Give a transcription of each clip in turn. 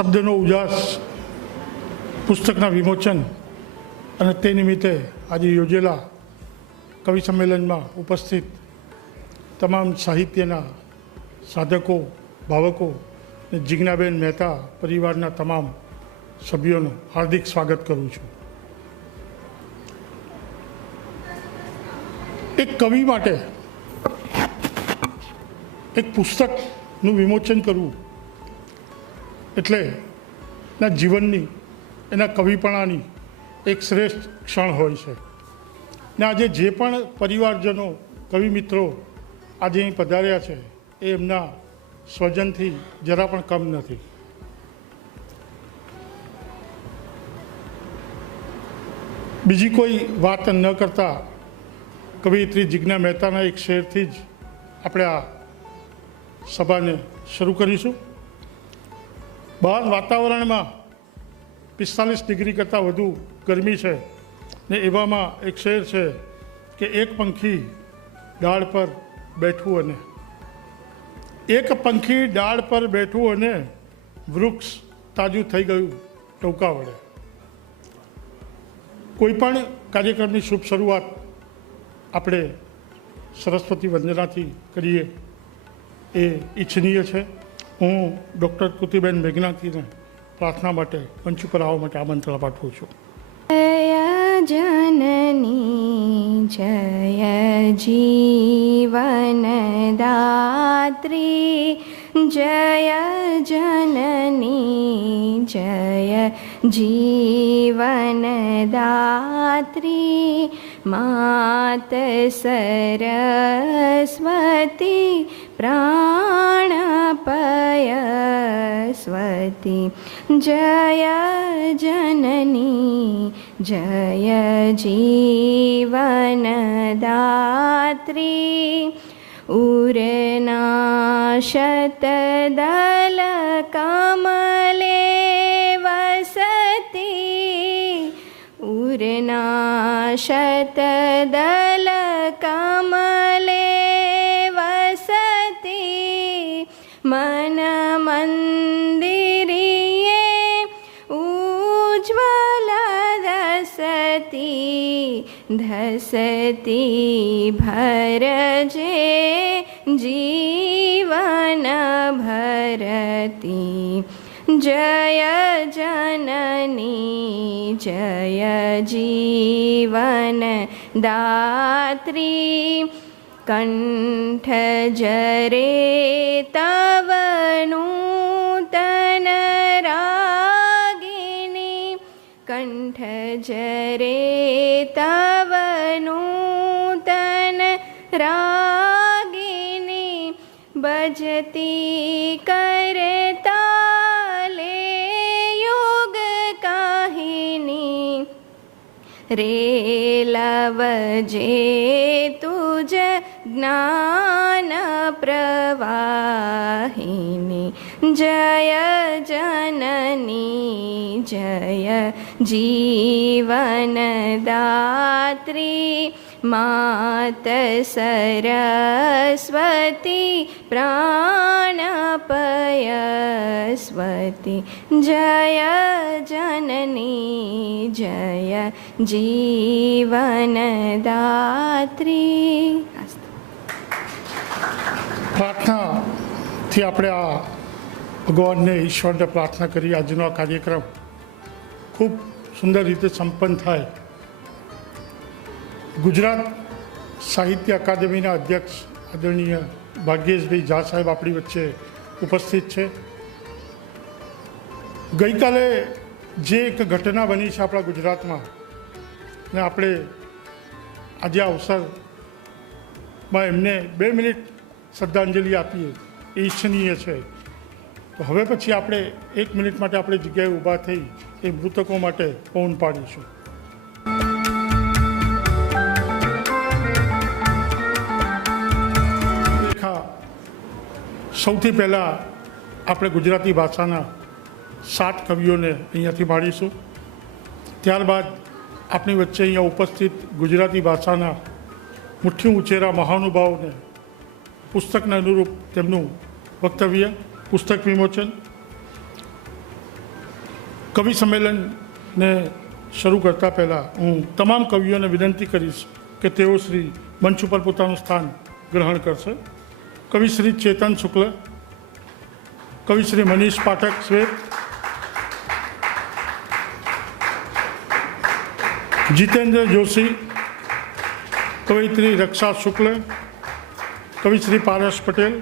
શબ્દનો ઉજાસ પુસ્તકના વિમોચન અને તે નિમિત્તે આજે યોજેલા કવિ સંમેલનમાં ઉપસ્થિત તમામ સાહિત્યના સાધકો, ભાવકો અને જિજ્ઞાબેન મહેતા પરિવારના તમામ સભ્યોનું હાર્દિક સ્વાગત કરું છું. એક કવિ માટે એક પુસ્તકનું વિમોચન કરવું એટલે એના જીવનની, એના કવિપણાની એક શ્રેષ્ઠ ક્ષણ હોય છે. ને આજે જે પણ પરિવારજનો, કવિ મિત્રો આજે અહીં પધાર્યા છે એ એમના સ્વજનથી જરા પણ કમ નથી. બીજી કોઈ વાત ન કરતા કવિયત્રી જિજ્ઞા મહેતાના એક શેરથી જ આપણે આ સભાને શરૂ કરીશું. બહાર વાતાવરણમાં 45 ડિગ્રી કરતાં વધુ ગરમી છે ને એવામાં એક શેર છે કે એક પંખી ડાળ પર બેઠું અને એક પંખી ડાળ પર બેઠું અને વૃક્ષ તાજું થઈ ગયું ટોકા વડે. કોઈ પણ કાર્યક્રમની શુભ શરૂઆત આપણે સરસ્વતી વંદનાથી કરીએ એ ઈચ્છનીય છે. હું ડૉક્ટર કૃતિબેન મેઘનાથીને પ્રાર્થના માટે મંચ ઉપર આવવા માટે આમંત્રણ પાઠવું છું. જય જનની જય જીવનદાત્રી, જય જનની જય જીવનદાત્રી, માત સરસ્વતી પ્રાણપયસ્વતી, જય જનની જય જીવનદાત્રી, ઉર્નાશતદલકમલે વસતી, ઉર્નાશતદલકમલે વસતી, મન મંદિરીએ ઉજ્જવલ દસતી, ધસતી ભરજે જીવન ભરતી, જય જનની જય જીવનદાત્રી, કંઠ જરે તવ નૂતન રાગિની, કંઠ જરે તવ નૂતન રાગિની, બજતી કરતાલે યોગ કાહિની, રે લવજે તુજ જ્ઞાન પ્રવાહિની, જય જનની જય જીવનદાત્રી, માત સરસ્વતી પ્રાણપયસ્વતી, જય જનની જય જીવનદાત્રી. પ્રાર્થનાથી આપણે આ ભગવાનને, ઈશ્વરને પ્રાર્થના કરી આજનો આ કાર્યક્રમ ખૂબ સુંદર રીતે સંપન્ન થાય. ગુજરાત સાહિત્ય અકાદમીના અધ્યક્ષ આદરણીય ભાગ્યેશભાઈ ઝા સાહેબ આપણી વચ્ચે ઉપસ્થિત છે. ગઈકાલે જે એક ઘટના બની છે આપણા ગુજરાતમાં, ને આપણે આજે આ અવસરમાં એમને 2 મિનિટ શ્રદ્ધાંજલિ આપીએ એ ઈચ્છનીય છે. તો હવે પછી આપણે 1 મિનિટ માટે આપણે જગ્યાએ ઊભા થઈ એ મૃતકો માટે મૌન પાડીશું. સૌથી પહેલાં આપણે ગુજરાતી ભાષાના 7 કવિઓને અહીંયાથી માણીશું. ત્યારબાદ આપણી વચ્ચે અહીંયા ઉપસ્થિત ગુજરાતી ભાષાના મુઠ્ઠી ઉંચેરા મહાનુભાવોને પુસ્તકના અનુરૂપ તેમનું વક્તવ્ય, પુસ્તક વિમોચન. કવિ સંમેલનને શરૂ કરતા પહેલાં હું તમામ કવિઓને વિનંતી કરીશ કે તેઓ શ્રી મંચ ઉપર પોતાનું સ્થાન ગ્રહણ કરશે. કવિ શ્રી ચેતન શુક્લ, કવિ શ્રી મનીષ પાઠક શ્વેત, જીતેન્દ્ર જોશી, કવિત્રી રક્ષા શુક્લ, કવિ શ્રી પારસ પટેલ,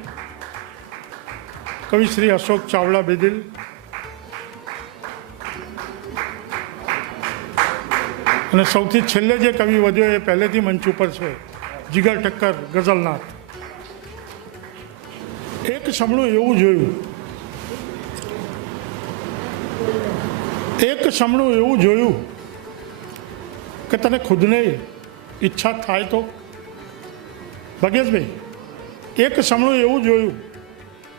કવિ શ્રી અશોક ચાવડા બેદિલ, અને સૌથી છેલ્લે જે કવિ વધ્યો એ પહેલેથી મંચ ઉપર છે, જીગર ઠક્કર ગઝલનાથ. એક સમણું એવું જોયું, એક સમણું એવું જોયું કે તને ખુદને ઈચ્છા થાય તો. ભાગ્યેશભાઈ, એક સમણું એવું જોયું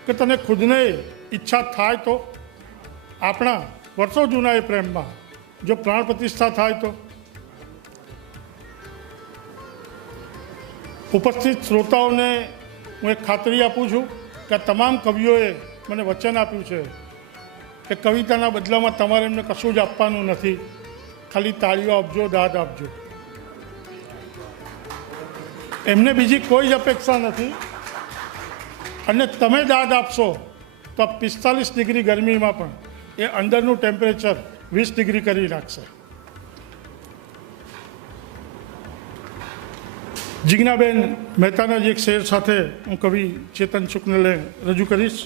કે તને ખુદને ઈચ્છા થાય તો આપણા વર્ષો જૂના એ પ્રેમમાં જો પ્રાણ પ્રતિષ્ઠા થાય તો. ઉપસ્થિત શ્રોતાઓને હું એક ખાતરી આપું છું કે આ તમામ કવિઓએ મને વચન આપ્યું છે કે કવિતાના બદલામાં તમારે એમને કશું જ આપવાનું નથી, ખાલી તાળીઓ આપજો, દાદ આપજો. એમને બીજી કોઈ જ અપેક્ષા નથી. અને તમે દાદ આપશો તો 45 ડિગ્રી ગરમીમાં પણ એ અંદરનું ટેમ્પરેચર 20 ડિગ્રી કરી નાખશે. જિજ્ઞાબેન મહેતાના જ એક શેર સાથે હું કવિ ચેતન શુક્લને રજૂ કરીશ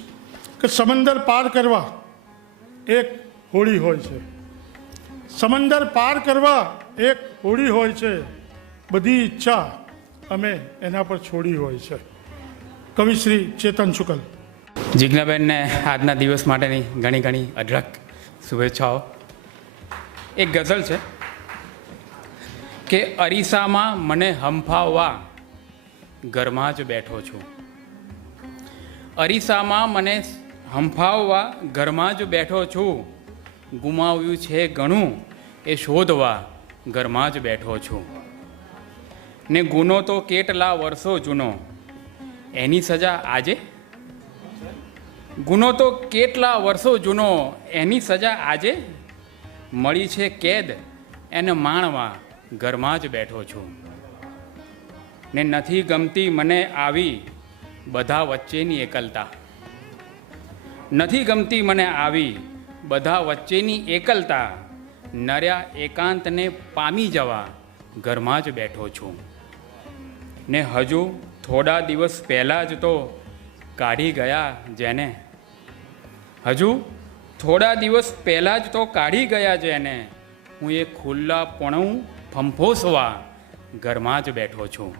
કે સમંદર પાર કરવા એક હોળી હોય છે, સમંદર પાર કરવા એક હોળી હોય છે, બધી ઈચ્છા અમે એના પર છોડી હોય છે. કવિ શ્રી ચેતન શુક્લ. જિજ્ઞાબેનને આજના દિવસ માટેની ઘણી ઘણી અઢળક શુભેચ્છાઓ. એક ગઝલ છે કે અરીસામાં મને હંફાવવા ઘરમાં જ બેઠો છું. અરીસામાં મને હંફાવવા ઘરમાં જ બેઠો છું, ગુમાવ્યું છે ઘણું એ શોધવા ઘરમાં જ બેઠો છું. ને ગુનો તો કેટલા વર્ષો જૂનો, એની સજા આજે. ગુનો તો કેટલા વર્ષો જૂનો, એની સજા આજે. મળી છે કેદ એને માણવા ઘરમાં જ બેઠો છું. ને નથી ગમતી મને આવી બધા વચ્ચેની એકલતા. નથી ગમતી મને આવી બધા વચ્ચેની એકલતા. નર્યા એકાંતને પામી જવા ઘરમાં જ બેઠો છું. ને હજુ થોડા દિવસ પહેલાં જ તો કાઢી ગયા જેને. હજુ થોડા દિવસ પહેલાં જ તો કાઢી ગયા જેને. હું એ ખુલ્લાપણું ફંફોસવા ઘરમાં જ બેઠો છું.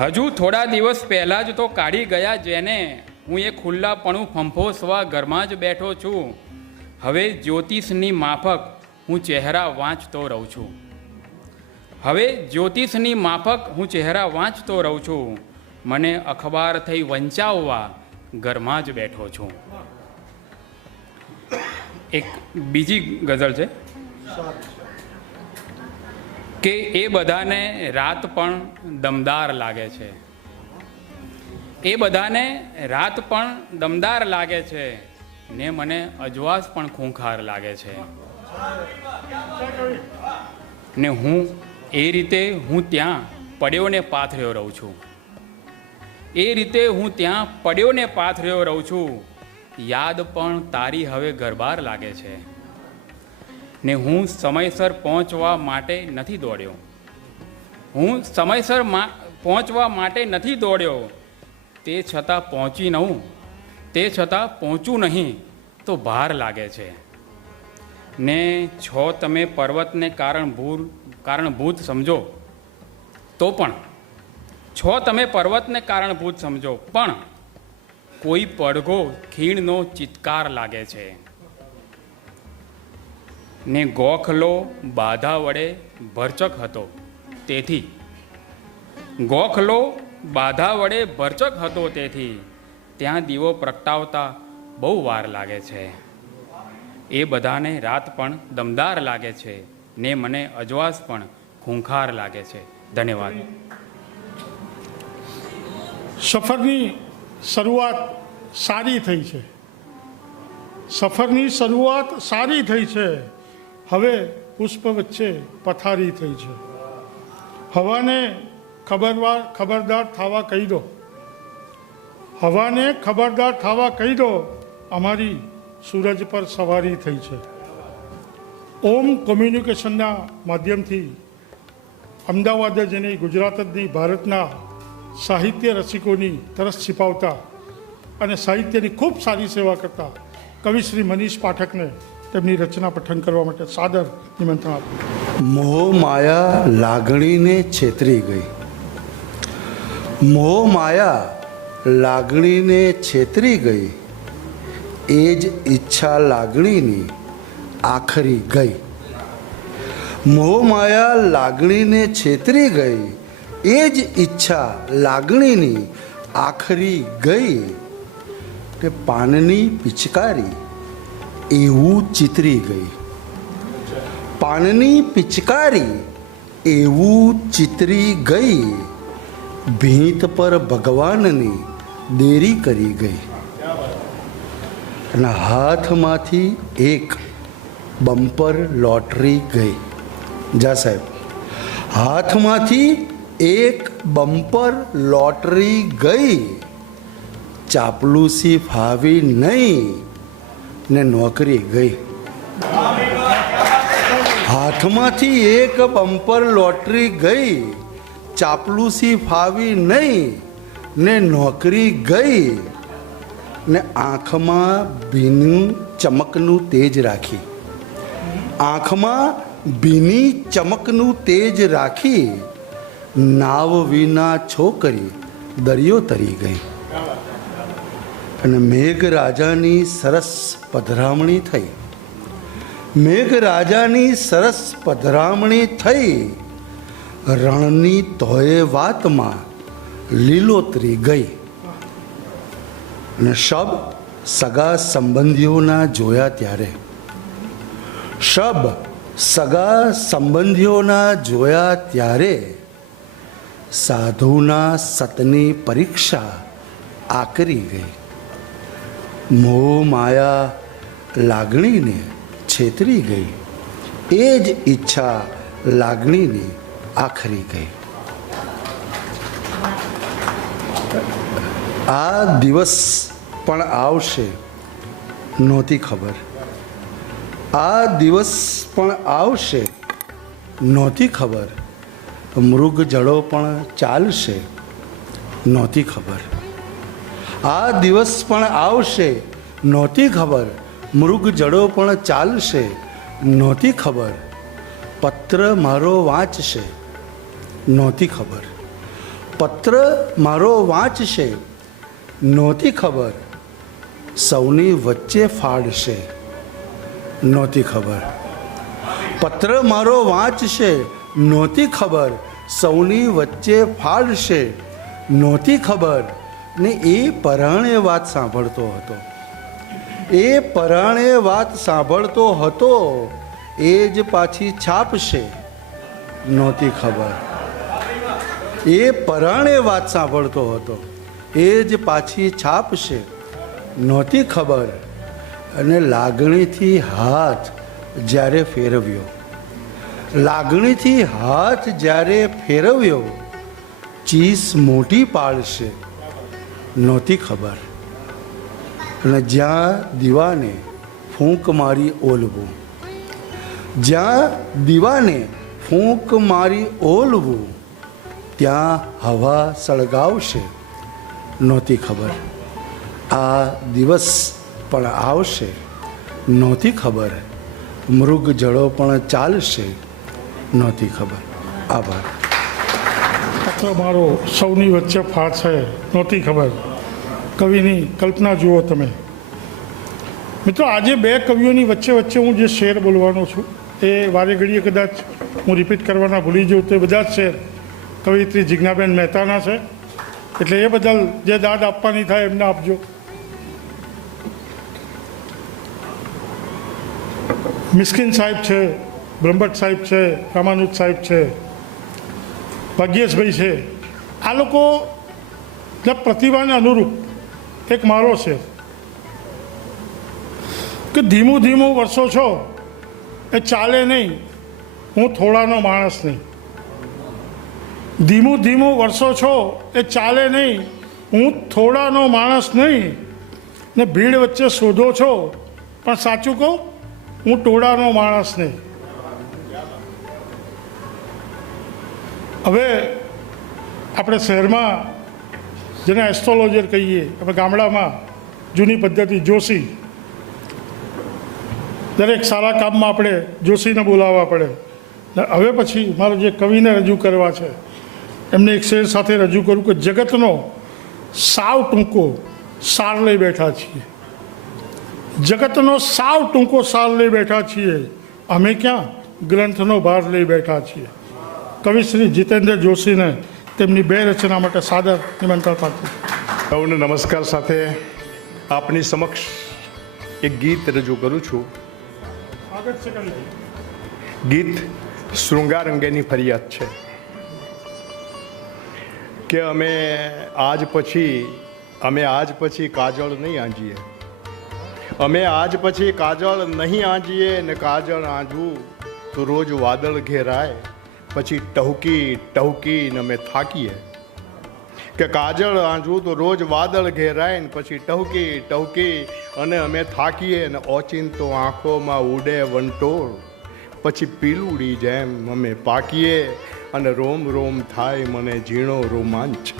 હજુ થોડા દિવસ પહેલાં જ તો કાઢી ગયા જેને. હું એ ખુલ્લાપણું ફંફોસવા ઘરમાં જ બેઠો છું. હવે જ્યોતિષની માફક હું ચહેરા વાંચતો રહું છું. હવે જ્યોતિષની માફક હું ચહેરા વાંચતો રહું છું. મને અખબાર થઈ વંચાવવા ઘરમાં જ બેઠો છું. એક બીજી ગઝલ છે કે એ બધાને રાત પણ દમદાર લાગે છે. એ બધાને રાત પણ દમદાર લાગે છે, ને મને અજવાસ પણ ખૂંખાર લાગે છે. ને હું એ રીતે હું ત્યાં પડ્યો ને પાથર્યો રહું છું. એ રીતે હું ત્યાં પડ્યો ને પાથર્યો રહું છું. યાદ પણ તારી હવે ગરબાર લાગે છે. ને હું સમયસર પહોંચવા માટે નથી દોડ્યો. હું સમયસર પહોંચવા માટે નથી દોડ્યો. તે છતાં પહોંચી નહું, તે છતાં પહોંચું નહીં તો ભાર લાગે છે. ને છો તમે પર્વતને કારણભૂત સમજો તો પણ, છો તમે પર્વતને કારણભૂત સમજો પણ કોઈ પડઘો ખીણનો ચિત્કાર લાગે છે. ને ગોખલો બાધા વડે ભરચક હતો તેથી, ગોખલો બાધા વડે ભરચક હતો તેથી ત્યાં દીવો પ્રગટાવતા બહુ વાર લાગે છે. એ બધાને રાત પણ દમદાર લાગે છે, ને મને અજવાસ પણ ખૂંખાર લાગે છે. ધન્યવાદ. સફરની શરૂઆત સારી થઈ છે. સફરની શરૂઆત સારી થઈ છે, હવે પુષ્પ વચ્ચે પથારી થઈ છે. હવાને ખબરદાર થવા કહી દો, હવાને ખબરદાર થવા કહી દો, અમારી સૂરજ પર સવારી થઈ છે. ઓમ કોમ્યુનિકેશનના માધ્યમથી અમદાવાદ જ નહીં, ગુજરાત જ નહીં, ભારતના સાહિત્ય રસિકોની તરસ छिपावता અને સાહિત્યની ખૂબ સારી સેવા કરતા કવિ શ્રી મનીષ પાઠકને તેમની રચના પઠન કરવા માટે સાદર નિમંત્રણ આપું. મોહ માયા લાગણીને છેતરી ગઈ, મોહ માયા લાગણીને છેતરી ગઈ, એ જ ઈચ્છા લાગણીની આખરી ગઈ. મોહ માયા લાગણીને છેતરી ગઈ, એ જ ઈચ્છા લાગણીની આખરી ગઈ, કે પાનની પિચકારી એવું ચિતરી ગઈ. પાનની પિચકારી એવું ચિતરી ગઈ, ભીંત પર ભગવાનની દેરી કરી ગઈ. અને હાથમાંથી એક બમ્પર લોટરી ગઈ. જા સાહેબ, હાથમાંથી એક બમ્પર લોટરી ગઈ, ચાપલુસી ફાવી નહીં ને નોકરી ગઈ. હાથમાંથી એક બમ્પર લોટરી ગઈ, ચાપલુસી ફાવી નહીં ને નોકરી ગઈ, ને આંખમાં ભીનું ચમકનું તેજ રાખી, આંખમાં ભીની ચમકનું તેજ રાખી, નાવ વિના છોકરી દરિયો તરી ગઈ. અને મેઘરાજાની સરસ પધરામણી થઈ, મેઘરાજાની સરસ પધરામણી થઈ, રણની તોય વાતમાં લીલોતરી ગઈ. અને શબ સગા સંબંધીઓના જોયા ત્યારે, શબ સગા સંબંધીઓના જોયા ત્યારે, સાધુના સતની પરીક્ષા આકરી ગઈ. મોહ માયા લાગણીને છેતરી ગઈ, એ જ ઈચ્છા લાગણીની આખરી ગઈ. આ દિવસ પણ આવશે નહોતી ખબર, આ દિવસ પણ આવશે નહોતી ખબર, મૃગ જડો પણ ચાલશે નહોતી ખબર. આ દિવસ પણ આવશે નહોતી ખબર, મૃગ જડો પણ ચાલશે નહોતી ખબર, પત્ર મારો વાંચશે નહોતી ખબર, પત્ર મારો વાંચશે નહોતી ખબર, સૌની વચ્ચે ફાડશે નહોતી ખબર. પત્ર મારો વાંચશે નહોતી ખબર, સૌની વચ્ચે ફાડશે નહોતી ખબર. ને એ પરાણે વાત સાંભળતો હતો, એ પરાણે વાત સાંભળતો હતો, એ જ પાછી છાપશે નહોતી ખબર. એ પરાણે વાત સાંભળતો હતો, એ જ પાછી છાપશે નહોતી ખબર. અને લાગણીથી હાથ જ્યારે ફેરવ્યો, લાગણીથી હાથ જ્યારે ફેરવ્યો, ચીસ મોટી પાડશે નહોતી ખબર. અને જ્યાં દીવાને ફૂંક મારી ઓલવું, જ્યાં દીવાને ફૂંક મારી ઓલવું, ત્યાં હવા સળગાવશે નહોતી ખબર. આ દિવસ પણ આવશે નહોતી ખબર, મૃગ જળો પણ ચાલશે નહોતી ખબર. આભાર. પત્ર મારો સૌની વચ્ચે ફાડશે નહોતી ખબર. કવિની કલ્પના જુઓ તમે મિત્રો. આજે બે કવિઓની વચ્ચે વચ્ચે હું જે શેર બોલવાનો છું એ વારે ઘડીએ કદાચ હું રિપીટ કરવાના ભૂલી જાઉં તો એ બધા જ શેર કવિત્રી જિજ્ઞાબેન મહેતાના છે, એટલે એ બદલ જે દાદ આપવાની થાય એમને આપજો. મિસ્કિન સાહેબ છે, બ્રહ્મભટ્ટ સાહેબ છે, રામાનુજ સાહેબ છે, ભાગ્યેશભાઈ છે. આ લોકો પ્રતિભાને અનુરૂપ એક મારો છે. કે ધીમું ધીમું વરસો છો એ ચાલે નહીં, હું થોડાનો માણસ નહીં. ધીમું ધીમું વરસો છો એ ચાલે નહીં, હું થોડાનો માણસ નહીં. ને ભીડ વચ્ચે શોધો છો, પણ સાચું કહું, હું ટોળાનો માણસ નહીં. હવે આપણે શહેરમાં જેને એસ્ટ્રોલોજર કહીએ, આપણે ગામડામાં જૂની પદ્ધતિ જોશી, દરેક સારા કામમાં આપણે જોશીને બોલાવવા પડે. હવે પછી મારો જે કવિને રજૂ કરવા છે એમને એક શેર સાથે રજૂ કરું કે જગતનો સાવ ટૂંકો સાર લઈ બેઠા છીએ. જગતનો સાવ ટૂંકો સાર લઈ બેઠા છીએ. અમે ક્યાં ગ્રંથનો ભાર લઈ બેઠા છીએ. કવિ શ્રી જીતેન્દ્ર જોશીને તેમની 2 રચના માટે સાદર નિમંત્રણ પાઠવું. સૌને નમસ્કાર સાથે આપની સમક્ષ એક ગીત રજૂ કરું છું. ગીત શૃંગાર અંગેની ફરિયાદ છે કે અમે આજ પછી કાજળ નહીં આંજીએ. અમે આજ પછી કાજળ નહીં આંજીએ ને કાજળ આંજવું તો રોજ વાદળ ઘેરાય, પછી ટહુકીને અમે થાકીએ. કે કાજળ આંજવું તો રોજ વાદળ ઘેરાય ને પછી ટહુકી અને અમે થાકીએ ને ઓચિંતો આંખોમાં ઉડે વંટોળ, પછી પીલુડી જેમ અમે પાકીએ અને રોમ રોમ થાય મને ઝીણો રોમાંચ,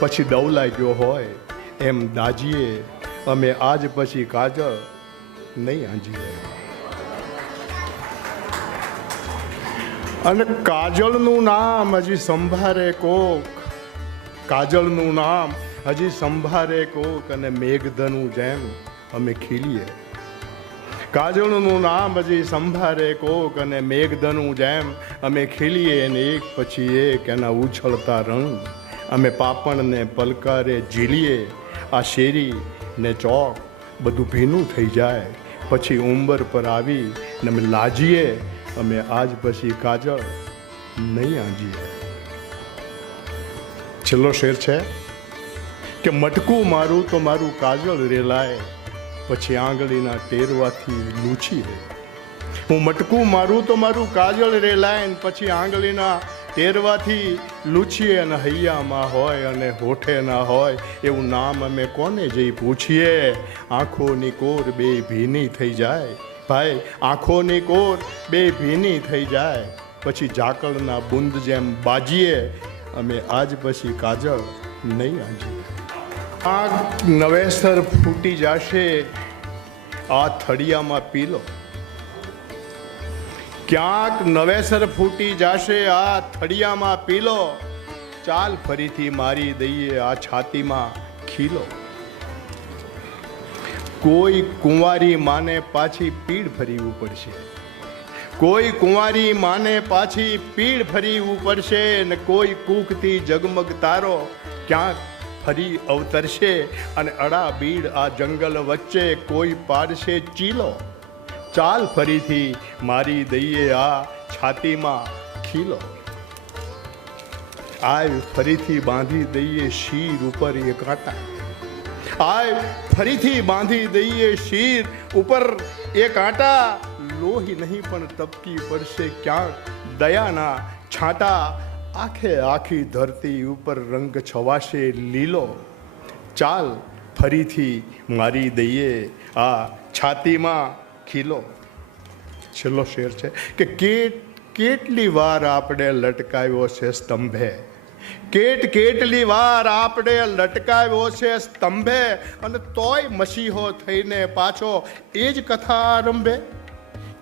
પછી દવલાઈ ગયો હોય એમ દાજીએ. અમે આજ પછી કાજળ નહીં આંજીએ. અને કાજળનું નામ હજી સંભારે કોક, કાજળનું નામ હજી સંભારે કોક અને મેઘધનું જેમ અમે ખીલીએ. કાજળનું નામ હજી સંભારે કોક અને મેઘધનું જેમ અમે ખીલીએ ને એક પછી એક એના ઉછળતા રંગ અમે પાપણને પલકારે ઝીલીએ. આ શેરી ને ચોક બધું ભીનું થઈ જાય, પછી ઉંબર પર આવી ને અમે લાજીએ. અમે આજ પછી કાજળ નહીં આંજીએ. છેલ્લો શેર છે કે મટકું મારું તો મારું કાજળ રેલાય, પછી આંગળીના ટેરવાથી લૂછીએ. હું મટકું મારું તો મારું કાજળ રેલાય ને પછી આંગળીના ટેરવાથી લૂછીએ. અને હૈયામાં હોય અને હોઠે ના હોય એવું નામ અમે કોને જઈ પૂછીએ. આંખોની કોર બે ભીની થઈ જાય ભાઈ, આંખોની કોર બે ભીની થઈ જાય, પછી ઝાકળના બુંદ જેમ બાજીએ. અમે આજ પછી કાજળ નહીં આંજીએ. આ નવેસર ફૂટી જશે આ થળિયામાં પીલો, ક્યાંક નવેસર ફૂટી જશે આ થળિયામાં પીલો. ચાલ ફરીથી મારી દઈએ આ છાતીમાં ખીલો. કોઈ કુંવારી માને પાછી પીડ ફરીવું પડશે, કોઈ કુંવારી માને પાછી પીડ ફરીવું પડશે ને કોઈ કૂકથી જગમગ તારો ક્યાંક ફરી અવતરશે. અને અડા બીડ આ જંગલ વચ્ચે કોઈ પાડશે ચીલો. ચાલ ફરીથી મારી દઈએ આ છાતીમાં ખીલો. આય ફરીથી બાંધી દઈએ શીર ઉપર એ કાંટા, આય ફરીથી બાંધી દઈએ શીર ઉપર એ કાંટા. લોહી નહીં પણ ટપકી પડશે ક્યાંક દયાના છાંટા. આખે આખી ધરતી ઉપર રંગ છવાશે લીલો. ચાલ ફરીથી મારી દઈએ આ છાતીમાં ખીલો. છેલ્લો શેર છે કે કેટલી વાર આપણે લટકાવ્યો છે સ્તંભે, કેટલી વાર આપણે લટકાવ્યો છે સ્તંભે, અને તોય મસીહો થઈને પાછો એ જ કથા આરંભે.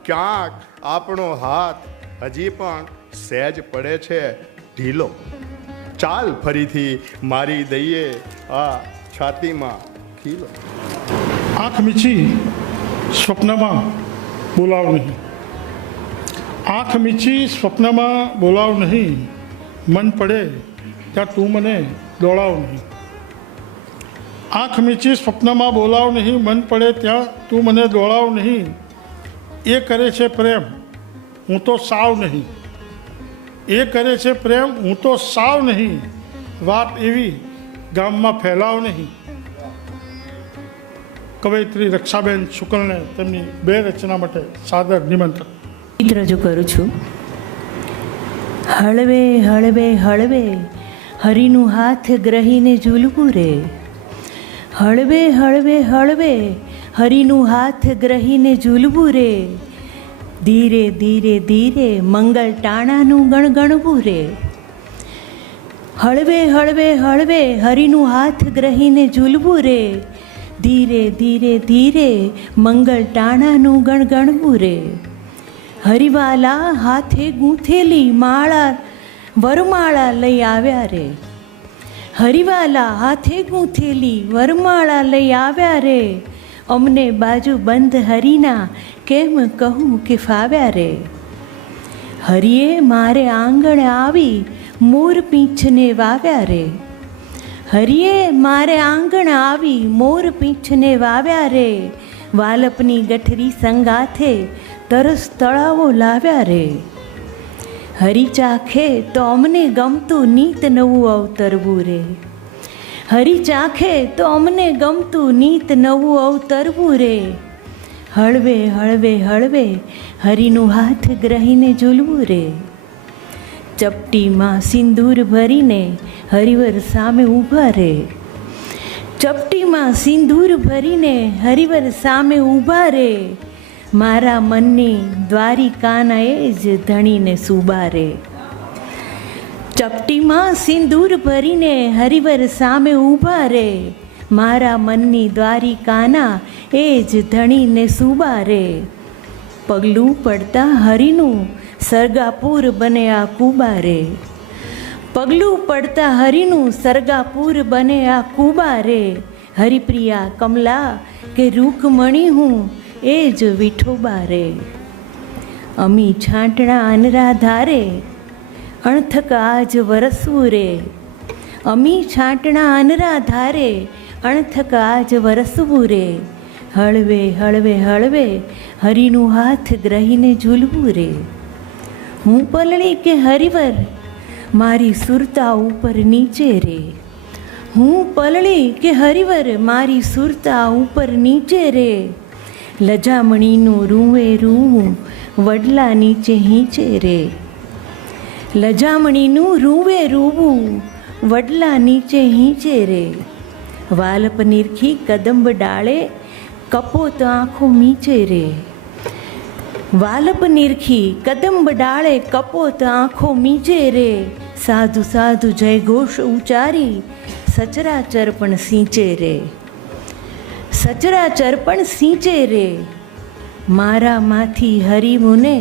ક્યાંક આપણો હાથ હજી પણ સહેજ પડે છે ઢીલો. ચાલ ફરીથી મારી દઈએ આ છાતીમાં ખીલો. આંખ મીચી સ્વપ્નમાં બોલાવ નહીં, આંખ મીચી સ્વપ્નમાં બોલાવ નહીં, મન પડે ત્યાં તું મને દોડાવ નહીં. આંખ મીચી સ્વપ્નમાં બોલાવ નહીં, મન પડે ત્યાં તું મને દોડાવ નહીં. એ કરે છે પ્રેમ, હું તો સાવ નહીં. એ કરે છે પ્રેમ, હું તો સાવ નહીં. વાત એવી ગામમાં ફેલાવ નહીં. કવયિત્રી રક્ષાબેન શુકલને તેમની 2 રચના માટે સાદર નિમંત્રણ. ગીત રજૂ કરું છું. હળવે હળવે હળવે હરિનું હાથ ગ્રહીને ઝૂલવું રે. હળવે હળવે હળવે હરિનું હાથ ગ્રહીને ઝૂલવું રે. ધીરે ધીરે ધીરે મંગળ ટાણાનું ગણગણવું રે. હળવે હળવે હળવે હરિનું હાથ ગ્રહીને ઝૂલવું રે. ધીરે ધીરે ધીરે મંગળ ટાણાનું ગણગણવું રે. હરિવાલા હાથે ગૂંથેલી માળા વરમાળા લઈ આવ્યા રે. હરિવાલા હાથે ગૂંથેલી વરમાળા લઈ આવ્યા રે. અમને બાજુ બંધ હરિના કેમ કહું કે ફાવ્યા રે. હરિએ મારે આંગણે આવી મોર પીંછને વાવ્યા રે. હરિએ મારે આંગણ આવી મોર પીંછને વાવ્યા રે. વાલપની ગઠરી સંગાથે તરસ તળાવો લાવ્યા રે. હરિ ચાખે તો અમને ગમતું નીત નવું અવતરવું રે. હરિ ચાખે તો અમને ગમતું નીત નવું અવતરવું રે. હળવે હળવે હળવે હરિનું હાથ ગ્રહીને ઝૂલવું રે. ચપટીમાં સિંદૂર ભરીને હરિવર સામે ઊભા રે. ચપટીમાં સિંદૂર ભરીને હરિવર સામે ઊભા રે. મારા મનની દ્વારિકાના એ જ ધણીને સુબા રે. ચપટીમાં સિંદૂર ભરીને હરિવર સામે ઊભા રે. મારા મનની દ્વારિકાના એ જ ધણીને સુબા રે. પગલું પડતા હરિનું સરગાપુર બને આ કુબા રે. પગલું પડતા હરિનું સરગાપુર બને આ કુબા રે. હરિપ્રિયા કમલા કે રૂકમણી હું એ જ વિઠોબા રે. અમી છાંટણા અનરા ધારે અણથક આજ વરસવું રે. અમી છાંટણા અનરા ધારે અણથક આજ વરસવું રે. હળવે હળવે હળવે હરિનું હાથ ગ્રહીને ઝૂલવું રે. હું પલળી કે હરિવર મારી સુરતા ઉપર નીચે રે. હું પલળી કે હરિવર મારી સુરતા ઉપર નીચે રે. લજામણીનું રૂવે રૂવું વડલા નીચે હીંચે રે. લજામણીનું રૂવે રૂવું વડલા નીચે હીંચે રે. વાલપ નિરખી કદંબ ડાળે કપોત આંખો મીચે રે. વાલપ નિરખી કદંબ ડાળે કપોત આંખો મીચે રે. સાધુ સાધુ જય ઘોષ ઉચ્ચારી સચરાચર પણ સિંચે રે. સચરાચર પણ સિંચે રે. મારામાંથી હરિમુને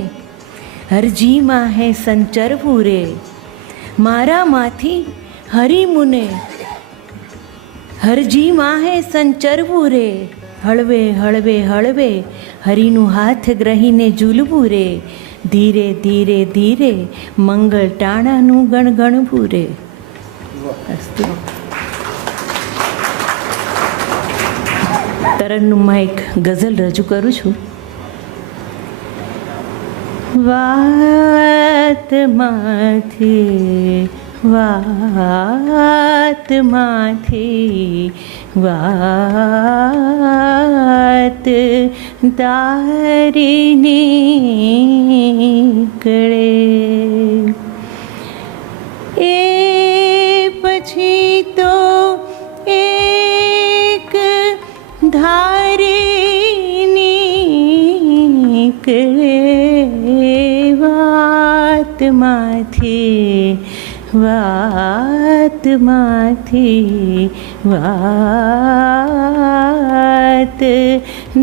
હરજીમાં હે સંચરવું રે. મારામાંથી હરિમુને હરજીમાં હે સંચરવું રે. હળવે હળવે હળવે હરિનું હાથ ગ્રહીને ઝૂલવું રે. ધીરે ધીરે ધીરે મંગળ ટાણાનું ગણગણવું રે. અસ્તુ. તરન્નુમમાં એક ગઝલ રજૂ કરું છું. વાતમાંથી વાત તારી નીકળે. એ પછી તો એક ધારે નીકળે. વાતમાંથી વાત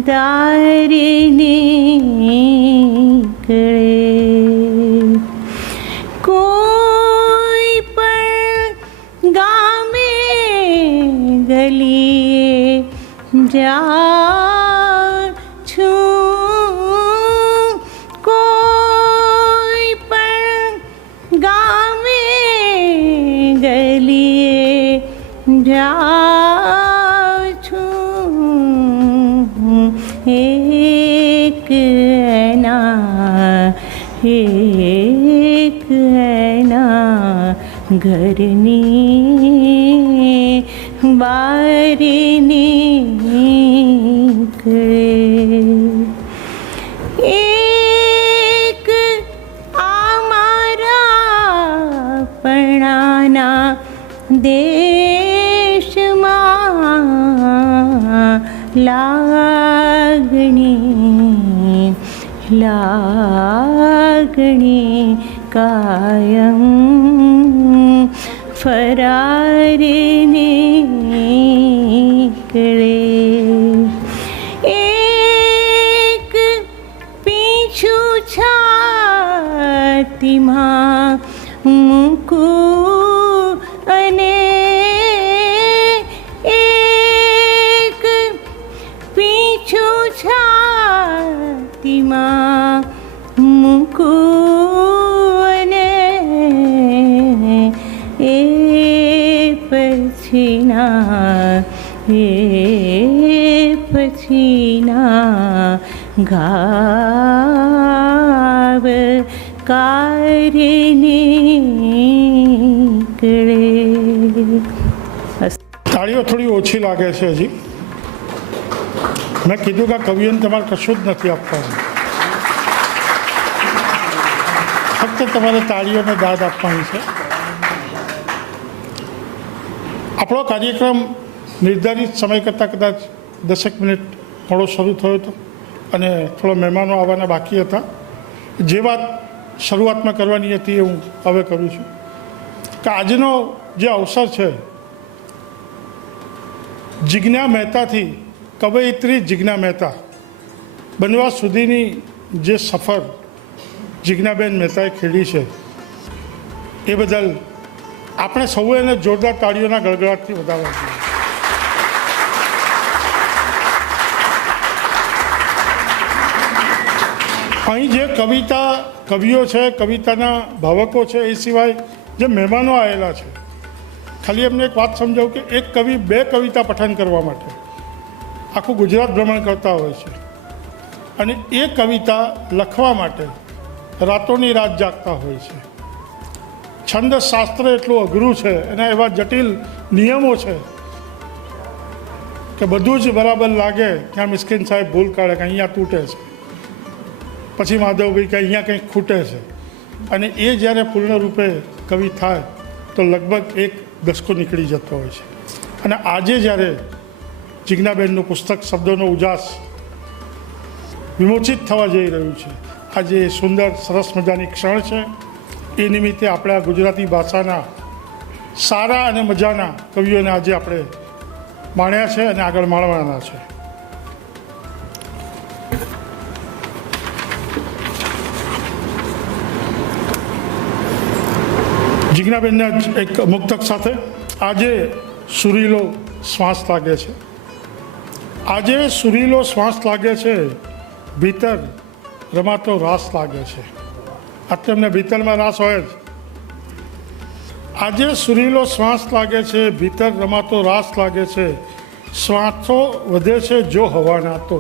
તારી નીકળે. કોઈ પણ ગામે ગલીએ જાઉં છું. કોઈ પણ ગામે ગલીએ જાઉં છું. એક એના ઘરની બારની દેશમાં લાગણી લાગણી કાયમ ફરારે નીકળે. એક પીછું છાતીમાં મૂકું અને એક પીછું છાતીમાં મૂકું અને એ પછીના ગાવ કારે નીકળે. તાળીઓ થોડી ઓછી લાગે છે હજી. મેં કીધું કે કવિઓને તમારે કશું જ નથી આપવાનું, ફક્ત તમારે તાળીઓને દાદ આપવાની છે. આપણો કાર્યક્રમ નિર્ધારિત સમય કરતાં કદાચ 10 મિનિટ મોડો શરૂ થયો હતો અને થોડા મહેમાનો આવવાના બાકી હતા. જે વાત શરૂઆતમાં કરવાની હતી એ હું હવે કરું છું કે આજનો જે અવસર છે, જિજ્ઞા મહેતાથી કવયિત્રી જિજ્ઞા મહેતા બનવા સુધીની જે સફર જિજ્ઞાબેન મહેતાએ ખેડી છે, એ બદલ આપણે સૌએ એને જોરદાર તાળીઓના ગળગળાટથી વધારવા જોઈએ. અહીં જે કવિઓ છે, કવિતાના ભાવકો છે, એ સિવાય જે મહેમાનો આવેલા છે, ખાલી એમને એક વાત સમજાવું કે એક કવિ 2 કવિતા પઠન કરવા માટે આખું ગુજરાત ભ્રમણ કરતા હોય છે અને એ કવિતા લખવા માટે રાતોની રાત જાગતા હોય છે. છંદ શાસ્ત્ર એટલું અઘરું છે, એના એવા જટિલ નિયમો છે કે બધું જ બરાબર લાગે ત્યાં મિસ્કીન સાહેબ ભૂલ કાઢે કે અહીંયા તૂટે છે, પછી માધવભાઈ કે અહીંયા કંઈક ખૂટે છે, અને એ જ્યારે પૂર્ણ રૂપે કવિ થાય તો લગભગ 1 દશકો નીકળી જતો હોય છે. અને આજે જ્યારે જિજ્ઞાબેનનું પુસ્તક શબ્દોનો ઉજાસ વિમોચિત થવા જઈ રહ્યું છે, આજે સુંદર સરસ મજાની ક્ષણ છે. એ નિમિત્તે આપણે આ ગુજરાતી ભાષાના સારા અને મજાના કવિઓને આજે આપણે માણ્યા છે અને આગળ માણવાના છે. જિજ્ઞાબેનના એક મુક્તક સાથે આજે સુરીલો શ્વાસ લાગે છે, આજે સુરીલો શ્વાસ લાગે છે, ભીતર રમાતો રાસ લાગે છે. અત્યારે એમને ભીતરમાં રાસ હોય જ. આજે સુરીલો શ્વાસ લાગે છે, ભીતર રમાતો રાસ લાગે છે, શ્વાસો વધે છે જો હવાના તો,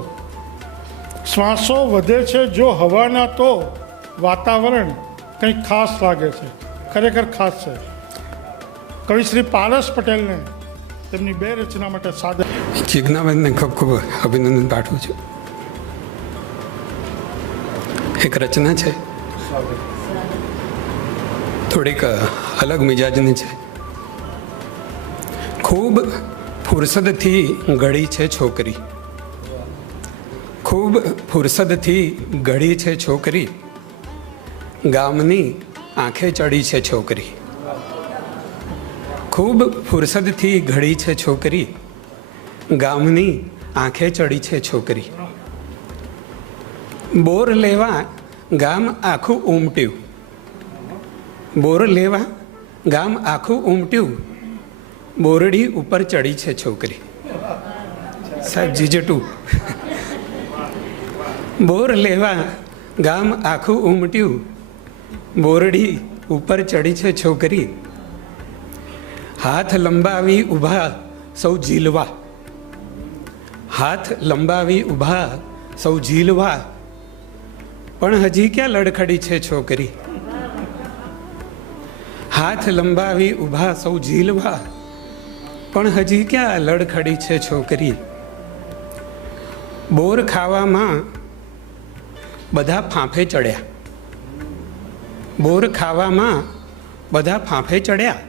શ્વાસો વધે છે જો હવાના તો, વાતાવરણ કંઈક ખાસ લાગે છે, ખરેખર ખાસ છે. કવિ શ્રી પારસ પટેલને તેમની 2 રચના માટે સાદર. જિજ્ઞાબેનને ખૂબ ખૂબ અભિનંદન પાઠવું છું. એક રચના છે, થોડીક અલગ મિજાજની છે. ખૂબ ફુરસદથી ઘડી છે છોકરી, ખૂબ ફુરસદથી ઘડી છે છોકરી, ગામની આંખે ચડી છે છોકરી. ખૂબ ફુરસદથી ઘડી છે છોકરી, ગામની આંખે ચડી છે છોકરી. બોર લેવા ગામ આખું ઉમટ્યું, બોર લેવા ગામ આખું ઉમટ્યું, બોરડી ઉપર ચડી છે છોકરી. સાહેબ જીજટું. બોર લેવા ગામ આખું ઉમટ્યું, બોરડી ઉપર ચડી છે છોકરી. હાથ લંબાવી ઊભા સૌ ઝીલવા, હાથ લંબાવી ઊભા સૌ ઝીલવા, પણ હજી ક્યાં લડખડી છે છોકરી. હાથ લંબાવી ઊભા સૌ ઝીલવા, પણ હજી ક્યાં લડખડી છે છોકરી. બોર ખાવામાં બધા ફાંફે ચડ્યા, બોર ખાવામાં બધા ફાંફે ચડ્યા,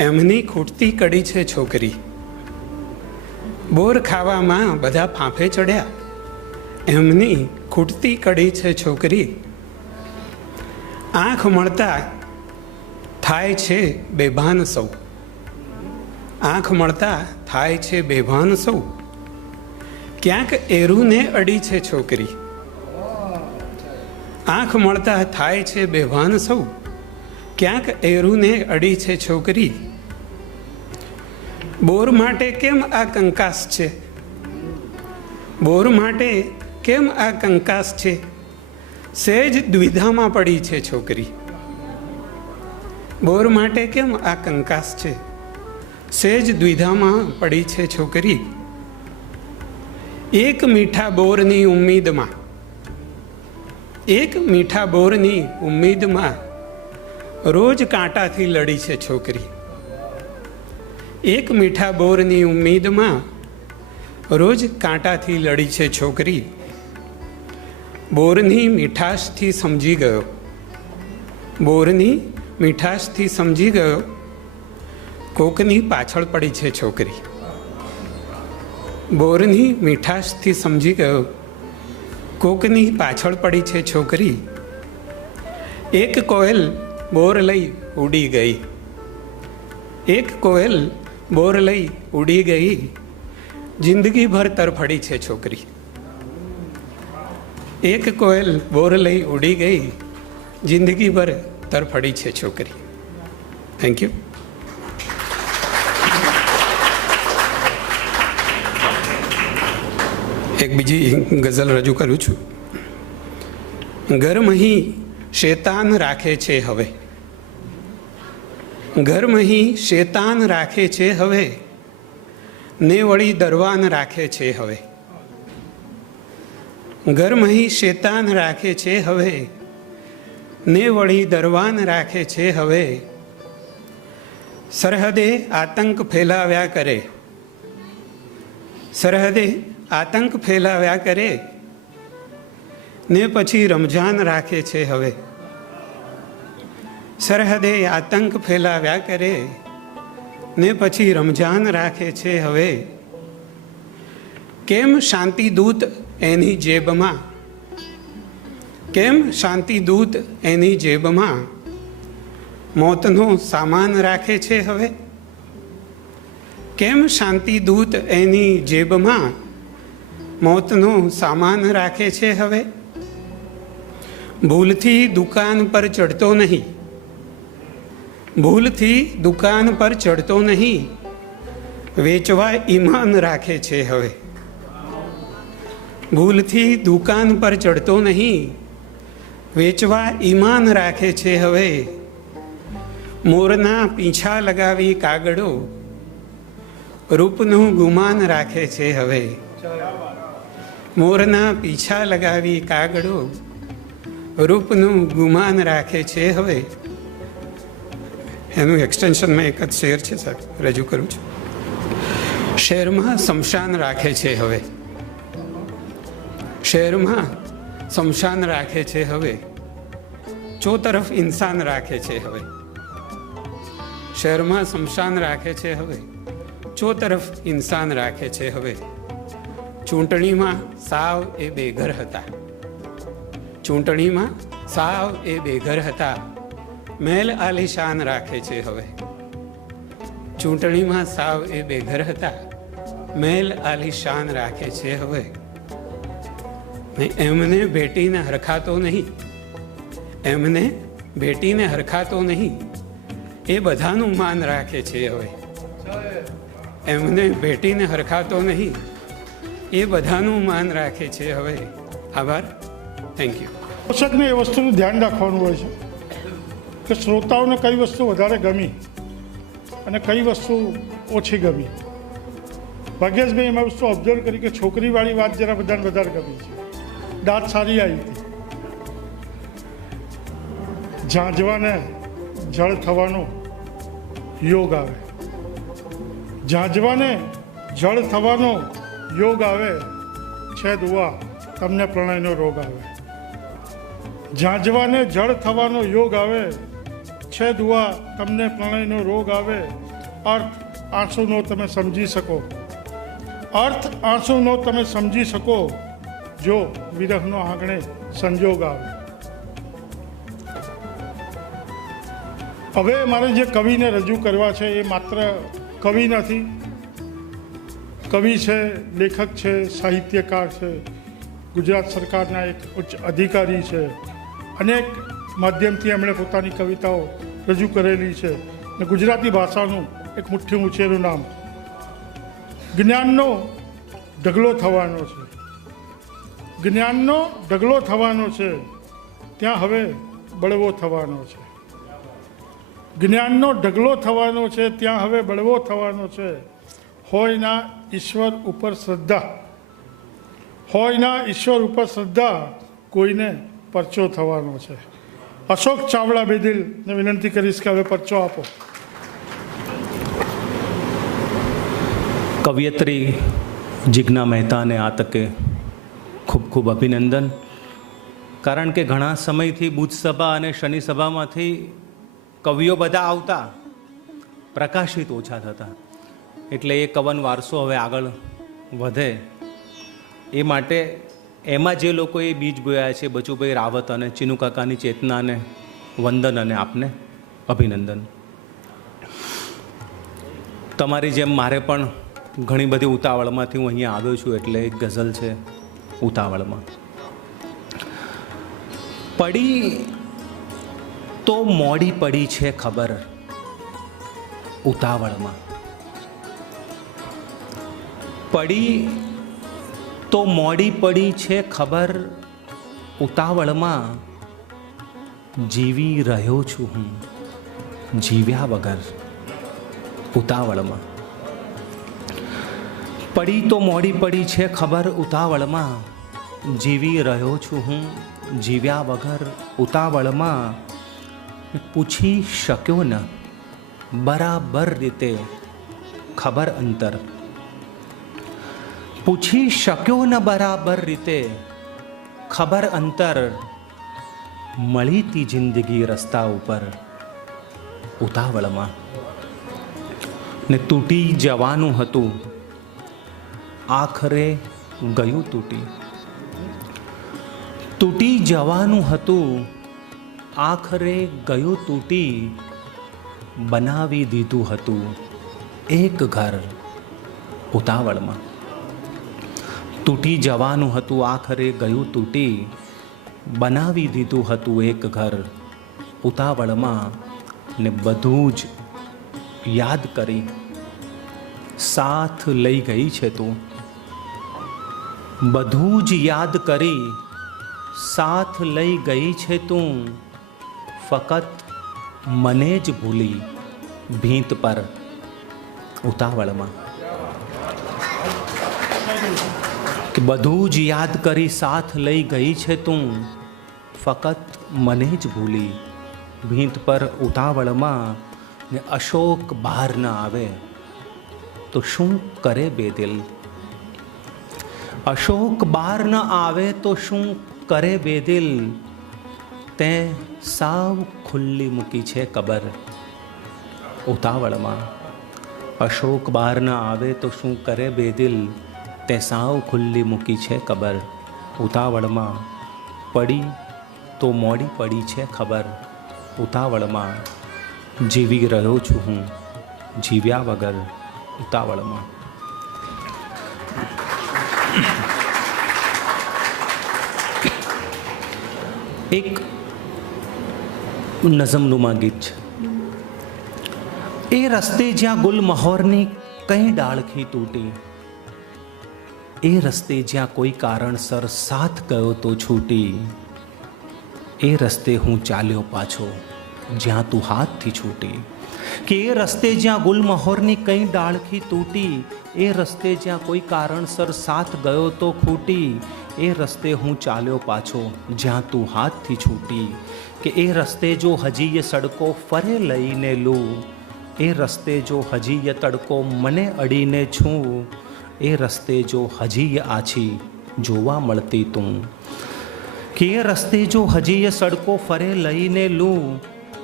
એમની ખૂટતી કડી છે છોકરી. બોર ખાવામાં બધા ફાંફે ચડ્યા, એમની ખૂટતી કડી છે છોકરી. આંખ મળતા થાય છે બેભાન સૌ, આંખ મળતા થાય છે બેભાન સૌ. ક્યાંક એરુને અડી છે છોકરી. આંખ મળતા થાય છે બેભાન સૌ, ક્યાંક એરુને અડી છે છોકરી. બોર માટે કેમ આ કંકાસ છે, બોર માટે કેમ આ કંકાસ છે, સહેજ દ્વિધામાં પડી છે છોકરી. બોર માટે કેમ આ કંકાસ છે, સહેજ દ્વિધામાં પડી છે છોકરી. એક મીઠા બોરની ઉમ્મીદમાં, એક મીઠા બોરની ઉમ્મીદમાં રોજ કાંટાથી લડી છે છોકરી. એક મીઠા બોરની ઉમ્મીદમાં રોજ કાંટાથી લડી છે છોકરી. બોરની મીઠાશથી સમજી ગયો, બોરની મીઠાશથી સમજી ગયો, કોકની પાછળ પડી છે છોકરી. બોરની મીઠાશથી સમજી ગયો, કોકની પાછળ પડી છે છોકરી. એક કોયલ બોર લઈ ઉડી ગઈ, એક કોયલ બોર લઈ ઉડી ગઈ, જિંદગીભર તરફડી છે છોકરી. એક કોયલ બોર લઈ ઉડી ગઈ, જિંદગીભર તરફડી છે છોકરી. Thank you. એક બીજી ગઝલ રજૂ કરું છું. ઘરમહી શેતાન રાખે છે હવે, ઘરમહી શેતાન રાખે છે હવે, ને વળી દરવાન રાખે છે હવે. ઘરમહી શેતાન રાખે છે હવે, ને વળી દરવાન રાખે છે હવે. સરહદે આતંક ફેલાવ્યા કરે, સરહદે આતંક ફેલાવ્યા કરે, ને પછી રમઝાન રાખે છે હવે. સરહદે આતંક ફેલાવ્યા કરે, ને પછી રમઝાન રાખે છે હવે. કેમ શાંતિદૂત એની જેબમાં, કેમ શાંતિદૂત એની જેબમાં મોતનો સામાન રાખે છે હવે. કેમ શાંતિદૂત એની જેબમાં મોતનો સામાન રાખે છે હવે. ભૂલથી દુકાન પર ચડતો નહીં, ભૂલથી દુકાન પર ચડતો નહીં, વેચવા ઈમાન રાખે છે હવે. ભૂલથી દુકાન પર ચડતો નહીં, વેચવા ઈમાન રાખે છે હવે. મોરના પીંછા લગાવી કાગડો રૂપનું ગુમાન રાખે છે હવે. મોરના પીછા લગાવી કાગડો રૂપનું ગુમાન રાખે છે હવે. એનું એક્સટેન્શનમાં એક જ શેર છે સાહેબ, રજૂ કરું છું. શહેરમાં શમશાન રાખે છે હવે, શહેરમાં શમશાન રાખે છે હવે, ચો તરફ ઇન્સાન રાખે છે હવે. શહેરમાં શમશાન રાખે છે હવે, ચો તરફ ઇન્સાન રાખે છે હવે. ચૂંટણીમાં સાવ એ બેઘર હતા, ચૂંટણીમાં સાવ એ બેઘર હતા, મહેલ આલિશાન રાખે છે હવે. ચૂંટણીમાં સાવ એ બેઘર હતા, મહેલ આલિશાન રાખે છે હવે. ને એમને ભેટીને હરખાતો નહીં, એમને ભેટીને હરખાતો નહીં, એ બધાનું માન રાખે છે હવે. એમને ભેટીને હરખાતો નહીં, એ બધાનું માન રાખે છે હવે. આભાર. Thank you. દર્શકને એ વસ્તુનું ધ્યાન રાખવાનું હોય છે કે શ્રોતાઓને કઈ વસ્તુ વધારે ગમી અને કઈ વસ્તુ ઓછી ગમી. ભાગ્યેશભાઈ એમાં વસ્તુ ઓબ્ઝર્વ કરી કે છોકરીવાળી વાત જરા બધાને વધારે ગમી છે. દાંત સારી આવી હતી. ઝાંઝવાને જળ થવાનો યોગ આવે, ઝાંઝવાને જળ થવાનો યોગ આવે, છે દુઆ તમને પ્રણયનો રોગ આવે. ઝાંઝવાને જળ થવાનો યોગ આવે, છે દુઆ તમને પ્રણયનો રોગ આવે. અર્થ આંસુનો તમે સમજી શકો, અર્થ આંસુનો તમે સમજી શકો, જો વિરહનો આંગણે સંજોગ આવે. હવે મારે જે કવિને રજૂ કરવા છે એ માત્ર કવિ નથી, કવિ છે, લેખક છે, સાહિત્યકાર છે, ગુજરાત સરકારના એક ઉચ્ચ અધિકારી છે. અનેક માધ્યમથી એમણે પોતાની કવિતાઓ રજૂ કરેલી છે અને ગુજરાતી ભાષાનું એક મુઠ્ઠી ઉંચેરું નામ. જ્ઞાનનો ઢગલો થવાનો છે, જ્ઞાનનો ઢગલો થવાનો છે, ત્યાં હવે બળવો થવાનો છે. જ્ઞાનનો ઢગલો થવાનો છે, ત્યાં હવે બળવો થવાનો છે. હોય ના ઈશ્વર ઉપર શ્રદ્ધા, હોય ના ઈશ્વર ઉપર શ્રદ્ધા, કોઈને પરચો થવાનો છે. અશોક ચાવડા બેદિલને વિનંતી કરીશ કે હવે પરચો આપો. કવિયત્રી જિજ્ઞા મહેતાને આ તકે ખૂબ ખૂબ અભિનંદન. કારણ કે ઘણા સમયથી બુધ સભા અને શનિ સભામાંથી કવિઓ બધા આવતા, પ્રકાશિત ઓછા થતા, એટલે એ કવન વારસો હવે આગળ વધે એ માટે એમાં જે લોકોએ બીજ બોયા છે, બચુભાઈ રાવત અને ચીનુ કાકાની ચેતનાને વંદન અને આપને અભિનંદન. તમારી જેમ મારે પણ ઘણી બધી ઉતાવળમાંથી હું અહીંયા આવ્યો છું, એટલે એક ગઝલ છે ઉતાવળમાં. પડી તો મોડી પડી છે ખબર ઉતાવળમાં, પડી તો મોડી પડી છે ખબર ઉતાવળમાં, જીવી રહ્યો છું હું જીવ્યા વગર ઉતાવળમાં. પડી તો મોડી પડી છે ખબર ઉતાવળમાં, જીવી રહ્યો છું હું જીવ્યા વગર ઉતાવળમાં. પૂછી શક્યો ન બરાબર રીતે ખબર અંતર, પૂછી શક્યો ન બરાબર રીતે ખબર અંતર. મળી તી જિંદગી રસ્તા ઉપર ઉતાવળમાં, ને તૂટી જવાનું હતું આખરે ગયું તૂટી. તૂટી જવાનું હતું આખરે ગયું તૂટી. બનાવી દીધું હતું એક ઘર ઉતાવળમાં. તૂટી જવાનું હતું આખરે ગયું તૂટી. બનાવી દીધું હતું એક ઘર ઉતાવળમાં. ને બધું જ યાદ કરી સાથ લઈ ગઈ છે તું. બધું જ યાદ કરી સાથ લઈ ગઈ છે તું. ફકત મને જ ભૂલી ભીંત પર ઉતાવળમાં. કે બધું જ યાદ કરી સાથ લઈ ગઈ છે તું. ફકત મને જ ભૂલી ભીંત પર ઉતાવળમાં. ને અશોક બહાર ન આવે તો શું કરે બેદિલ. અશોક બહાર ન આવે તો શું કરે બેદિલ. તે સાવ ખુલ્લી મૂકી છે કબર ઉતાવળમાં. અશોક બહાર ન આવે તો શું કરે બેદિલ. તે સાવ ખુલ્લી મૂકી છે કબર ઉતાવળમાં. પડી તો મોડી પડી છે ખબર ઉતાવળમાં. જીવી રહ્યો છું હું જીવ્યા વગર ઉતાવળમાં. એક નઝમનુમા ગીત છે. એ રસ્તે જ્યાં ગુલમહોરની કઈ ડાળખી તૂટી. એ રસ્તે જ્યાં કોઈ કારણસર સાથ ગયો તો છૂટી. એ રસ્તે હું ચાલ્યો પાછો જ્યાં તું હાથથી છૂટી. કે એ રસ્તે જ્યાં ગુલમહોરની કઈ ડાળખી તૂટી. એ રસ્તે જ્યાં કોઈ કારણસર સાથ ગયો તો ખૂટી. એ રસ્તે હું ચાલ્યો પાછો જ્યાં તું હાથથી છૂટી. કે એ રસ્તે જો હજી એ સડકો ફરે લઈને લૂ. એ રસ્તે જો હજી એ તડકો મને અડીને છું. એ રસ્તે જો હજી એ આછી જોવા મળતી તું. કે એ રસ્તે જો હજી એ સડકો ફરે લઈને લૂ.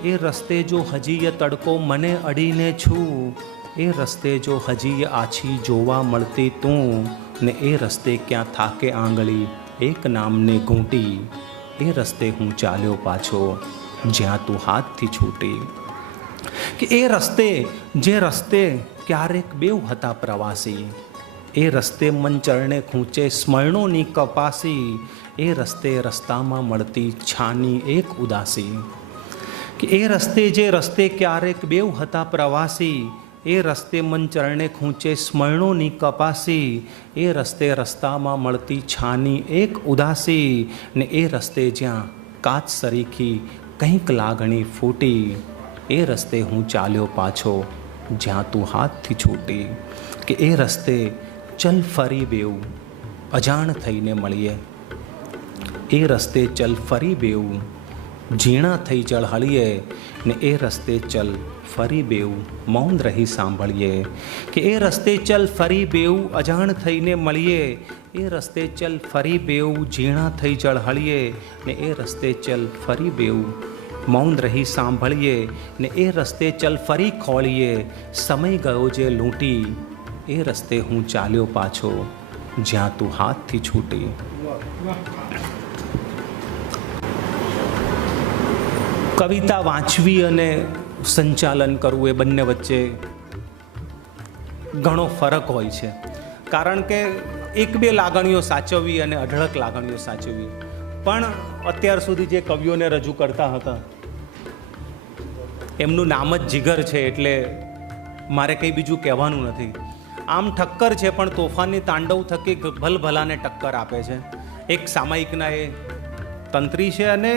એ રસ્તે જો હજી એ તડકો મને અડીને છું. એ રસ્તે જો હજી આછી જોવા મળતી તું, ને એ રસ્તે ક્યાં થાકે આંગળી એક નામને ઘૂંટી, એ રસ્તે હું ચાલ્યો પાછો જ્યાં તું હાથથી છૂટી. કે એ રસ્તે જે રસ્તે ક્યારેક બેવ હતા પ્રવાસી, એ રસ્તે મન ચરણે ખૂંચે સ્મરણોની કપાસી, એ રસ્તે રસ્તામાં મળતી છાની એક ઉદાસી. કે એ રસ્તે જે રસ્તે ક્યારેક બેવ હતા પ્રવાસી, એ રસ્તે મન ચરણે ખૂંચે સ્મરણોની કપાસી, એ રસ્તે રસ્તામાં મળતી છાની એક ઉદાસી, ને એ રસ્તે જ્યાં કાચ સરીખી કંઈક લાગણી ફૂટી, એ રસ્તે હું ચાલ્યો પાછો જ્યાં તું હાથથી છૂટી. કે એ રસ્તે ચલ ફરી બેવું અજાણ થઈને મળીએ, એ રસ્તે ચલ ફરી બેવું ઝીણા થઈ ઝળહળીએ, ને એ રસ્તે ચલ ફરી બેવું મૌન રહી સાંભળીએ. કે એ રસ્તે ચલ ફરી બેવું અજાણ થઈને મળીએ, એ રસ્તે ચલ ફરી બેવું ઝીણા થઈ ઝળહળીએ, ને એ રસ્તે ચલ ફરી બેવું મૌન રહી સાંભળીએ, ને એ રસ્તે ચલ ફરી ખોળીએ સમય ગયો જે લૂંટી, એ રસ્તે હું ચાલ્યો પાછો જ્યાં તું હાથથી છૂટી. કવિતા વાંચવી અને સંચાલન કરવું એ બંને વચ્ચે ઘણો ફરક હોય છે. કારણ કે એક બે લાગણીઓ સાચવવી અને અઢળક લાગણીઓ સાચવવી. પણ અત્યાર સુધી જે કવિઓને રજૂ કરતા હતા એમનું નામ જ જીગર છે, એટલે મારે કંઈ બીજું કહેવાનું નથી. આમ ઠક્કર છે પણ તોફાની તાંડવ થકી ભલભલાને ટક્કર આપે છે. એક સામાયિકના એ તંત્રી છે, અને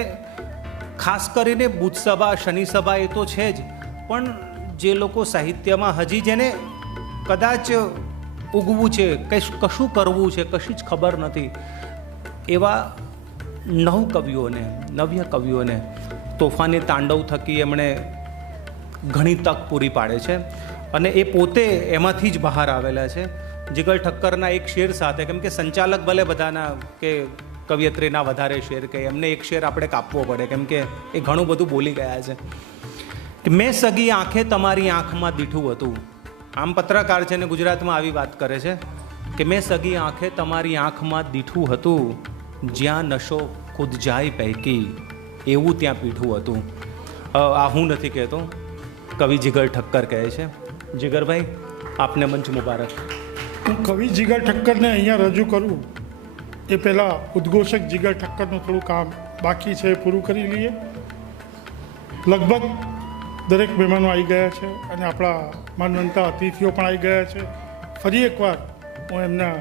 ખાસ કરીને બુધસભા શનિસભા એ તો છે જ, પણ જે લોકો સાહિત્યમાં હજી જેને કદાચ ઉગવું છે, કશું કરવું છે, કશી જ ખબર નથી, એવા નવ્ય કવિઓને તોફાની તાંડવ થકી એમણે ઘણી તક પૂરી પાડે છે. અને એ પોતે એમાંથી જ બહાર આવેલા છે. જીગર ઠક્કરના એક શેર સાથે, કેમ કે સંચાલક ભલે બધાના કે કવિયત્રીના વધારે શેર કે એમને એક શેર આપણે કાપવો પડે, કેમ કે એ ઘણું બધું બોલી ગયા છે. મેં સગી આંખે તમારી આંખમાં દીઠું હતું. આમ પત્રકાર છે ને ગુજરાતમાં આવી વાત કરે છે કે મેં સગી આંખે તમારી આંખમાં દીઠું હતું, જ્યાં નશો ખુદ જાય પૈકી એવું ત્યાં પીઠું હતું. આ હું નથી કહેતો, કવિ જીગર ઠક્કર કહે છે. જીગરભાઈ, આપને મંચ મુબારક. હું કવિ જીગર ઠક્કરને અહીંયા રજૂ કરું એ પહેલાં ઉદ્ઘોષક જીગર ઠક્કરનું થોડું કામ બાકી છે, પૂરું કરી લઈએ. લગભગ દરેક મહેમાનો આવી ગયા છે અને આપણા માનવંતા અતિથિઓ પણ આવી ગયા છે. ફરી એકવાર હું એમના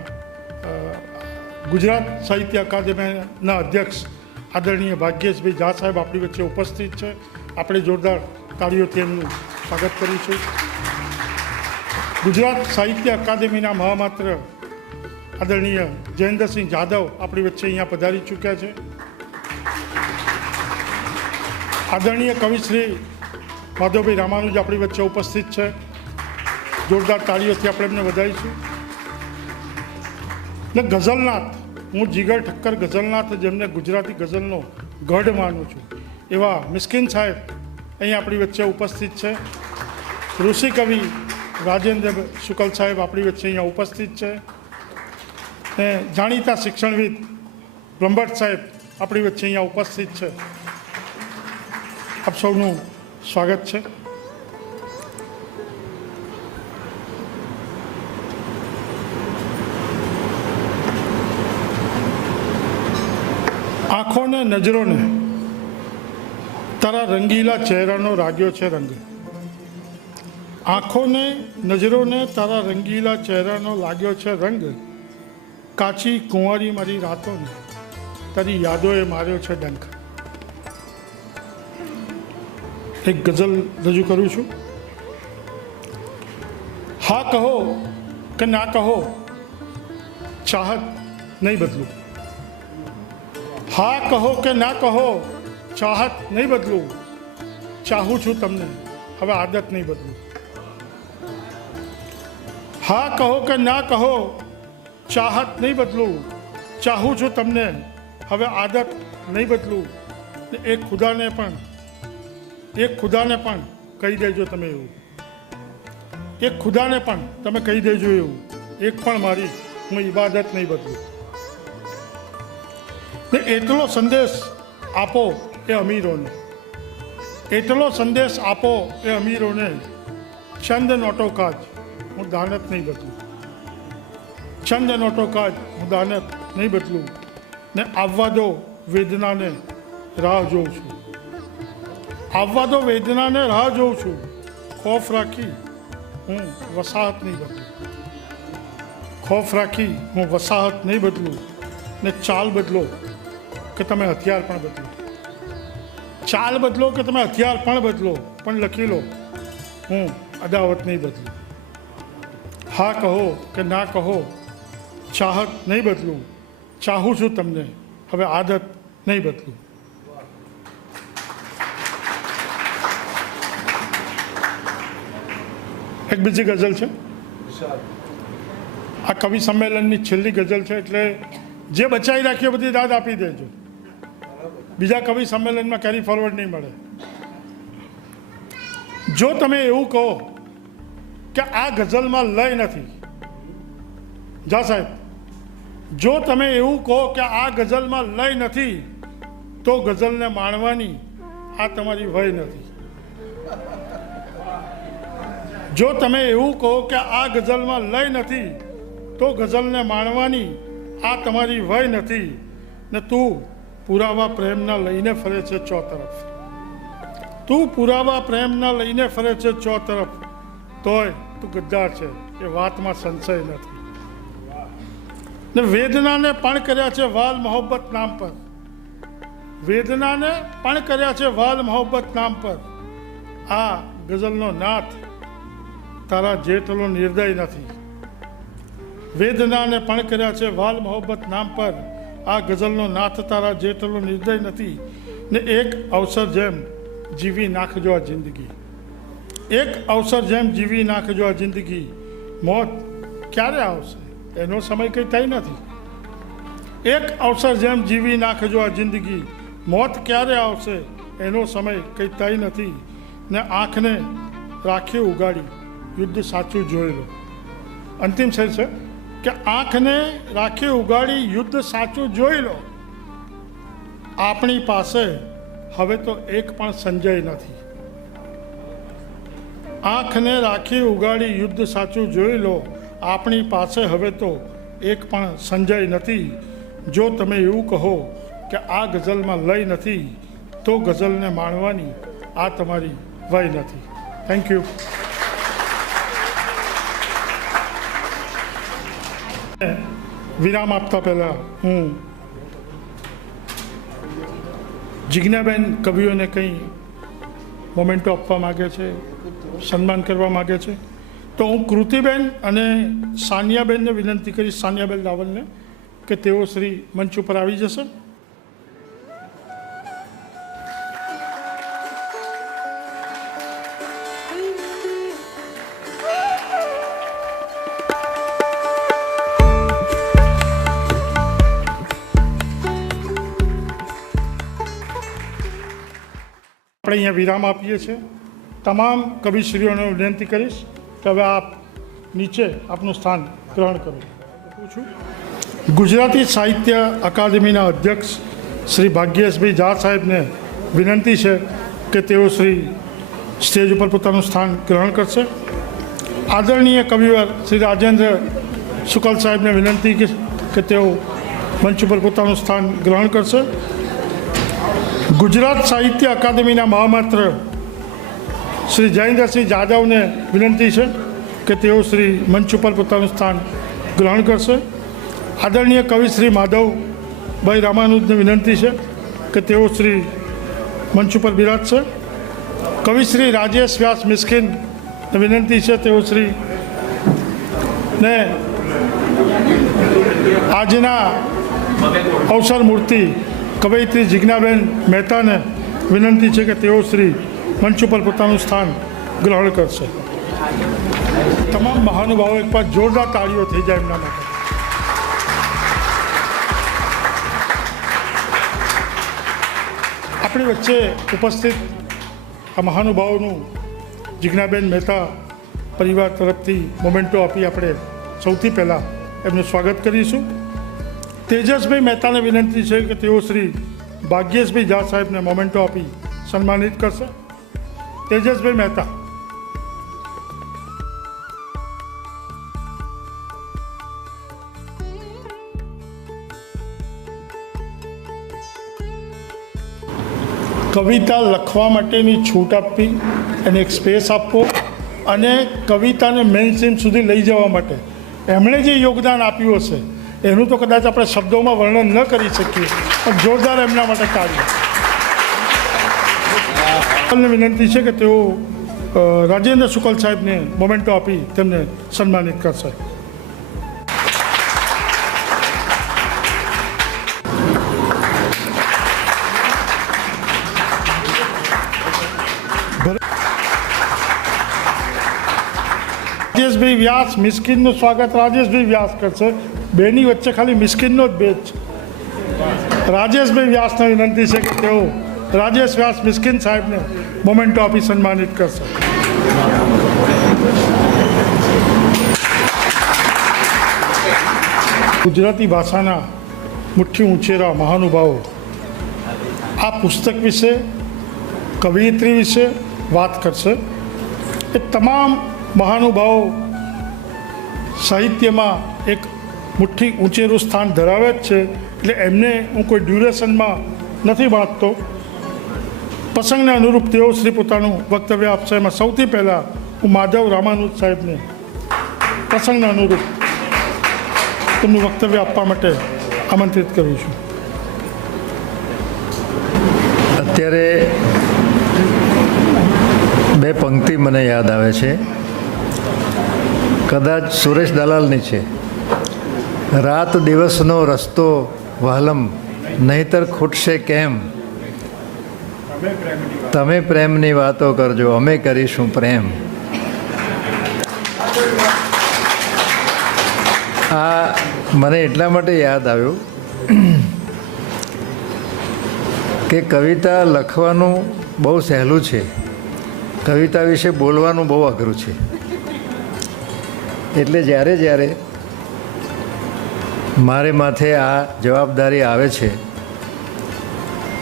ગુજરાત સાહિત્ય અકાદમીના અધ્યક્ષ આદરણીય ભાગ્યેશભાઈ ઝા સાહેબ આપણી વચ્ચે ઉપસ્થિત છે. આપણે જોરદાર તાળીઓથી એમનું સ્વાગત કરીશું. ગુજરાત સાહિત્ય અકાદમીના મહામાત્ર આદરણીય જયેન્દ્રસિંહ જાદવ આપણી વચ્ચે અહીંયા પધારી ચૂક્યા છે. આદરણીય કવિશ્રી માધવભાઈ રામાનુજ આપણી વચ્ચે ઉપસ્થિત છે. જોરદાર તાળીઓથી આપણે એમને વધારીશું. ને ગઝલનાથ, હું જીગર ઠક્કર ગઝલનાથ, જેમને ગુજરાતી ગઝલનો ગઢ માનું છું, એવા મિસ્કિન સાહેબ અહીં આપણી વચ્ચે ઉપસ્થિત છે. ઋષિ કવિ રાજેન્દ્ર શુકલ સાહેબ આપણી વચ્ચે અહીંયા ઉપસ્થિત છે. ને જાણીતા શિક્ષણવિદ બ્રહ્મભટ્ટ સાહેબ આપણી વચ્ચે અહીંયા ઉપસ્થિત છે. આપ સૌનું સ્વાગત છે. આંખોને નજરોને તારા રંગીલા ચહેરાનો રાગ્યો છે રંગ. આંખોને નજરોને તારા રંગીલા ચહેરાનો લાગ્યો છે રંગ. કાચી કુંવારી મારી રાતોને તારી યાદોએ માર્યો છે ડંખ. એક ગઝલ રજૂ કરું છું. હા કહો કે ના કહો, ચાહત નહીં બદલું. હા કહો કે ના કહો, ચાહત નહીં બદલું. ચાહું છું તમને, હવે આદત નહીં બદલું. હા કહો કે ના કહો, ચાહત નહીં બદલું. ચાહું છું તમને, હવે આદત નહીં બદલું. એક ખુદાને પણ કહી દેજો તમે એવું એક ખુદાને પણ તમે કહી દેજો એવું, એક પણ મારી હું ઈબાદત નહીં બદલું. ને એટલો સંદેશ આપો એ અમીરોને, એટલો સંદેશ આપો એ અમીરોને, છંદ નોટો કાજ હું દાનત નહીં બદલું, છંદ નોટો કાજ હું દાનત નહીં બદલું. ને આવવા દો વેદનાને રાહ જોઉં છું, આવવા દો વેદનાને રાહ જોઉં છું. ખોફ રાખી હું વસાહત નહીં બદલું, ખોફ રાખી હું વસાહત નહીં બદલું. ને ચાલ બદલો કે તમે હથિયાર પણ બદલો, ચાલ બદલો કે તમે હથિયાર પણ બદલો, પણ લખી લો હું અદાવત નહીં બદલું. હા કહો કે ના કહો, ચાહત નહીં બદલું, ચાહું છું તમને, હવે આદત નહીં બદલું. એક બીજી ગઝલ છે, આ કવિ સંમેલનની છેલ્લી ગઝલ છે, એટલે જે બચાવી રાખીએ બધી દાદ આપી દેજો, બીજા કવિ સંમેલનમાં કેરી ફોરવર્ડ નહીં મળે. જો તમે એવું કહો કે આ ગઝલમાં લય નથી, જા સાહેબ, જો તમે એવું કહો કે આ ગઝલમાં લય નથી, તો ગઝલને માણવાની આ તમારી વય નથી. જો તમે એવું કહો કે આ ગઝલમાં લય નથી, તો ગઝલને માણવાની આ તમારી વય નથી. ને તું પુરાવા પ્રેમના લઈને ફરે છે ચો તરફ, તું પુરાવા પ્રેમના લઈને ફરે છે ચો તરફ, તોય તું ગદ્દાર છે એ વાતમાં સંશય નથી. ને વેદનાને પણ કર્યા છે વાલ મોહબ્બત નામ પર, વેદનાને પણ કર્યા છે વાલ મોહબ્બત નામ પર. આ ગઝલનો નાથ તારા જેટલો નિર્દય નથી, વેદનાને પણ કર્યા છે વાલ મોહબ્બત નામ પર. આ ગઝલનો નાથ તારા જેટલો નિર્દય નથી. ને એક અવસર જેમ જીવી નાખજો આ જિંદગી, એક અવસર જેમ જીવી નાખજો આ જિંદગી. મોત ક્યારે આવશે એનો સમય કંઈ તય નથી, એક અવસર જેમ જીવી નાખજો આ જિંદગી. મોત ક્યારે આવશે એનો સમય કંઈ તય નથી. ને આંખને રાખી ઉગાડી યુદ્ધ સાચું જોઈ લો. અંતિમ શેર છે કે આંખને રાખી ઉગાડી યુદ્ધ સાચું જોઈ લો. આપણી પાસે હવે તો એક પણ સંજય નથી, આંખને રાખી ઉગાડી યુદ્ધ સાચું જોઈ લો. આપણી પાસે હવે તો એક પણ સંજય નથી. જો તમે એવું કહો કે આ ગઝલમાં લય નથી, તો ગઝલને માણવાની આ તમારી વય નથી. Thank you. વિરામ આપતા પહેલા હું જિજ્ઞાબેન કવિઓને કંઈ મોમેન્ટો આપવા માગે છે, સન્માન કરવા માગે છે, તો હું કૃતિબેન અને સાનિયાબેનને વિનંતી કરીશ, સાનિયાબેન રાવલને, કે તેઓ શ્રી મંચ ઉપર આવી જશે. આપણે અહીંયા વિરામ આપીએ છીએ. તમામ કવિશ્રીઓને વિનંતી કરીશ કે હવે આપ નીચે આપનું સ્થાન ગ્રહણ કરો. પૂછું ગુજરાતી સાહિત્ય અકાદમીના અધ્યક્ષ શ્રી ભાગ્યેશભાઈ ઝા સાહેબને વિનંતી છે કે તેઓ શ્રી સ્ટેજ ઉપર પોતાનું સ્થાન ગ્રહણ કરશે. આદરણીય કવિવર શ્રી રાજેન્દ્ર શુકલ સાહેબને વિનંતી કે તેઓ મંચ ઉપર પોતાનું સ્થાન ગ્રહણ કરશે. ગુજરાત સાહિત્ય અકાદમીના મહામાત્ર શ્રી જયેન્દ્રસિંહ જાદવને વિનંતી છે કે તેઓ શ્રી મંચ ઉપર પોતાનું સ્થાન ગ્રહણ કરશે. આદરણીય કવિ શ્રી માધવભાઈ રામાનુજને વિનંતી છે કે તેઓ શ્રી મંચ ઉપર બિરાજશે. કવિ શ્રી રાજેશ વ્યાસ મિસ્કિનને વિનંતી છે તેઓ શ્રી ને આજના અવસર મૂર્તિ કવયિત્રી જિજ્ઞાબેન મહેતાને વિનંતી છે કે તેઓ શ્રી મંચ ઉપર પોતાનું સ્થાન ગ્રહણ કરશે. તમામ મહાનુભાવો એક પાસ જોરદાર તાળીઓ થઈ જાય એમના માટે. આપણી વચ્ચે ઉપસ્થિત આ મહાનુભાવોનું જિજ્ઞાબેન મહેતા પરિવાર તરફથી મોમેન્ટો આપી આપણે સૌથી પહેલાં એમનું સ્વાગત કરીશું. તેજસભાઈ મહેતાને વિનંતી છે કે તેઓ શ્રી ભાગ્યેશભાઈ ઝા સાહેબને મોમેન્ટો આપી સન્માનિત કરશે. તેજસભાઈ મહેતા. કવિતા લખવા માટેની છૂટ આપવી, એને એક સ્પેસ આપવો અને કવિતાને મેઇન સ્ટ્રીમ સુધી લઈ જવા માટે એમણે જે યોગદાન આપ્યું હશે એનું તો કદાચ આપણે શબ્દોમાં વર્ણન ન કરી શકીએ, પણ જોરદાર એમના માટે કાર્ય. વિનંતી છે કે તેઓ રાજેન્દ્ર શુક્લ સાહેબને મોમેન્ટો આપી તેમને સન્માનિત કરશે. રાજેશભાઈ વ્યાસ મિસ્કિનનું સ્વાગત રાજેશભાઈ વ્યાસ કરશે. બેની વચ્ચે ખાલી મિસ્કિનનો જ ભેદ છે. રાજેશભાઈ વ્યાસને વિનંતી છે કે તેઓ રાજેશ વ્યાસ મિસ્કિન સાહેબને મોમેન્ટો આપી સન્માનિત કરશે. ગુજરાતી ભાષાના મુઠ્ઠી ઉંચેરા મહાનુભાવો આ પુસ્તક વિશે, કવિયત્રી વિશે વાત કરશે. એ તમામ મહાનુભાવો સાહિત્યમાં એક મુઠ્ઠી ઊંચેરું સ્થાન ધરાવે જ છે, એટલે એમને હું કોઈ ડ્યુરેશનમાં નથી વાંચતો. પ્રસંગને અનુરૂપ તેઓ શ્રી પોતાનું વક્તવ્ય આપશે. એમાં સૌથી પહેલાં હું માધવ રામાનુજ સાહેબને પ્રસંગને અનુરૂપ તેમનું વક્તવ્ય આપવા માટે આમંત્રિત કરું છું. અત્યારે બે પંક્તિ મને યાદ આવે છે, કદાચ સુરેશ દલાલની છે. રાત દિવસનો રસ્તો વહાલમ, નહીતર ખૂટશે કેમ. તમે પ્રેમની વાતો કરજો, અમે કરીશું પ્રેમ. આ મને એટલા માટે યાદ આવ્યું કે કવિતા લખવાનું બહુ સહેલું છે, કવિતા વિશે બોલવાનું બહુ અઘરું છે. એટલે જ્યારે મારે માથે આ જવાબદારી આવે છે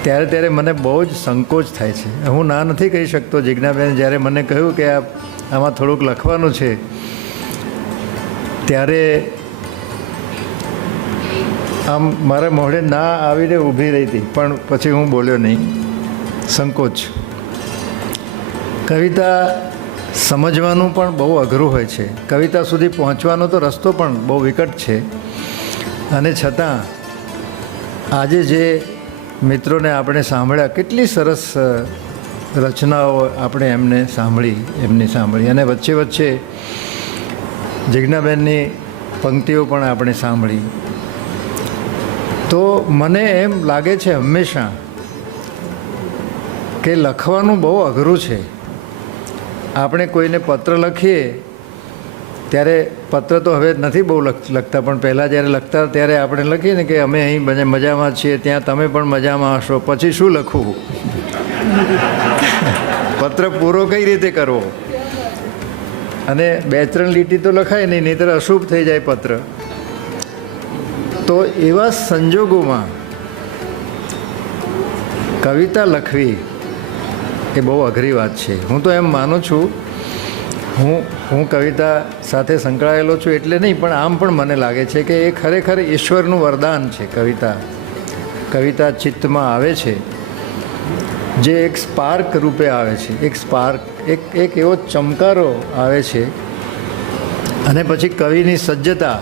ત્યારે મને બહુ જ સંકોચ થાય છે. હું ના નથી કહી શકતો. જિજ્ઞાબેન જ્યારે મને કહ્યું કે આમાં થોડુંક લખવાનું છે ત્યારે આમ મારા મોઢે ના આવીને ઊભી રહી હતી, પણ પછી હું બોલ્યો નહીં. સંકોચ. કવિતા સમજવાનું પણ બહુ અઘરું હોય છે. કવિતા સુધી પહોંચવાનો તો રસ્તો પણ બહુ વિકટ છે. અને છતાં આજે જે મિત્રોને આપણે સાંભળ્યા, કેટલી સરસ રચનાઓ આપણે એમની સાંભળી અને વચ્ચે જિજ્ઞાબેનની પંક્તિઓ પણ આપણે સાંભળી. તો મને એમ લાગે છે હંમેશા કે લખવાનું બહુ અઘરું છે. આપણે કોઈને પત્ર લખીએ ત્યારે, પત્ર તો હવે નથી બહુ લખતા, પણ પહેલાં જ્યારે લખતા ત્યારે આપણે લખીએ ને કે અમે અહીં મજામાં છીએ, ત્યાં તમે પણ મજામાં હશો. પછી શું લખવું? પત્ર પૂરો કઈ રીતે કરવો? અને 2-3 લીટી તો લખાય નહીં, નહીંતર અશુભ થઈ જાય પત્ર. તો એવા સંજોગોમાં કવિતા લખવી એ બહુ અઘરી વાત છે. હું તો એમ માનું છું, હું કવિતા સાથે સંકળાયેલો છું એટલે નહીં, પણ આમ પણ મને લાગે છે કે એ ખરેખર ઈશ્વરનું વરદાન છે. કવિતા ચિત્તમાં આવે છે જે એક સ્પાર્ક રૂપે આવે છે. એક એવો ચમકારો આવે છે અને પછી કવિની સજ્જતા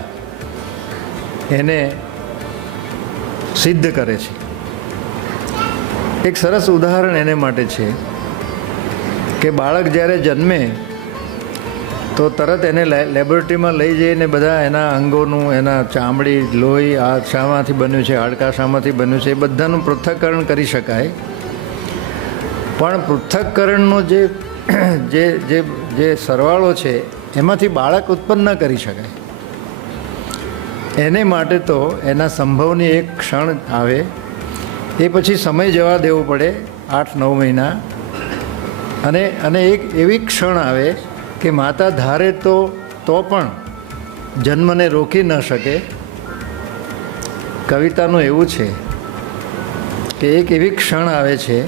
એને સિદ્ધ કરે છે. એક સરસ ઉદાહરણ એને માટે છે કે બાળક જ્યારે જન્મે તો તરત એને લેબોરેટરીમાં લઈ જઈને બધા એના અંગોનું, એના ચામડી, લોહી, આ શામાંથી બન્યું છે, હાડકાં શામાંથી બન્યું છે, એ બધાનું પૃથ્થકરણ કરી શકાય. પણ પૃથ્થકરણનો જે સરવાળો છે એમાંથી બાળક ઉત્પન્ન ન કરી શકાય. એને માટે તો એના સંભવની એક ક્ષણ આવે, એ પછી સમય જવા દેવો પડે 8-9 મહિના, અને એક એવી ક્ષણ આવે કે માતા ધારે તો પણ જન્મને રોકી ન શકે. કવિતાનું એવું છે કે એક એવી ક્ષણ આવે છે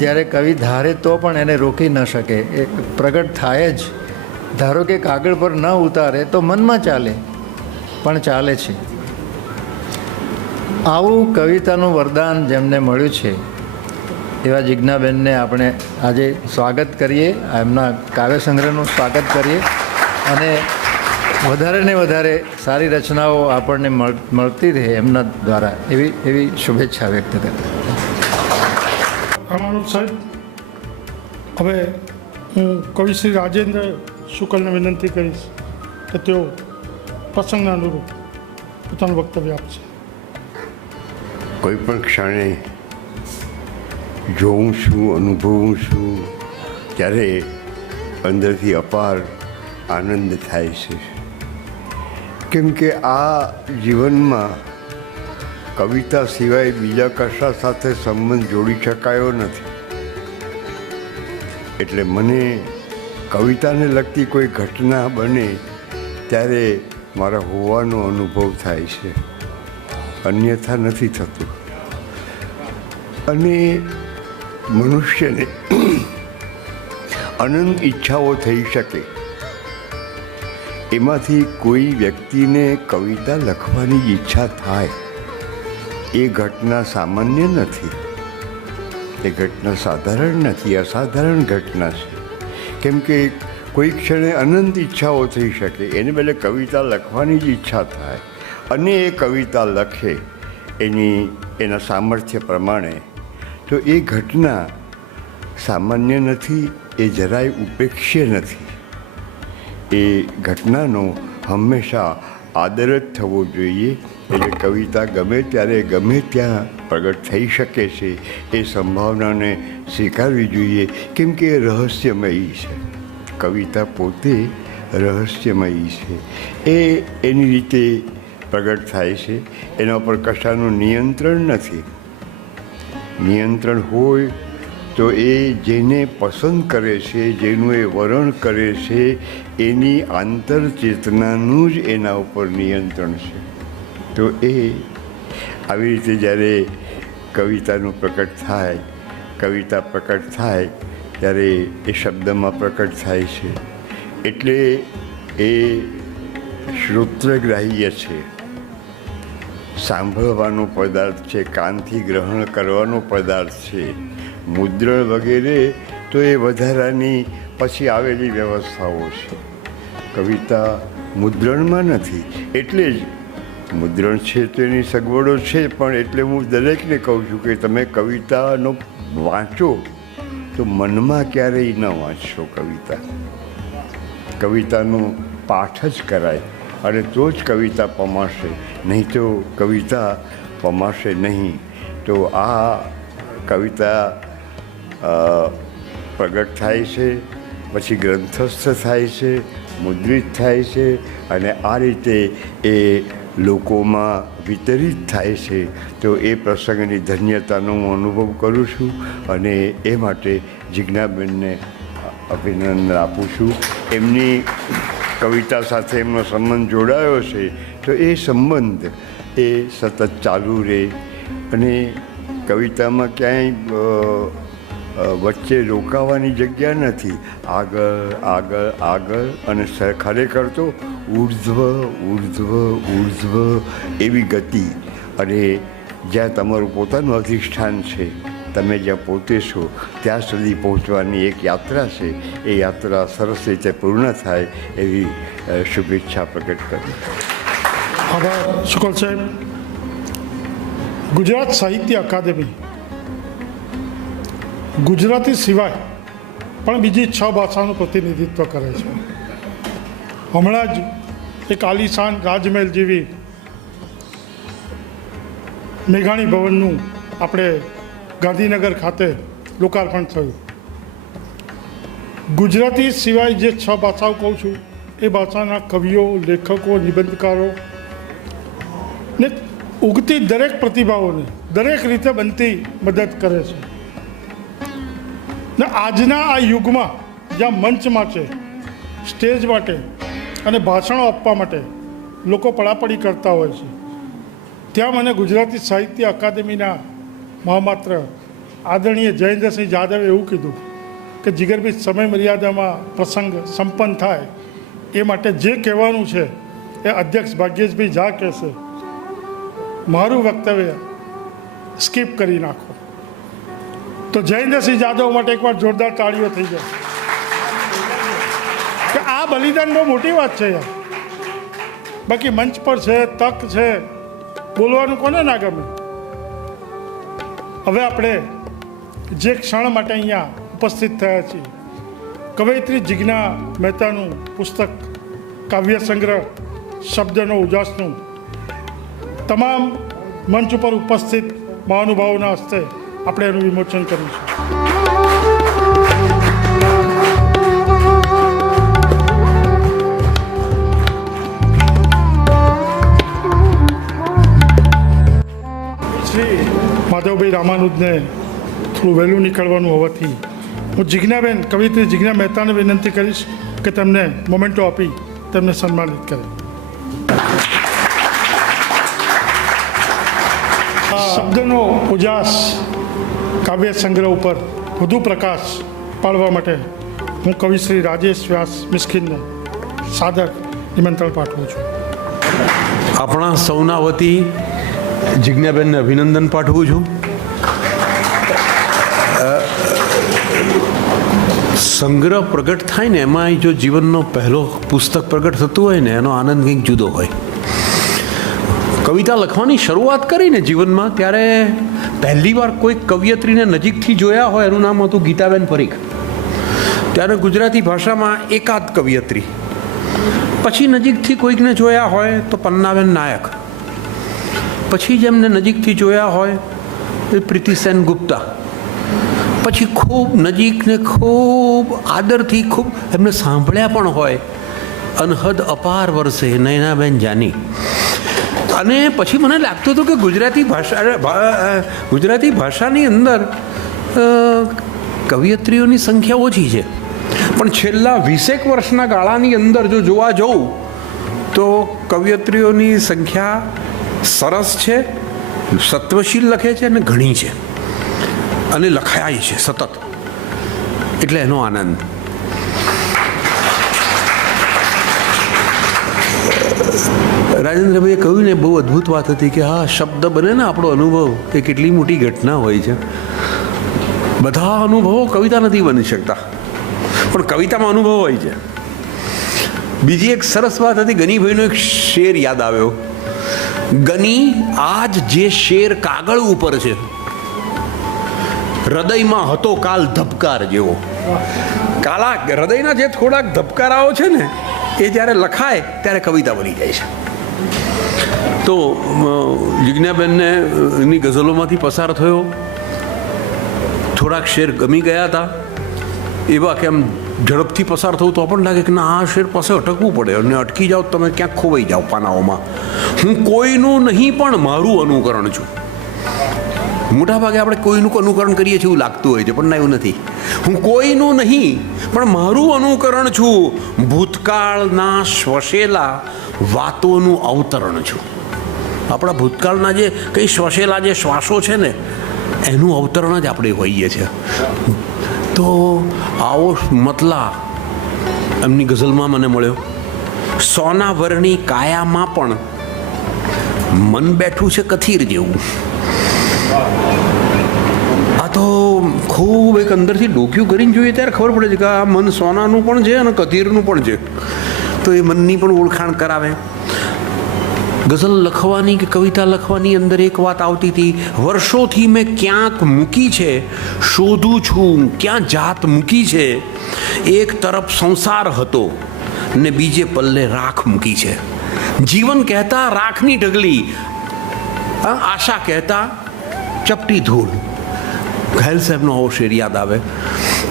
જ્યારે કવિ ધારે તો પણ એને રોકી ન શકે, એ પ્રગટ થાય જ. ધારો કે કાગળ પર ન ઉતારે તો મનમાં ચાલે, પણ ચાલે છે. આવું કવિતાનું વરદાન જેમને મળ્યું છે એવા જિજ્ઞાબેનને આપણે આજે સ્વાગત કરીએ, એમના કાવ્ય સંગ્રહનું સ્વાગત કરીએ અને વધારે ને વધારે સારી રચનાઓ આપણને મળતી રહે એમના દ્વારા, એવી શુભેચ્છા વ્યક્ત કરતા. રામાનુજ સાહેબ, હવે હું કવિ શ્રી રાજેન્દ્ર શુકલને વિનંતી કરીશ કે તેઓ પ્રસંગના અનુરૂપ પોતાનું વક્તવ્ય આપશે. કોઈ પણ ક્ષણે જોઉં છું, અનુભવું છું, ત્યારે અંદરથી અપાર આનંદ થાય છે. કેમ કે આ જીવનમાં કવિતા સિવાય બીજા કશા સાથે સંબંધ જોડી શકાયો નથી. એટલે મને કવિતાને લગતી કોઈ ઘટના બને ત્યારે મારા હોવાનો અનુભવ થાય છે, અન્યથા નથી થતું. અને મનુષ્યને અનંત ઈચ્છાઓ થઈ શકે, એમાંથી કોઈ વ્યક્તિને કવિતા લખવાની ઈચ્છા થાય, એ ઘટના સામાન્ય નથી, એ ઘટના સાધારણ નથી, અસાધારણ ઘટના છે. કેમ કે કોઈ ક્ષણે અનંત ઈચ્છાઓ થઈ શકે, એને બદલે કવિતા લખવાની જ ઈચ્છા થાય અને એ કવિતા લખે એના સામર્થ્ય પ્રમાણે, તો એ ઘટના સામાન્ય નથી, એ જરાય ઉપેક્ષ્ય નથી. એ ઘટનાનો હંમેશા આદર જ થવો જોઈએ. એટલે કવિતા ગમે ત્યારે ગમે ત્યાં પ્રગટ થઈ શકે છે, એ સંભાવનાને સ્વીકારવી જોઈએ. કેમ કે એ રહસ્યમયી છે, કવિતા પોતે રહસ્યમયી છે. એ એની રીતે પ્રગટ થાય છે, એના ઉપર કશાનું નિયંત્રણ નથી. નિયંત્રણ હોય તો એ જેને પસંદ કરે છે, જેનું એ વરણ કરે છે, એની આંતરચેતનાનું જ એના ઉપર નિયંત્રણ છે. તો એ આવી રીતે જ્યારે કવિતાનું પ્રકટ થાય, કવિતા પ્રકટ થાય ત્યારે એ શબ્દમાં પ્રકટ થાય છે. એટલે એ શ્રોત્રગ્રાહ્ય છે, સાંભળવાનો પદાર્થ છે, કાનથી ગ્રહણ કરવાનો પદાર્થ છે. મુદ્રણ વગેરે તો એ વધારાની પછી આવેલી વ્યવસ્થાઓ છે. કવિતા મુદ્રણમાં નથી. એટલે જ મુદ્રણ છે તો એની સગવડો છે, પણ એટલે હું દરેકને કહું છું કે તમે કવિતાનો વાંચો તો મનમાં ક્યારેય ન વાંચશો. કવિતાનો પાઠ જ કરાય અને તો જ કવિતા પમાશે, નહીં તો કવિતા પમાશે નહીં. તો આ કવિતા પ્રગટ થાય છે, પછી ગ્રંથસ્થ થાય છે, મુદ્રિત થાય છે અને આ રીતે એ લોકોમાં વિતરિત થાય છે. તો એ પ્રસંગની ધન્યતાનો હું અનુભવ કરું છું અને એ માટે જિજ્ઞાબેનને અભિનંદન આપું છું. એમની કવિતા સાથે એમનો સંબંધ જોડાયો છે, તો એ સંબંધ એ સતત ચાલુ રહે અને કવિતામાં ક્યાંય વચ્ચે રોકાવાની જગ્યા નથી. આગળ આગળ આગળ અને ખરેખર તો ઉર્ધ્વ ઉર્ધ્વ ઉર્ધ્વ એવી ગતિ. અને જ્યાં તમારું પોતાનું અધિષ્ઠાન છે, તમે જ્યાં પોતે છો ત્યાં સુધી પહોંચવાની એક યાત્રા છે. એ યાત્રા સરસ રીતે પૂર્ણ થાય એવી શુભેચ્છા પ્રગટ કરું. આભાર શુકલ સાહેબ. ગુજરાત સાહિત્ય અકાદમી ગુજરાતી સિવાય પણ બીજી 6 ભાષાનું પ્રતિનિધિત્વ કરે છે. હમણાં જ એક આલિશાન રાજમહેલ જેવી મેઘાણી ભવનનું આપણે ગાંધીનગર ખાતે લોકાર્પણ થયું. ગુજરાતી સિવાય જે 6 ભાષાઓ કહું છું, એ ભાષાના કવિઓ, લેખકો, નિબંધકારો ને ઉગતી દરેક પ્રતિભાઓને દરેક રીતે બનતી મદદ કરે છે. ને આજના આ યુગમાં જ્યાં મંચ માટે, સ્ટેજ માટે અને ભાષણો આપવા માટે લોકો પડાપડી કરતા હોય છે, ત્યાં મને ગુજરાતી સાહિત્ય અકાદમીના મહામાત્ર આદરણીય જયેન્દ્રસિંહ જાદવે એવું કીધું કે જીગરભાઈ સમય મર્યાદામાં પ્રસંગ સંપન્ન થાય એ માટે જે કહેવાનું છે એ અધ્યક્ષ ભાગ્યેશભાઈ ઝા કહેશે, મારું વક્તવ્ય સ્કીપ કરી નાખો. તો જયેન્દ્રસિંહ જાદવ માટે એકવાર જોરદાર તાળીઓ થઈ જાય કે આ બલિદાન બહુ મોટી વાત છે યાર. બાકી મંચ પર છે, તક છે, બોલવાનું કોને ના ગમે. હવે આપણે જે ક્ષણ માટે અહીંયા ઉપસ્થિત થયા છીએ, કવયિત્રી જિજ્ઞા મહેતાનું પુસ્તક કાવ્ય સંગ્રહ શબ્દનો ઉજાસનું તમામ મંચ ઉપર ઉપસ્થિત મહાનુભાવોના હસ્તે આપણે એનું વિમોચન કરીશું. શ્રી માધવભાઈ રામાનુજને થોડું વહેલું નીકળવાનું હોવાથી હું જિજ્ઞાબેન કવિત્રી જિજ્ઞા મહેતાને વિનંતી કરીશ કે તેમને મોમેન્ટો આપી તેમને સન્માનિત કરે. શબ્દનો ઉજાસ કાવ્ય સંગ્રહ ઉપર વધુ પ્રકાશ પાડવા માટે હું કવિ શ્રી રાજેશ વ્યાસ મિસ્કિનને સાદર નિમંત્રણ પાઠવું છું. આપણા સૌના વતી જિજ્ઞાબેનને અભિનંદન પાઠવું છું. સંગ્રહ પ્રગટ થાય ને એમાં જો જીવનનો પહેલો પુસ્તક પ્રગટ થતું હોય ને એનો આનંદ કંઈક જુદો હોય. કવિતા લખવાની શરૂઆત કરીને જીવનમાં ત્યારે પહેલી વાર કોઈ કવિયત્રીને નજીકથી જોયા હોય એનું નામ હતું ગીતાબેન પરીખ. ત્યારે ગુજરાતી ભાષામાં એકાદ કવિયત્રી. પછી નજીકથી કોઈકને જોયા હોય તો પન્નાબેન નાયક. પછી જેમને નજીકથી જોયા હોય એ પ્રીતિ સેન ગુપ્તા. પછી ખૂબ નજીક ને ખૂબ આદરથી ખૂબ એમને સાંભળ્યા પણ હોય અનહદ અપાર વર્ષે નયનાબેન જાની. અને પછી મને લાગતું હતું કે ગુજરાતી ભાષાની અંદર કવિયત્રીઓની સંખ્યા ઓછી છે, પણ છેલ્લા 20 વર્ષના ગાળાની અંદર જો જોવા જવું તો કવિયત્રીઓની સંખ્યા સરસ છે, સત્વશીલ લખે છે અને ઘણી છે અને લખાય છે સતત, એટલે એનો આનંદ. રાજેન્દ્રભાઈએ કહ્યું ને બહુ અદ્ભુત વાત હતી કે હા શબ્દ બને ને આપણો અનુભવ એ કેટલી મોટી ઘટના હોય છે. બધા અનુભવો કવિતા નથી બની શકતા, પણ કવિતામાં અનુભવ હોય છે. બીજી એક સરસ વાત હતી, ગનીભાઈનો એક શેર યાદ આવ્યો. ગની આજ જે શેર કાગળ ઉપર છે, હૃદયમાં હતો કાલ ધબકાર જેવો. કાલા હૃદયના જે થોડાક ધબકારાઓ છે ને એ જ્યારે લખાય ત્યારે કવિતા બની જાય છે. તો જિજ્ઞાબેનને એની ગઝલોમાંથી પસાર થયો, થોડાક શેર ગમી ગયા હતા, એવા કે આમ ઝડપથી પસાર થવું તો પણ લાગે કે ના આ શેર પાસે અટકવું પડે, અને અટકી જાઓ તમે ક્યાંક ખોવાઈ જાઓ પાનાઓમાં. હું કોઈનું નહીં પણ મારું અનુકરણ છું. મોટાભાગે આપણે કોઈનું અનુકરણ કરીએ છીએ એવું લાગતું હોય છે, પણ ના એવું નથી. હું કોઈનું નહીં પણ મારું અનુકરણ છું, ભૂતકાળના શ્વસેલા વાતોનું અવતરણ છું. આપણા ભૂતકાળના જે કંઈ શ્વસેલા જે શ્વાસો છે ને એનું અવતરણ જ આપણે હોઈએ છીએ. તો આવો મતલા એમની ગઝલમાં મને મળ્યો. સોના વરની કાયામાં પણ મન બેઠું છે કથીર જેવું. આ તો ખૂબ એક અંદરથી ડોક્યું કરીને જોઈએ ત્યારે ખબર પડે છે કે આ મન સોનાનું પણ છે અને કથીરનું પણ છે. તો એ મનની પણ ઓળખાણ કરાવે. ગઝલ લખવાની કે કવિતા લખવાની અંદર એક વાત આવતી હતી, વર્ષોથી મેં ક્યાંક મૂકી છે, શોધું છું ક્યાં જાત મૂકી છે. એક તરફ સંસાર હતો ને બીજે પલ્લે રાખ મૂકી છે. જીવન કહેતા રાખની ઢગલી, આશા કહેતા ચપટી ધૂળ. ઘાયલ સાહેબનો આવો શેર યાદ આવે.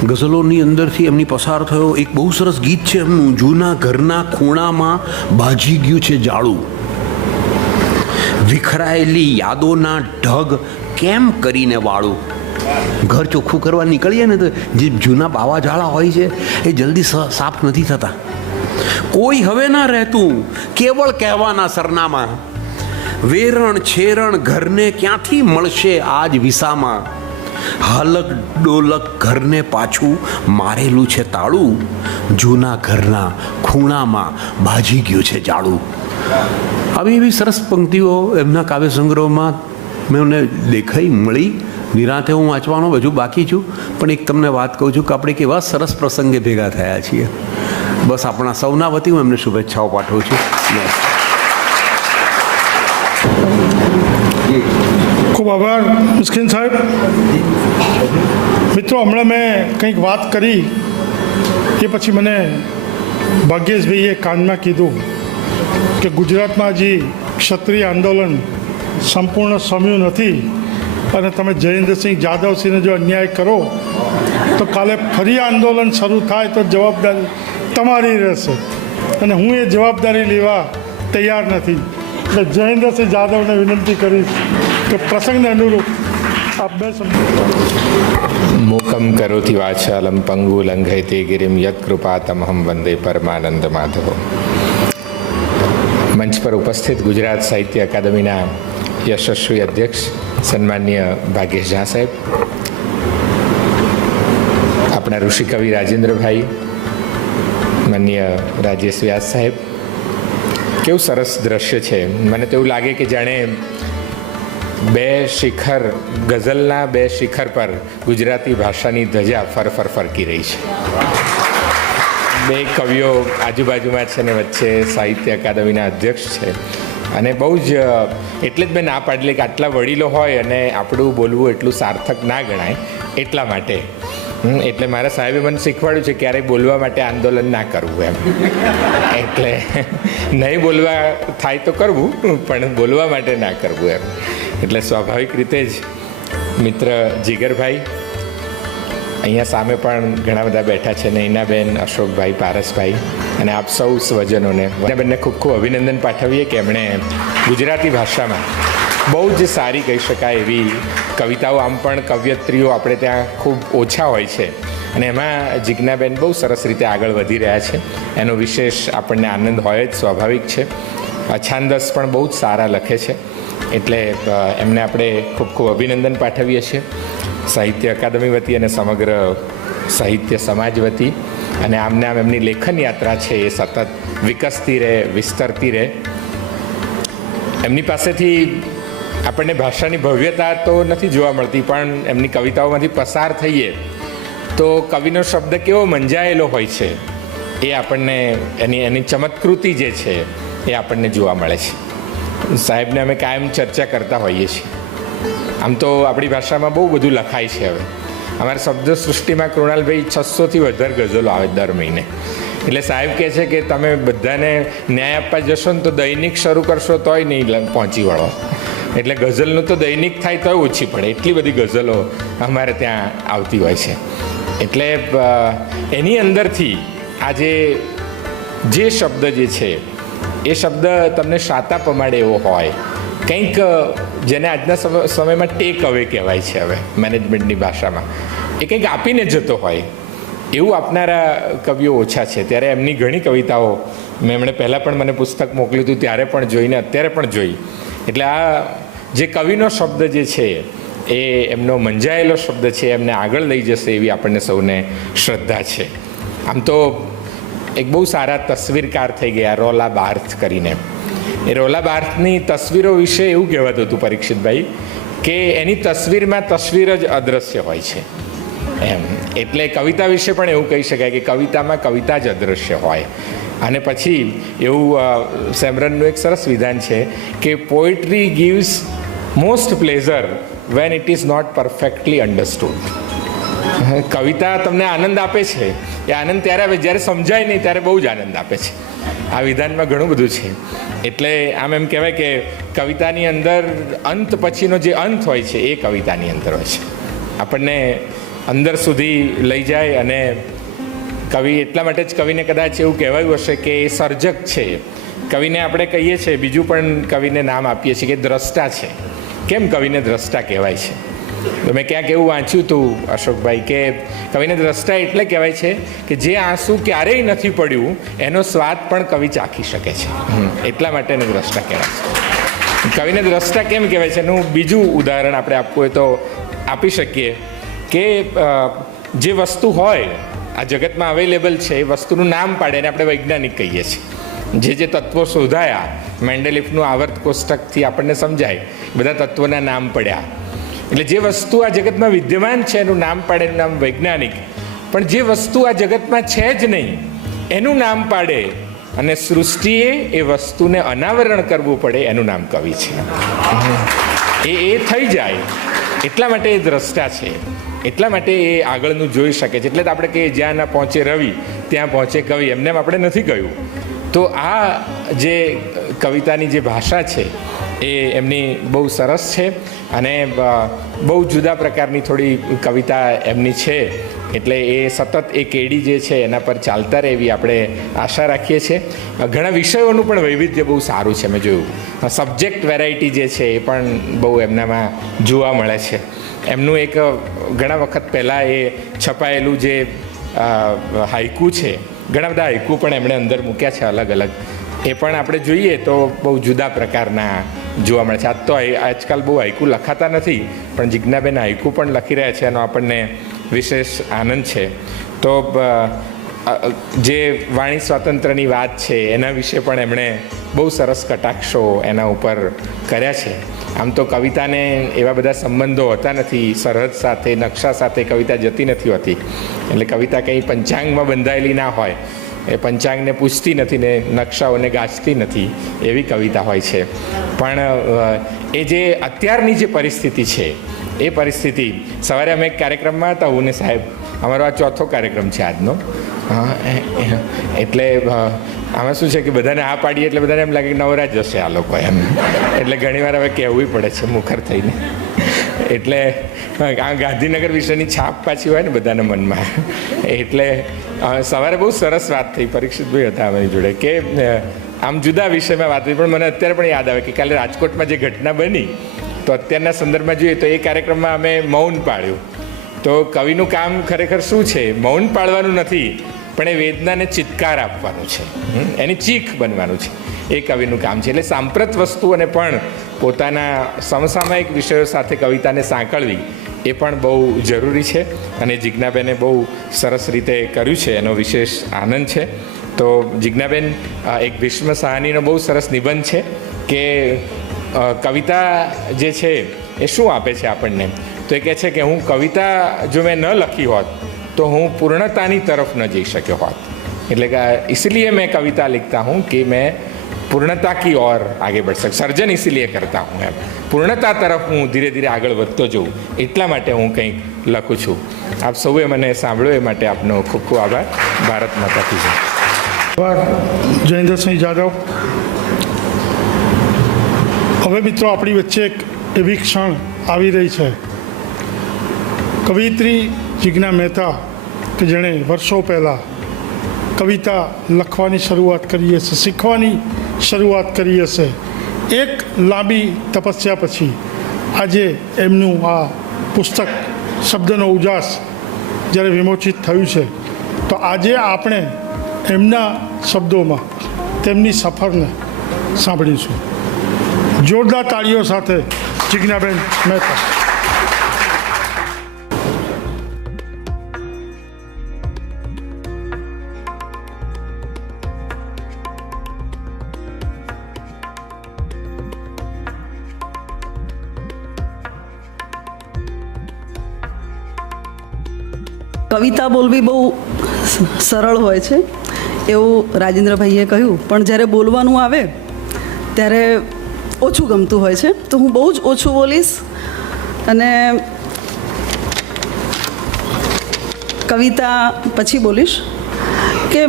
ગઝલોની અંદરથી એમની પસાર થયો. એક બહુ સરસ ગીત છે એમનું, જૂના ઘરના ખૂણામાં બાજી ગયું છે જાળું, વિખરાયેલી યાદોના ઢગ કેમ કરીને વાળું. ઘર ચોખ્ખું કરવા નીકળીએ ને તો જે જૂના બાવા ઝાડા હોય છે એ જલ્દી સાફ નથી થતા. કોઈ હવે ના રહેતું, કેવળ કહેવાના સરનામા. વેરણ છેરણ ઘરને ક્યાંથી મળશે આજ વિસામાં. હાલક ડોલક ઘરને પાછું મારેલું છે તાળું. જૂના ઘરના ખૂણામાં બાજી ગયું છે જાળું. આવી એવી સરસ પંક્તિઓ એમના કાવ્ય સંગ્રહમાં મને દેખાઈ મળી. નિરાંતે હું વાંચવાનો હજુ બાકી છું, પણ એક તમને વાત કહું છું કે આપણે કેવા સરસ પ્રસંગે ભેગા થયા છીએ. બસ આપણા સૌના વતી હું એમને શુભેચ્છાઓ પાઠવું છું. ખૂબ આભાર મિસ્કિન સાહેબ. મિત્રો, હમણાં મેં કંઈક વાત કરી એ પછી મને ભાગ્યેશભાઈએ કાનમાં કીધું કે ગુજરાતમાં હજી ક્ષત્રિય આંદોલન સંપૂર્ણ સમ્યું નથી અને તમે જયેન્દ્રસિંહ જાદવસિંહને જો અન્યાય કરો તો કાલે ફરી આંદોલન શરૂ થાય તો જવાબદારી તમારી રહેશે અને હું એ જવાબદારી લેવા તૈયાર નથી. એટલે જયેન્દ્રસિંહ જાદવને વિનંતી કરીશ કે પ્રસંગને અનુરૂપ આપ બે મૂકમ કરોતિ વાચાલમ પંગુ લંઘયતે ગિરિમ યત કૃપાતમહમ વંદે પરમાનંદ માધવ. મંચ પર ઉપસ્થિત ગુજરાત સાહિત્ય અકાદમીના યશસ્વી અધ્યક્ષ સન્માનીય ભાગ્યેશ ઝા સાહેબ, આપણા ઋષિ કવિ રાજેન્દ્રભાઈ, માનનીય રાજેશ વ્યાસ સાહેબ. કેવું સરસ દ્રશ્ય છે. મને તો એવું લાગે કે જાણે બે શિખર, ગઝલના બે શિખર પર ગુજરાતી ભાષાની ધજા ફરકી રહી છે. બે કવિઓ આજુબાજુમાં છે ને વચ્ચે સાહિત્ય અકાદમીના અધ્યક્ષ છે. અને બહુ જ એટલે જ મેં ના પાડેલી કે આટલા વડીલો હોય અને આપણું બોલવું એટલું સાર્થક ના ગણાય એટલા માટે. એટલે મારા સાહેબે મને શીખવાડ્યું છે ક્યારેય બોલવા માટે આંદોલન ના કરવું એમ. એટલે નહીં બોલવા થાય તો કરવું, પણ બોલવા માટે ના કરવું એમ. એટલે સ્વાભાવિક રીતે જ મિત્ર જીગરભાઈ, અહીંયા સામે પણ ઘણા બધા બેઠા છે, નૈનાબેન, અશોકભાઈ, પારસભાઈ અને આપ સૌ સ્વજનોને બંને ખૂબ ખૂબ અભિનંદન પાઠવીએ કે એમણે ગુજરાતી ભાષામાં બહુ જ સારી કહી શકાય એવી કવિતાઓ, આમ પણ કવયત્રીઓ આપણે ત્યાં ખૂબ ઓછા હોય છે અને એમાં જિજ્ઞાબેન બહુ સરસ રીતે આગળ વધી રહ્યા છે. એનો વિશેષ આપણને આનંદ હોય જ, સ્વાભાવિક છે. છાંદસ પણ બહુ જ સારા લખે છે, એટલે એમને આપણે ખૂબ ખૂબ અભિનંદન પાઠવીએ છીએ સાહિત્ય અકાદમી વતી અને સમગ્ર સાહિત્ય સમાજ વતી. અને આમને આમ એમની લેખન યાત્રા છે એ સતત વિકસતી રહે, વિસ્તરતી રહે. એમની પાસેથી આપણને ભાષાની ભવ્યતા તો નથી જોવા મળતી, પણ એમની કવિતાઓમાંથી પસાર થઈએ તો કવિનો શબ્દ કેવો મંજાયેલો હોય છે એ આપણને એની ચમત્કૃતિ જે છે એ આપણને જોવા મળે છે. સાહેબને અમે કાયમ ચર્ચા કરતા હોઈએ છીએ. આમ તો આપણી ભાષામાં બહુ બધું લખાય છે. હવે અમારા શબ્દ સૃષ્ટિમાં કૃણાલભાઈ 600થી વધારે ગઝલો આવે દર મહિને. એટલે સાહેબ કહે છે કે તમે બધાને ન્યાય આપવા જશો ને તો દૈનિક શરૂ કરશો તોય નહીં પહોંચી વળો. એટલે ગઝલનું તો દૈનિક થાય તોય ઓછી પડે, એટલી બધી ગઝલો અમારે ત્યાં આવતી હોય છે. એટલે એની અંદરથી આજે જે શબ્દ જે છે એ શબ્દ તમને શાતા પમાડે એવો હોય, કંઈક જેને આજના સમયમાં ટેક અવે કહેવાય છે હવે મેનેજમેન્ટની ભાષામાં, એ કંઈક આપીને જતો હોય એવું આપનારા કવિઓ ઓછા છે. ત્યારે એમની ઘણી કવિતાઓ મેં એમણે પહેલાં પણ મને પુસ્તક મોકલ્યું હતું ત્યારે પણ જોઈને અત્યારે પણ જોઈ. એટલે આ જે કવિનો શબ્દ જે છે એ એમનો મંજાયેલો શબ્દ છે, એમને આગળ લઈ જશે એવી આપણને સૌને શ્રદ્ધા છે. આમ તો એક બહુ સારા તસવીરકાર થઈ ગયા રોલા બાર્થ કરીને. એ રોલા બાર્થની તસવીરો વિશે એવું કહેવાતું હતું પરીક્ષિતભાઈ કે એની તસવીરમાં તસવીર જ અદૃશ્ય હોય છે એમ. એટલે કવિતા વિશે પણ એવું કહી શકાય કે કવિતામાં કવિતા જ અદૃશ્ય હોય. અને પછી એવું સેમરનનું એક સરસ વિધાન છે કે poetry gives most pleasure when it is not perfectly understood. કવિતા તમને આનંદ આપે છે, એ આનંદ ત્યારે આવે જ્યારે સમજાય નહીં ત્યારે બહુ જ આનંદ આપે છે. આ વિધાનમાં ઘણું બધું છે. એટલે આમ એમ કહેવાય કે કવિતાની અંદર અંત પછીનો જે અંત હોય છે એ કવિતાની અંદર હોય છે, આપણને અંદર સુધી લઈ જાય. અને કવિ એટલા માટે જ કવિને કદાચ એવું કહેવાયું હશે કે એ સર્જક છે. કવિને આપણે કહીએ છીએ, બીજું પણ કવિને નામ આપીએ છીએ કે દ્રષ્ટા છે. કેમ કવિને દ્રષ્ટા કહેવાય છે? તો મેં ક્યાંક એવું વાંચ્યું હતું અશોકભાઈ કે કવિને દ્રષ્ટા એટલે કહેવાય છે કે જે આંસુ ક્યારેય નથી પડ્યું એનો સ્વાદ પણ કવિ ચાખી શકે છે. એટલા માટે એને દ્રષ્ટા કહેવાય છે. કવિને દ્રષ્ટા કેમ કહેવાય છે એનું બીજું ઉદાહરણ આપણે આપવું હોય તો આપી શકીએ કે જે વસ્તુ હોય આ જગતમાં અવેલેબલ છે એ વસ્તુનું નામ પાડે અને આપણે વૈજ્ઞાનિક કહીએ છીએ. જે તત્વો શોધાયા મેન્ડેલિફનું આવર્ત કોષ્ટકથી આપણને સમજાય બધા તત્વોના નામ પડ્યા. એટલે જે વસ્તુ આ જગતમાં વિદ્યમાન છે એનું નામ પાડે એનું નામ વૈજ્ઞાનિક. પણ જે વસ્તુ આ જગતમાં છે જ નહીં એનું નામ પાડે અને સૃષ્ટિએ એ વસ્તુને અનાવરણ કરવું પડે એનું નામ કવિ છે. એ થઈ જાય એટલા માટે એ દ્રષ્ટા છે, એટલા માટે એ આગળનું જોઈ શકે છે. એટલે આપણે કહીએ જ્યાં ના પહોંચે રવિ ત્યાં પહોંચે કવિ, એમને આપણે નથી કહ્યું. તો આ જે કવિતાની જે ભાષા છે એ એમની બહુ સરસ છે અને બહુ જુદા પ્રકારની થોડી કવિતા એમની છે. એટલે એ સતત એ કેડી જે છે એના પર ચાલતા રહે એવી આપણે આશા રાખીએ છીએ. ઘણા વિષયોનું પણ વૈવિધ્ય બહુ સારું છે. મેં જોયું સબ્જેક્ટ વેરાયટી જે છે એ પણ બહુ એમનામાં જોવા મળે છે. એમનું એક ઘણા વખત પહેલાં એ છપાયેલું જે હાઇકુ છે, ઘણા બધા હાઇકુ પણ એમણે અંદર મૂક્યા છે અલગ અલગ. એ પણ આપણે જોઈએ તો બહુ જુદા પ્રકારના જોવા મળે છે. આજ તો આજકાલ બહુ હાઇકુ લખાતા નથી પણ જિજ્ઞાબેન હાઇકુ પણ લખી રહ્યા છે, એનો આપણને વિશેષ આનંદ છે. તો જે વાણી સ્વાતંત્ર્યની વાત છે એના વિશે પણ એમણે બહુ સરસ કટાક્ષો એના ઉપર કર્યા છે. આમ તો કવિતાને એવા બધા સંબંધો હોતા નથી, સરહદ સાથે નકશા સાથે કવિતા જતી નથી હોતી. એટલે કવિતા કંઈ પંચાંગમાં બંધાયેલી ના હોય, એ પંચાંગને પૂછતી નથી ને નકશાઓને ગાજતી નથી, એવી કવિતા હોય છે. પણ એ જે અત્યારની જે પરિસ્થિતિ છે એ પરિસ્થિતિ, સવારે અમે એક કાર્યક્રમમાં હતા, હું ને સાહેબ, અમારો આ ચોથો કાર્યક્રમ છે આજનો. એટલે આમાં શું છે કે બધાને આ પાડીએ એટલે બધાને એમ લાગે કે નવરા જ હશે આ લોકો એમ. એટલે ઘણીવાર હવે કહેવું પડે છે મુખર થઈને. એટલે આ ગાંધીનગર વિશેની છાપ પાછી હોય ને બધાના મનમાં. એટલે સવારે બહુ સરસ વાત થઈ, પરીક્ષિતભાઈ હતા અમારી જોડે, કે આમ જુદા વિષયમાં વાત થઈ, પણ મને અત્યારે પણ યાદ આવે કે કાલે રાજકોટમાં જે ઘટના બની તો અત્યારના સંદર્ભમાં જોઈએ તો એ કાર્યક્રમમાં અમે મૌન પાળ્યું. તો કવિનું કામ ખરેખર શું છે? મૌન પાળવાનું નથી, પણ એ વેદનાને ચિત્કાર આપવાનું છે, એની ચીખ બનવાનું છે. એ કવિનું કામ છે. એટલે સાંપ્રત વસ્તુઓને પણ પોતાના સમસામયિક વિષયો સાથે કવિતાને સાંકળવી એ પણ બહુ જરૂરી છે અને જિજ્ઞાબેને બહુ સરસ રીતે કર્યું છે, એનો વિશેષ આનંદ છે. તો જિજ્ઞાબેન એક ભીષ્મ સાહનીનો બહુ સરસ નિબંધ છે કે કવિતા જે છે એ શું આપે છે આપણને. તો એ કહે છે કે હું કવિતા જો મેં ન લખી હોત તો હું પૂર્ણતાની તરફ ન જઈ શક્યો હોત. એટલે કે इसलिए मैं कविता लिखता हूँ कि मैं पूर्णता की ओर आगे बढ़ सकूं. સર્જન इसलिए करता हूँ એમ, પૂર્ણતા તરફ હું ધીરે ધીરે આગળ વધતો જઉં એટલા માટે હું કંઈક લખું છું. આપ સૌએ મને સાંભળ્યો એ માટે આપનો ખૂબ ખૂબ આભાર. ભારત માતા કી જય. જયેન્દ્રસિંહ જાદવ. હવે મિત્રો આપણી વચ્ચે એક એવી ક્ષણ આવી રહી છે. કવિયત્રી જિજ્ઞા મહેતા કે જેણે વર્ષો પહેલાં કવિતા લખવાની શરૂઆત કરી હશે, શીખવાની શરૂઆત કરી હશે, એક લાંબી તપસ્યા પછી આજે એમનું આ પુસ્તક શબ્દનો ઉજાસ જ્યારે વિમોચિત થયું છે, તો આજે આપણે એમના શબ્દોમાં તેમની સફરને સાંભળીશું. જોરદાર તાળીઓ સાથે જિજ્ઞાબેન મહેતા. કવિતા બોલવી બહુ સરળ હોય છે એવું રાજેન્દ્રભાઈએ કહ્યું, પણ જ્યારે બોલવાનું આવે ત્યારે ઓછું ગમતું હોય છે. તો હું બહુ જ ઓછું બોલીશ અને કવિતા પછી બોલીશ કે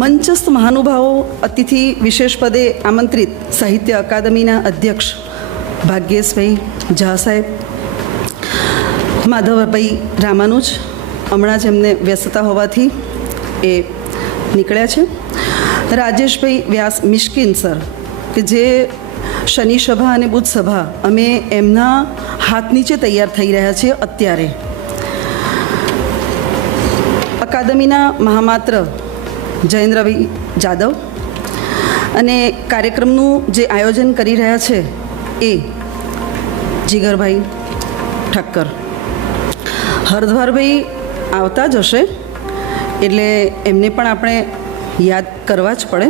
મંચસ્થ મહાનુભાવો, અતિથિ વિશેષ પદે આમંત્રિત સાહિત્ય અકાદમીના અધ્યક્ષ ભાગ્યેશભાઈ ઝા સાહેબ, માધવભાઈ રામાનુજ, હમણાં જ એમને વ્યસ્તતા હોવાથી એ નીકળ્યા છે, રાજેશભાઈ વ્યાસ મિશ્કિન સર કે જે શનિ સભા અને બુધ સભા અમે એમના હાથ નીચે તૈયાર થઈ રહ્યા છીએ અત્યારે. અકાદમીના મહામાત્ર જયેન્દ્રભાઈ જાદવ અને કાર્યક્રમનું જે આયોજન કરી રહ્યા છે એ જીગરભાઈ ઠક્કર. હરદ્વારભાઈ આવતા જ હશે એટલે એમને પણ આપણે યાદ કરવા જ પડે.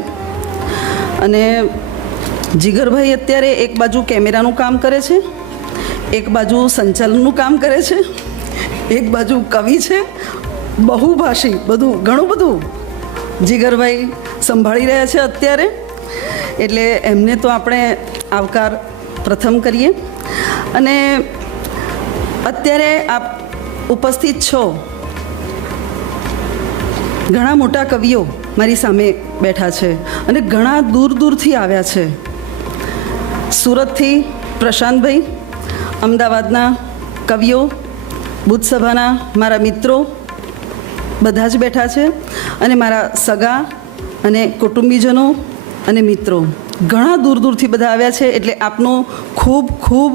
અને જીગરભાઈ અત્યારે એક બાજુ કેમેરાનું કામ કરે છે, એક બાજુ સંચાલનનું કામ કરે છે, એક બાજુ કવિ છે, બહુભાષી, બધું ઘણું બધું જીગરભાઈ સંભાળી રહ્યા છે અત્યારે. એટલે એમને તો આપણે આવકાર પ્રથમ કરીએ. અને અત્યારે આપ ઉપસ્થિત છો, ઘણા મોટા કવિઓ મારી સામે બેઠા છે અને ઘણા દૂર દૂરથી આવ્યા છે. સુરતથી પ્રશાંતભાઈ, અમદાવાદના કવિઓ, બુધ સભાના મારા મિત્રો બધા જ બેઠા છે અને મારા સગા અને કુટુંબીજનો અને મિત્રો ઘણા દૂર દૂરથી બધા આવ્યા છે. એટલે આપનો ખૂબ ખૂબ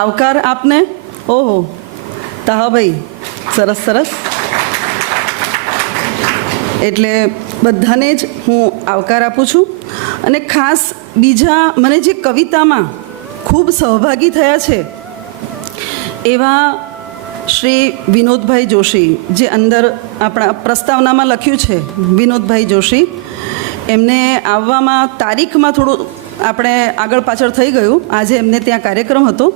આવકાર આપને. ઓહો તાહાભાઈ, સરસ સરસ. એટલે બધાને જ હું આવકાર આપું છું. અને ખાસ બીજા મને જે કવિતામાં ખૂબ સહભાગી થયા છે એવા શ્રી વિનોદભાઈ જોશી, જે અંદર આપણા પ્રસ્તાવનામાં લખ્યું છે વિનોદભાઈ જોશી, એમને આવવામાં તારીખમાં થોડું આપણે આગળ પાછળ થઈ ગયું. આજે એમને ત્યાં કાર્યક્રમ હતો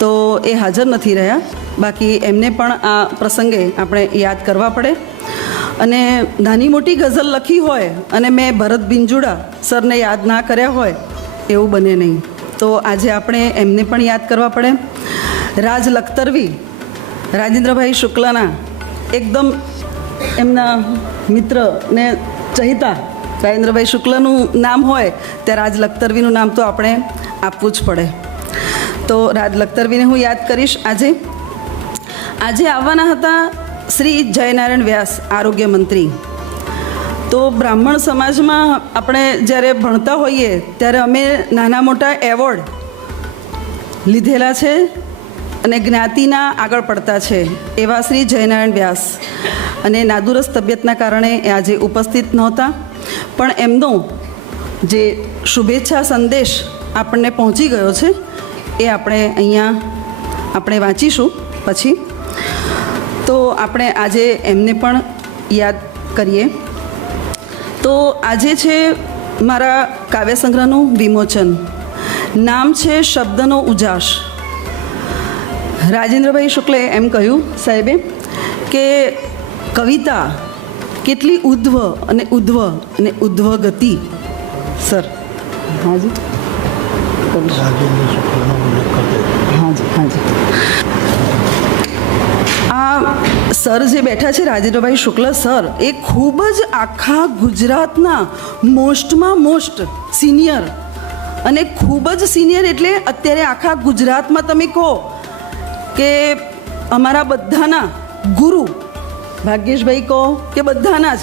તો એ હાજર નથી રહ્યા. બાકી એમને પણ આ પ્રસંગે આપણે યાદ કરવા પડે. અને નાની મોટી ગઝલ લખી હોય અને મેં ભરત બિંજુડા સરને યાદ ના કર્યા હોય એવું બને નહીં. તો આજે આપણે એમને પણ યાદ કરવા પડે. રાજ લખતરવી, રાજેન્દ્રભાઈ શુક્લના એકદમ એમના મિત્ર ને ચહિતા રાજેન્દ્રભાઈ શુક્લનું નામ હોય ત્યાં રાજ લખતરવીનું નામ તો આપણે આપવું જ પડે. તો રાજ લખતરવીને હું યાદ કરીશ. આજે આવવાના હતા શ્રી જયનારાયણ વ્યાસ, આરોગ્ય મંત્રી. તો બ્રાહ્મણ સમાજમાં આપણે જ્યારે ભણતા હોઈએ ત્યારે અમે નાના મોટા એવોર્ડ લીધેલા છે અને જ્ઞાતિના આગળ પડતા છે એવા શ્રી જયનારાયણ વ્યાસ. અને નાદુરસ્ત તબિયતના કારણે એ આજે ઉપસ્થિત નહોતા, પણ એમનો જે શુભેચ્છા સંદેશ આપણને પહોંચી ગયો છે એ આપણે અહીંયા આપણે વાંચીશું પછી. તો આપણે આજે એમને પણ યાદ કરીએ. તો આજે છે મારા કાવ્ય સંગ્રહનું વિમોચન. નામ છે શબ્દનો ઉજાસ. રાજેન્દ્રભાઈ શુક્લે એમ કહ્યું સાહેબે કે કવિતા કેટલી ઉધ્વ અને ઉધ્વ ગતિ. સર હાજી હાજી. આ સર જે બેઠા છે રાજેન્દ્રભાઈ શુક્લ સર, એ ખૂબ જ આખા ગુજરાતના મોસ્ટમાં મોસ્ટ સિનિયર અને ખૂબ જ સિનિયર. એટલે અત્યારે આખા ગુજરાતમાં તમે કહો કે અમારા બધાના ગુરુ, ભાગ્યેશભાઈ કહો કે બધાના જ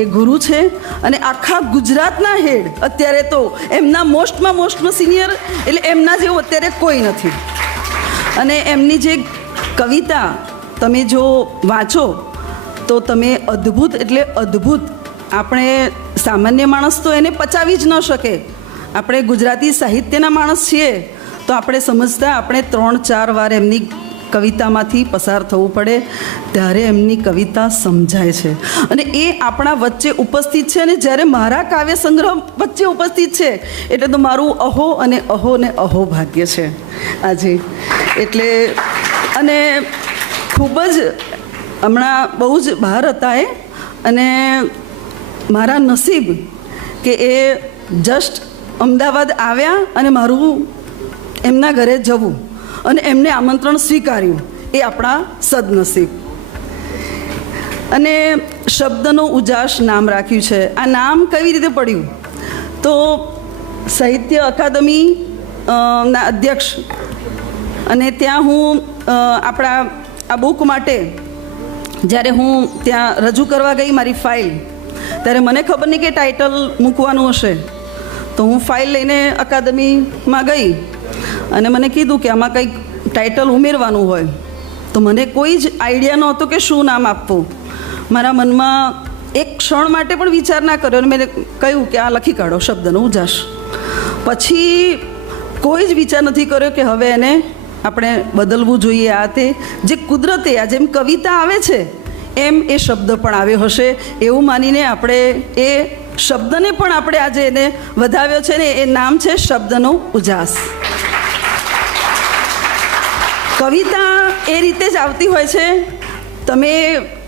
એ ગુરુ છે. અને આખા ગુજરાતના હેડ અત્યારે તો એમના મોસ્ટમાં સિનિયર, એટલે એમના જેવું અત્યારે કોઈ નથી. અને એમની જે કવિતા તમે જો વાંચો તો તમે અદ્ભુત એટલે અદ્ભુત. આપણે સામાન્ય માણસ તો એને પચાવી જ ન શકે. આપણે ગુજરાતી સાહિત્યના માણસ છીએ તો આપણે સમજતા આપણે 3-4 વાર એમની કવિતામાંથી પસાર થવું પડે ત્યારે એમની કવિતા સમજાય છે. અને એ આપણા વચ્ચે ઉપસ્થિત છે. અને જ્યારે મારા કાવ્ય સંગ્રહ વચ્ચે ઉપસ્થિત છે એટલે તો મારું અહો અને અહો ભાગ્ય છે આજે. એટલે અને ખૂબ જ હમણાં બહુ જ બહાર હતા એ, અને મારા નસીબ કે એ જસ્ટ અમદાવાદ આવ્યા અને મારું એમના ઘરે જવું અને એમને આમંત્રણ સ્વીકાર્યું એ આપણા સદનસીબ. અને શબ્દનો ઉજાસ નામ રાખ્યું છે. આ નામ કેવી રીતે પડ્યું? તો સાહિત્ય અકાદમી ના અધ્યક્ષ, અને ત્યાં હું આપણા આ બુક માટે જ્યારે હું ત્યાં રજૂ કરવા ગઈ મારી ફાઇલ, ત્યારે મને ખબર નહીં કે ટાઇટલ મૂકવાનું હશે. તો હું ફાઇલ લઈને અકાદમીમાં ગઈ અને મને કીધું કે આમાં કંઈક ટાઇટલ ઉમેરવાનું હોય, તો મને કોઈ જ આઈડિયા નહોતો કે શું નામ આપવું. મારા મનમાં એક ક્ષણ માટે પણ વિચાર ના કર્યો અને મેં કહ્યું કે આ લખી કાઢો શબ્દનો ઉજાસ. પછી કોઈ જ વિચાર નથી કર્યો કે હવે એને આપણે બદલવું જોઈએ. આ તે જે કુદરતે આ જેમ કવિતા આવે છે એમ એ શબ્દ પણ આવ્યો હશે એવું માનીને આપણે એ શબ્દને પણ આપણે આજે એને વધાવ્યો છે ને એ નામ છે શબ્દનો ઉજાસ. કવિતા એ રીતે જ આવતી હોય છે, તમે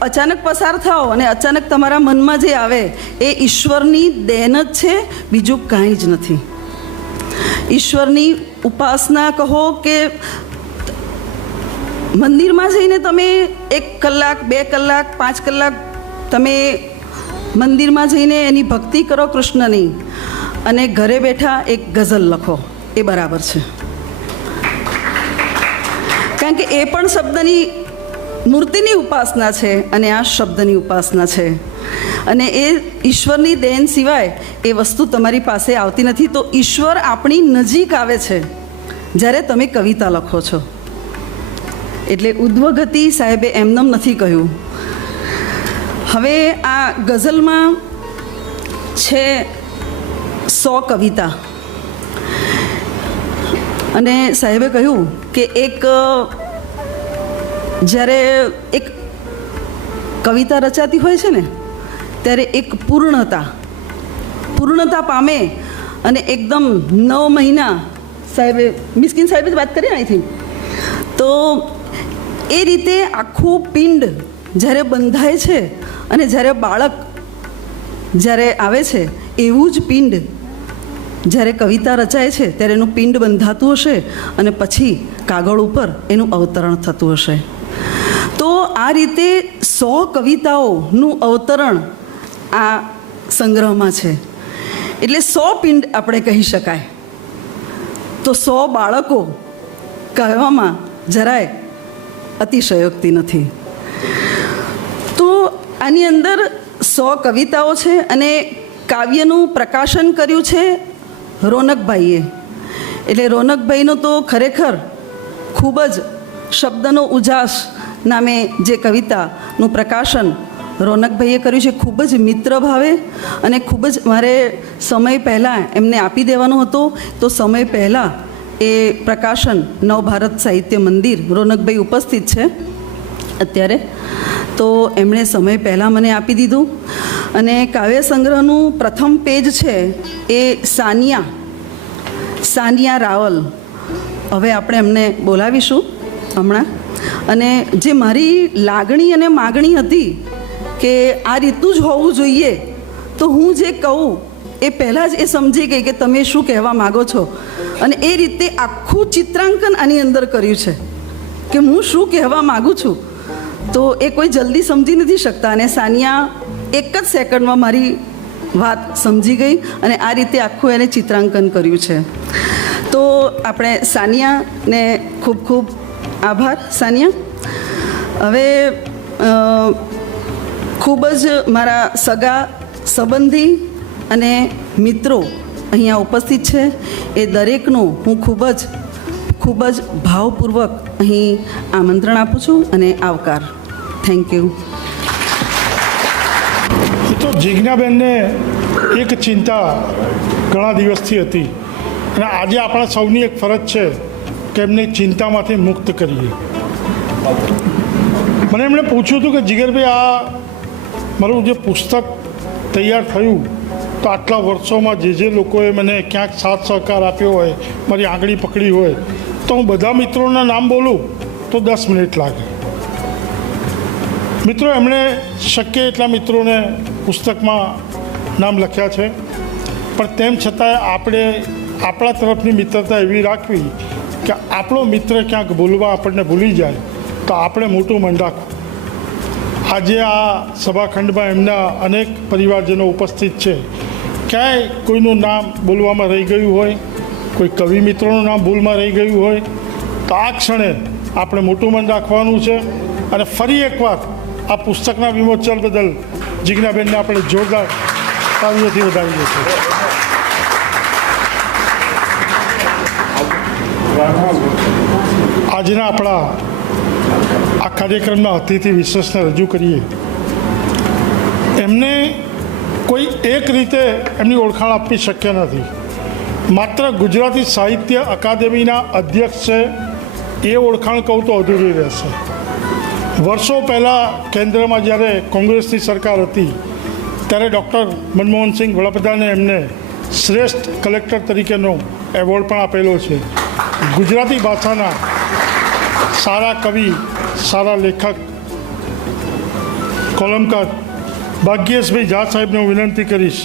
અચાનક પસાર થાઓ અને અચાનક તમારા મનમાં જે આવે એ ઈશ્વરની દેન જ છે, બીજું કાંઈ જ નથી. ઈશ્વરની ઉપાસના કહો કે મંદિરમાં જઈને તમે 1 કલાક 2 કલાક 5 કલાક તમે મંદિરમાં જઈને એની ભક્તિ કરો કૃષ્ણની, અને ઘરે બેઠા એક ગઝલ લખો, એ બરાબર છે. કારણ કે એ પણ શબ્દની મૂર્તિની ઉપાસના છે અને આ શબ્દની ઉપાસના છે, અને એ ઈશ્વરની દેન સિવાય એ વસ્તુ તમારી પાસે આવતી નથી. તો ઈશ્વર આપણી નજીક આવે છે જ્યારે તમે કવિતા લખો છો. એટલે ઉદ્વગતિ સાહેબે એમનેમ નથી કહ્યું. હવે આ ગઝલમાં છે 100 કવિતા, અને સાહેબે કહ્યું કે જ્યારે એક કવિતા રચાતી હોય છે ને ત્યારે એક પૂર્ણતા પામે, અને એકદમ 9 મહિના સાહેબે મિસ્કિન સાહેબે જ વાત કરી અહીંથી, તો એ રીતે આખું પિંડ જ્યારે બંધાય છે અને જ્યારે બાળક જ્યારે આવે છે એવું જ પિંડ જ્યારે કવિતા રચાય છે ત્યારે એનું પિંડ બંધાતું હશે અને પછી કાગળ ઉપર એનું અવતરણ થતું હશે. તો આ રીતે 100 કવિતાઓનું અવતરણ આ સંગ્રહમાં છે. એટલે 100 પિંડ આપણે કહી શકાય. તો 100 બાળકો કહેવામાં જરાય અતિશયોક્તિ નથી. તો આની અંદર 100 કવિતાઓ છે, અને કાવ્યનું પ્રકાશન કર્યું છે રોનકભાઈએ. એટલે રોનકભાઈનો તો ખરેખર ખૂબ જ શબ્દનો ઉજાસ નામે જે કવિતાનું પ્રકાશન રોનકભાઈએ કર્યું છે, ખૂબ જ મિત્ર ભાવે, અને ખૂબ જ મારે સમય પહેલાં એમને આપી દેવાનો હતો. તો સમય પહેલાં એ પ્રકાશન નવભારત સાહિત્ય મંદિર, રોનકભાઈ ઉપસ્થિત છે અત્યારે, તો એમણે સમય પહેલાં મને આપી દીધું. અને કાવ્ય સંગ્રહનું પ્રથમ પેજ છે એ સાનિયા રાવલ. હવે આપણે એમને બોલાવીશું હમણાં. અને જે મારી લાગણી અને માગણી હતી કે આ રીતનું જ હોવું જોઈએ, તો હું જે કહું એ પહેલાં જ એ સમજી ગઈ કે તમે શું કહેવા માગો છો, અને એ રીતે આખું ચિત્રાંકન આની અંદર કર્યું છે કે હું શું કહેવા માગું છું. તો એ કોઈ જલ્દી સમજી નથી શકતા, અને સાનિયા 1 જ સેકન્ડમાં મારી વાત સમજી ગઈ, અને આ રીતે આખું એને ચિત્રાંકન કર્યું છે. તો આપણે સાનિયાને ખૂબ ખૂબ આભાર. સાનિયા, હવે ખૂબ જ મારા સગા સંબંધી અને મિત્રો અહીંયા ઉપસ્થિત છે, એ દરેકનું હું ખૂબ જ ભાવપૂર્વક અહીં આમંત્રણ આપું છું અને આવકાર. Thank you. તો જિજ્ઞાબેનને એક ચિંતા ઘણા દિવસથી હતી, અને આજે આપણા સૌની એક ફરજ છે કે એમને ચિંતામાંથી મુક્ત કરીએ. મને એમણે પૂછ્યું હતું કે જીગરભાઈ, આ મારું જે પુસ્તક તૈયાર થયું, તો આટલા વર્ષોમાં જે લોકોએ મને ક્યાંક સાથ સહકાર આપ્યો હોય, મારી આંગળી પકડી હોય, તો હું બધા મિત્રોના નામ બોલું તો 10 મિનિટ લાગે. મિત્રો, એમણે શક્ય એટલા મિત્રોને પુસ્તકમાં નામ લખ્યા છે, પણ તેમ છતાંય આપણે આપણા તરફની મિત્રતા એવી રાખવી કે આપણો મિત્ર ક્યાંક ભૂલવા આપણને ભૂલી જાય તો આપણે મોટું મન રાખવું. આજે આ સભાખંડમાં એમના અનેક પરિવારજનો ઉપસ્થિત છે. ક્યાંય કોઈનું નામ બોલવામાં રહી ગયું હોય, કોઈ કવિ મિત્રોનું નામ ભૂલમાં રહી ગયું હોય, તો આ ક્ષણે આપણે મોટું મન રાખવાનું છે. અને ફરી એકવાર આ પુસ્તકના વિમોચન બદલ જિજ્ઞાબેનને આપણે જોરદાર તાળીઓથી વધાવી દઈશું. આજના આપણા આ કાર્યક્રમના અતિથિ વિશેષને રજૂ કરીએ. એમને કોઈ એક રીતે એમની ઓળખાણ આપવી શક્ય નથી. માત્ર ગુજરાતી સાહિત્ય અકાદમીના અધ્યક્ષ છે એ ઓળખાણ કહું તો અધૂરી રહેશે. વર્ષો પહેલાં કેન્દ્રમાં જ્યારે કોંગ્રેસની સરકાર હતી ત્યારે ડૉક્ટર મનમોહનસિંહ વડાપ્રધાને એમને શ્રેષ્ઠ કલેક્ટર તરીકેનો એવોર્ડ પણ આપેલો છે. ગુજરાતી ભાષાના સારા કવિ, સારા લેખક, કોલમકાર ભાગ્યેશભાઈ ઝા સાહેબને હું વિનંતી કરીશ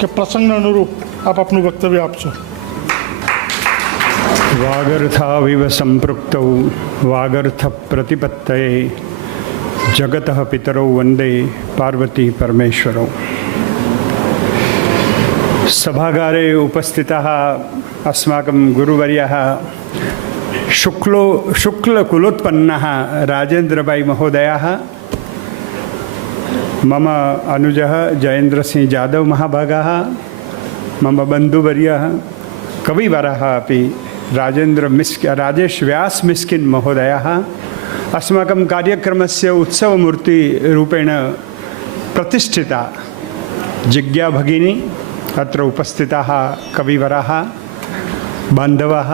કે પ્રસંગને અનુરૂપ આપ આપનું વક્તવ્ય આપશો. વાગર્થાવિવ સંપૃક્તૌ વાગર્થ પ્રતિપત્તયે જગત પિતરૌ વંદે પાર્વતી પરમેશ્વરૌ. સભાગારે ઉપસ્થિતः अस्माकं गुरुवर्यः शुक्लकुलोत्पन्नः राजेन्द्रभाई महोदयः, मम अनुजः जयेन्द्रसिंह जादव महाभागः, मम बन्धुवर्यः कविवरः अपि राजेश व्यास मिस्किन् महोदयः अस्माकं कार्यक्रमस्य उत्सवमूर्तिरूपेण प्रतिष्ठिता जिज्ञा भगिनी, अत्र उपस्थिताः कविवराः, बान्धवाः,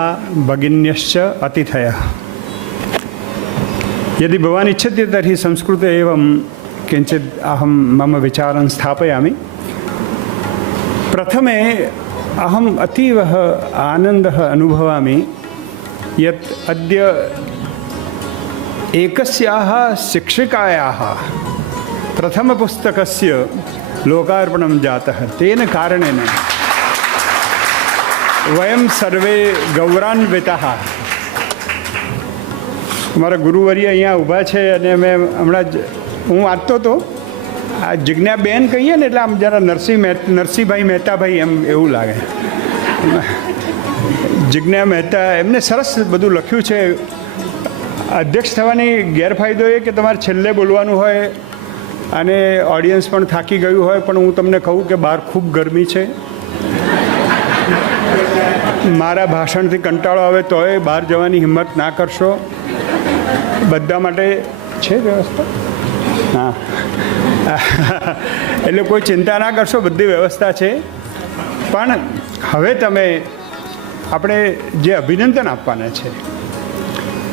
भगिन्यश्च अतिथयः. यदि भवान् इच्छति तर्हि संस्कृते एवं किञ्चित् अहं मम विचारं स्थापयामि. प्रथमे अहम् अतीव आनन्दः अनुभवामि यत् अद्य एकस्याः शिक्षिकायाः प्रथमपुस्तकस्य लोकार्पणं जातः. तेन कारणेन वयं सर्वे गौरवान्विताः. અમારા ગુરુવર્ય અહીંયા ઊભા છે અને મેં હમણાં જ હું વાંચતો હતો. આ જિજ્ઞાબેન કહીએ ને એટલે આમ જરા નરસિંહભાઈ મહેતાભાઈ એમ એવું લાગે. જિજ્ઞા મહેતા એમને સરસ બધું લખ્યું છે. અધ્યક્ષ થવાની ગેરફાયદો એ કે તમારે છેલ્લે બોલવાનું હોય અને ઓડિયન્સ પણ થાકી ગયું હોય. પણ હું તમને કહું કે બહાર ખૂબ ગરમી છે. મારા ભાષણથી કંટાળો આવે તોય બહાર જવાની હિંમત ના કરશો. બધા માટે છે વ્યવસ્થા? હા, એટલે કોઈ ચિંતા ના કરશો, બધી વ્યવસ્થા છે. પણ હવે તમે આપણે જે અભિનંદન આપવાના છે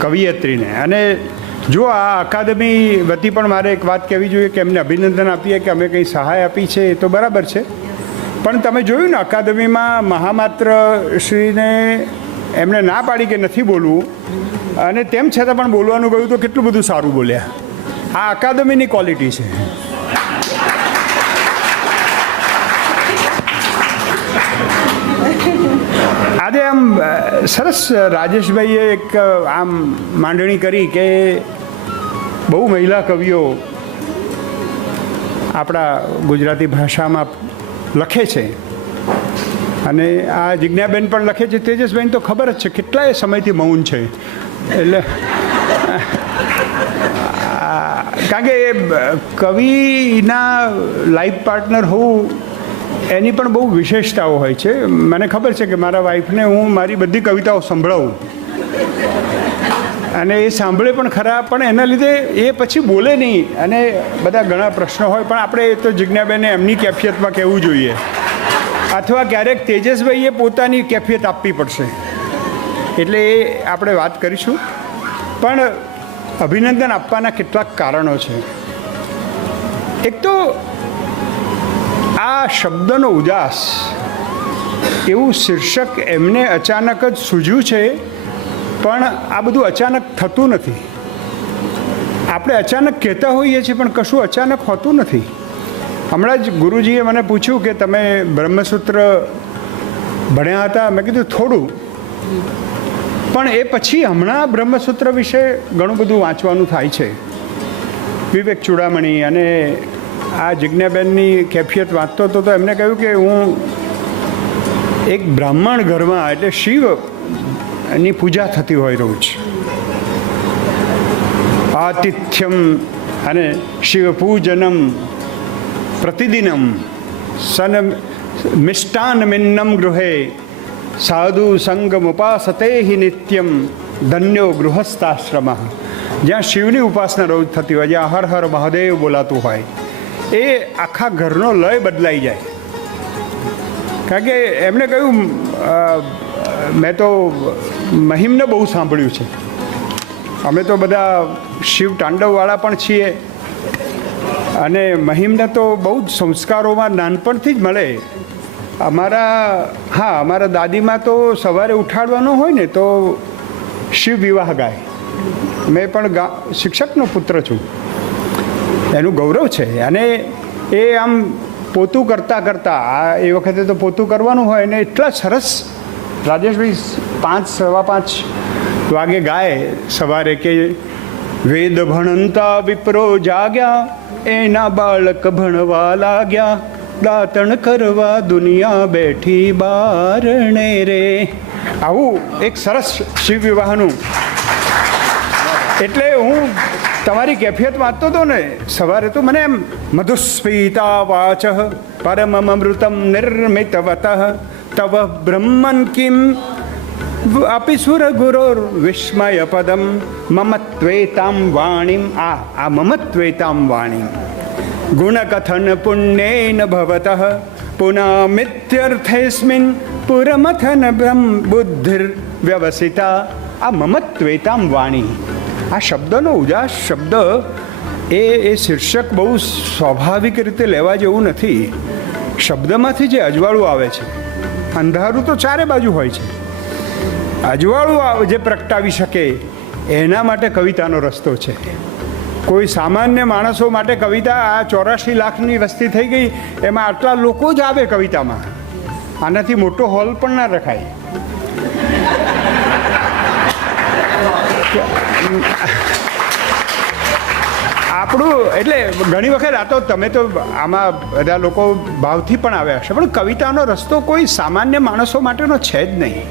કવિયત્રીને, અને જો આ અકાદમી વતી પણ મારે એક વાત કહેવી જોઈએ કે એમને અભિનંદન આપીએ કે અમે કંઈ સહાય આપી છે એ તો બરાબર છે. પણ તમે જોયું ને અકાદમીમાં મહામાત્ર શ્રીને એમને ના પાડી કે નથી બોલવું, અને તેમ છતાં પણ બોલવાનું કહ્યું તો કેટલું બધું સારું બોલ્યા. આ અકાદમીની ક્વોલિટી છે. આજે આમ સરસ રાજેશભાઈએ એક આમ માંડણી કરી કે બહુ મહિલા કવિઓ આપણા ગુજરાતી ભાષામાં લખે છે, અને આ જિજ્ઞાબેન પણ લખે છે. તેજસબેન તો ખબર જ છે કેટલાય સમયથી મૌન છે. એટલે કારણ કે એ કવિના લાઈફ પાર્ટનર હોવું એની પણ બહુ વિશેષતાઓ હોય છે. મને ખબર છે કે મારા વાઈફને હું મારી બધી કવિતાઓ સંભળાવું અને એ સાંભળે પણ ખરા, પણ એના લીધે એ પછી બોલે નહીં અને બધા ઘણા પ્રશ્નો હોય. પણ આપણે તો જિજ્ઞાબેને એમની કેફિયતમાં કહેવું જોઈએ, અથવા ક્યારેક તેજસભાઈએ પોતાની કેફિયત આપવી પડશે. એટલે એ આપણે વાત કરીશું. પણ અભિનંદન આપવાના કેટલાક કારણો છે. એક તો આ શબ્દનો ઉદાસ એવું શીર્ષક એમને અચાનક જ સૂઝ્યું છે. પણ આ બધું અચાનક થતું નથી. આપણે અચાનક કહેતા હોઈએ છીએ પણ કશું અચાનક હોતું નથી. હમણાં જ ગુરુજીએ મને પૂછ્યું કે તમે બ્રહ્મસૂત્ર ભણ્યા હતા? મેં કીધું થોડું. પણ એ પછી હમણાં બ્રહ્મસૂત્ર વિશે ઘણું બધું વાંચવાનું થાય છે. વિવેક ચૂડામણી અને આ જિજ્ઞાબેનની કેફિયત વાંચતો હતો તો એમને કહ્યું કે હું એક બ્રાહ્મણ ઘરમાં, એટલે શિવની પૂજા થતી હોય રોજ, આતિથ્યમ અને શિવ પૂજનમ પ્રતિદિનમ સન મિષ્ટાન મિન્નમ ગૃહે સાધુ સંગમુપાસતે હિ નિત્યમ ધન્યો ગૃહસ્થાશ્રમ. જ્યાં શિવની ઉપાસના રોજ થતી હોય, જ્યાં હર હર મહાદેવ બોલાતું હોય, એ આખા ઘરનો લય બદલાઈ જાય. કારણ કે એમણે કહ્યું, મેં તો મહિમને બહુ સાંભળ્યું છે, અમે તો બધા શિવ તાંડવવાળા પણ છીએ, અને મહિમને તો બહુ જ સંસ્કારોમાં નાનપણથી જ મળે. અમારા દાદીમાં તો સવારે ઉઠાડવાનો હોય ને તો શિવ વિવાહ ગાય. મેં પણ શિક્ષકનો પુત્ર છું, એનું ગૌરવ છે. અને એ આમ પોતું કરતાં એ વખતે તો પોતું કરવાનું હોય ને એટલા સરસ રાજેશભાઈ 5, 5:15 વાગે ગાય સવારે કે વેદ ભણંતા વિપ્રો જાગ્યા, એના બાળક ભણવા લાગ્યા, દાતણ કરવા દુનિયા બેઠી બારણે રે. આવું એક સરસ શિવ વિવાહનું. એટલે હું તમારી કેફિયત વાંચતો હતો ને સવારે, તો મને એમ મધુસ્ફીતા વાચ પરમમૃતમ નિર્મિતવત તવ બ્રહ્મન કિમ આપી સુર ગુરોર વિસ્મય પદમ મમત્વેતામ વાણીમ. આ મમત્વેતામ વાણીમ ગુણકથન પુણ્યેન ભવતઃ પુનમિત્યર્થેસ્મિન પુરમથન બ્રહ્મ બુદ્ધિર વ્યવસિતા. આ મમત્વેતામ વાણી, આ શબ્દનો ઉજાસ શબ્દ એ શીર્ષક બહુ સ્વાભાવિક રીતે લેવા જેવું નથી. શબ્દમાંથી જે અજવાળું આવે છે, અંધારું તો ચારે બાજુ હોય છે, અજવાળું જે પ્રગટાવી શકે એના માટે કવિતાનો રસ્તો છે. કોઈ સામાન્ય માણસો માટે કવિતા, આ 84 લાખની વસ્તી થઈ ગઈ, એમાં આટલા લોકો જ આવે કવિતામાં, આનાથી મોટો હોલ પણ ના રખાય. આપણું એટલે ઘણી વખત આ તો તમે તો આમાં બધા લોકો ભાવથી પણ આવ્યા હશે, પણ કવિતાનો રસ્તો કોઈ સામાન્ય માણસો માટેનો છે જ નહીં.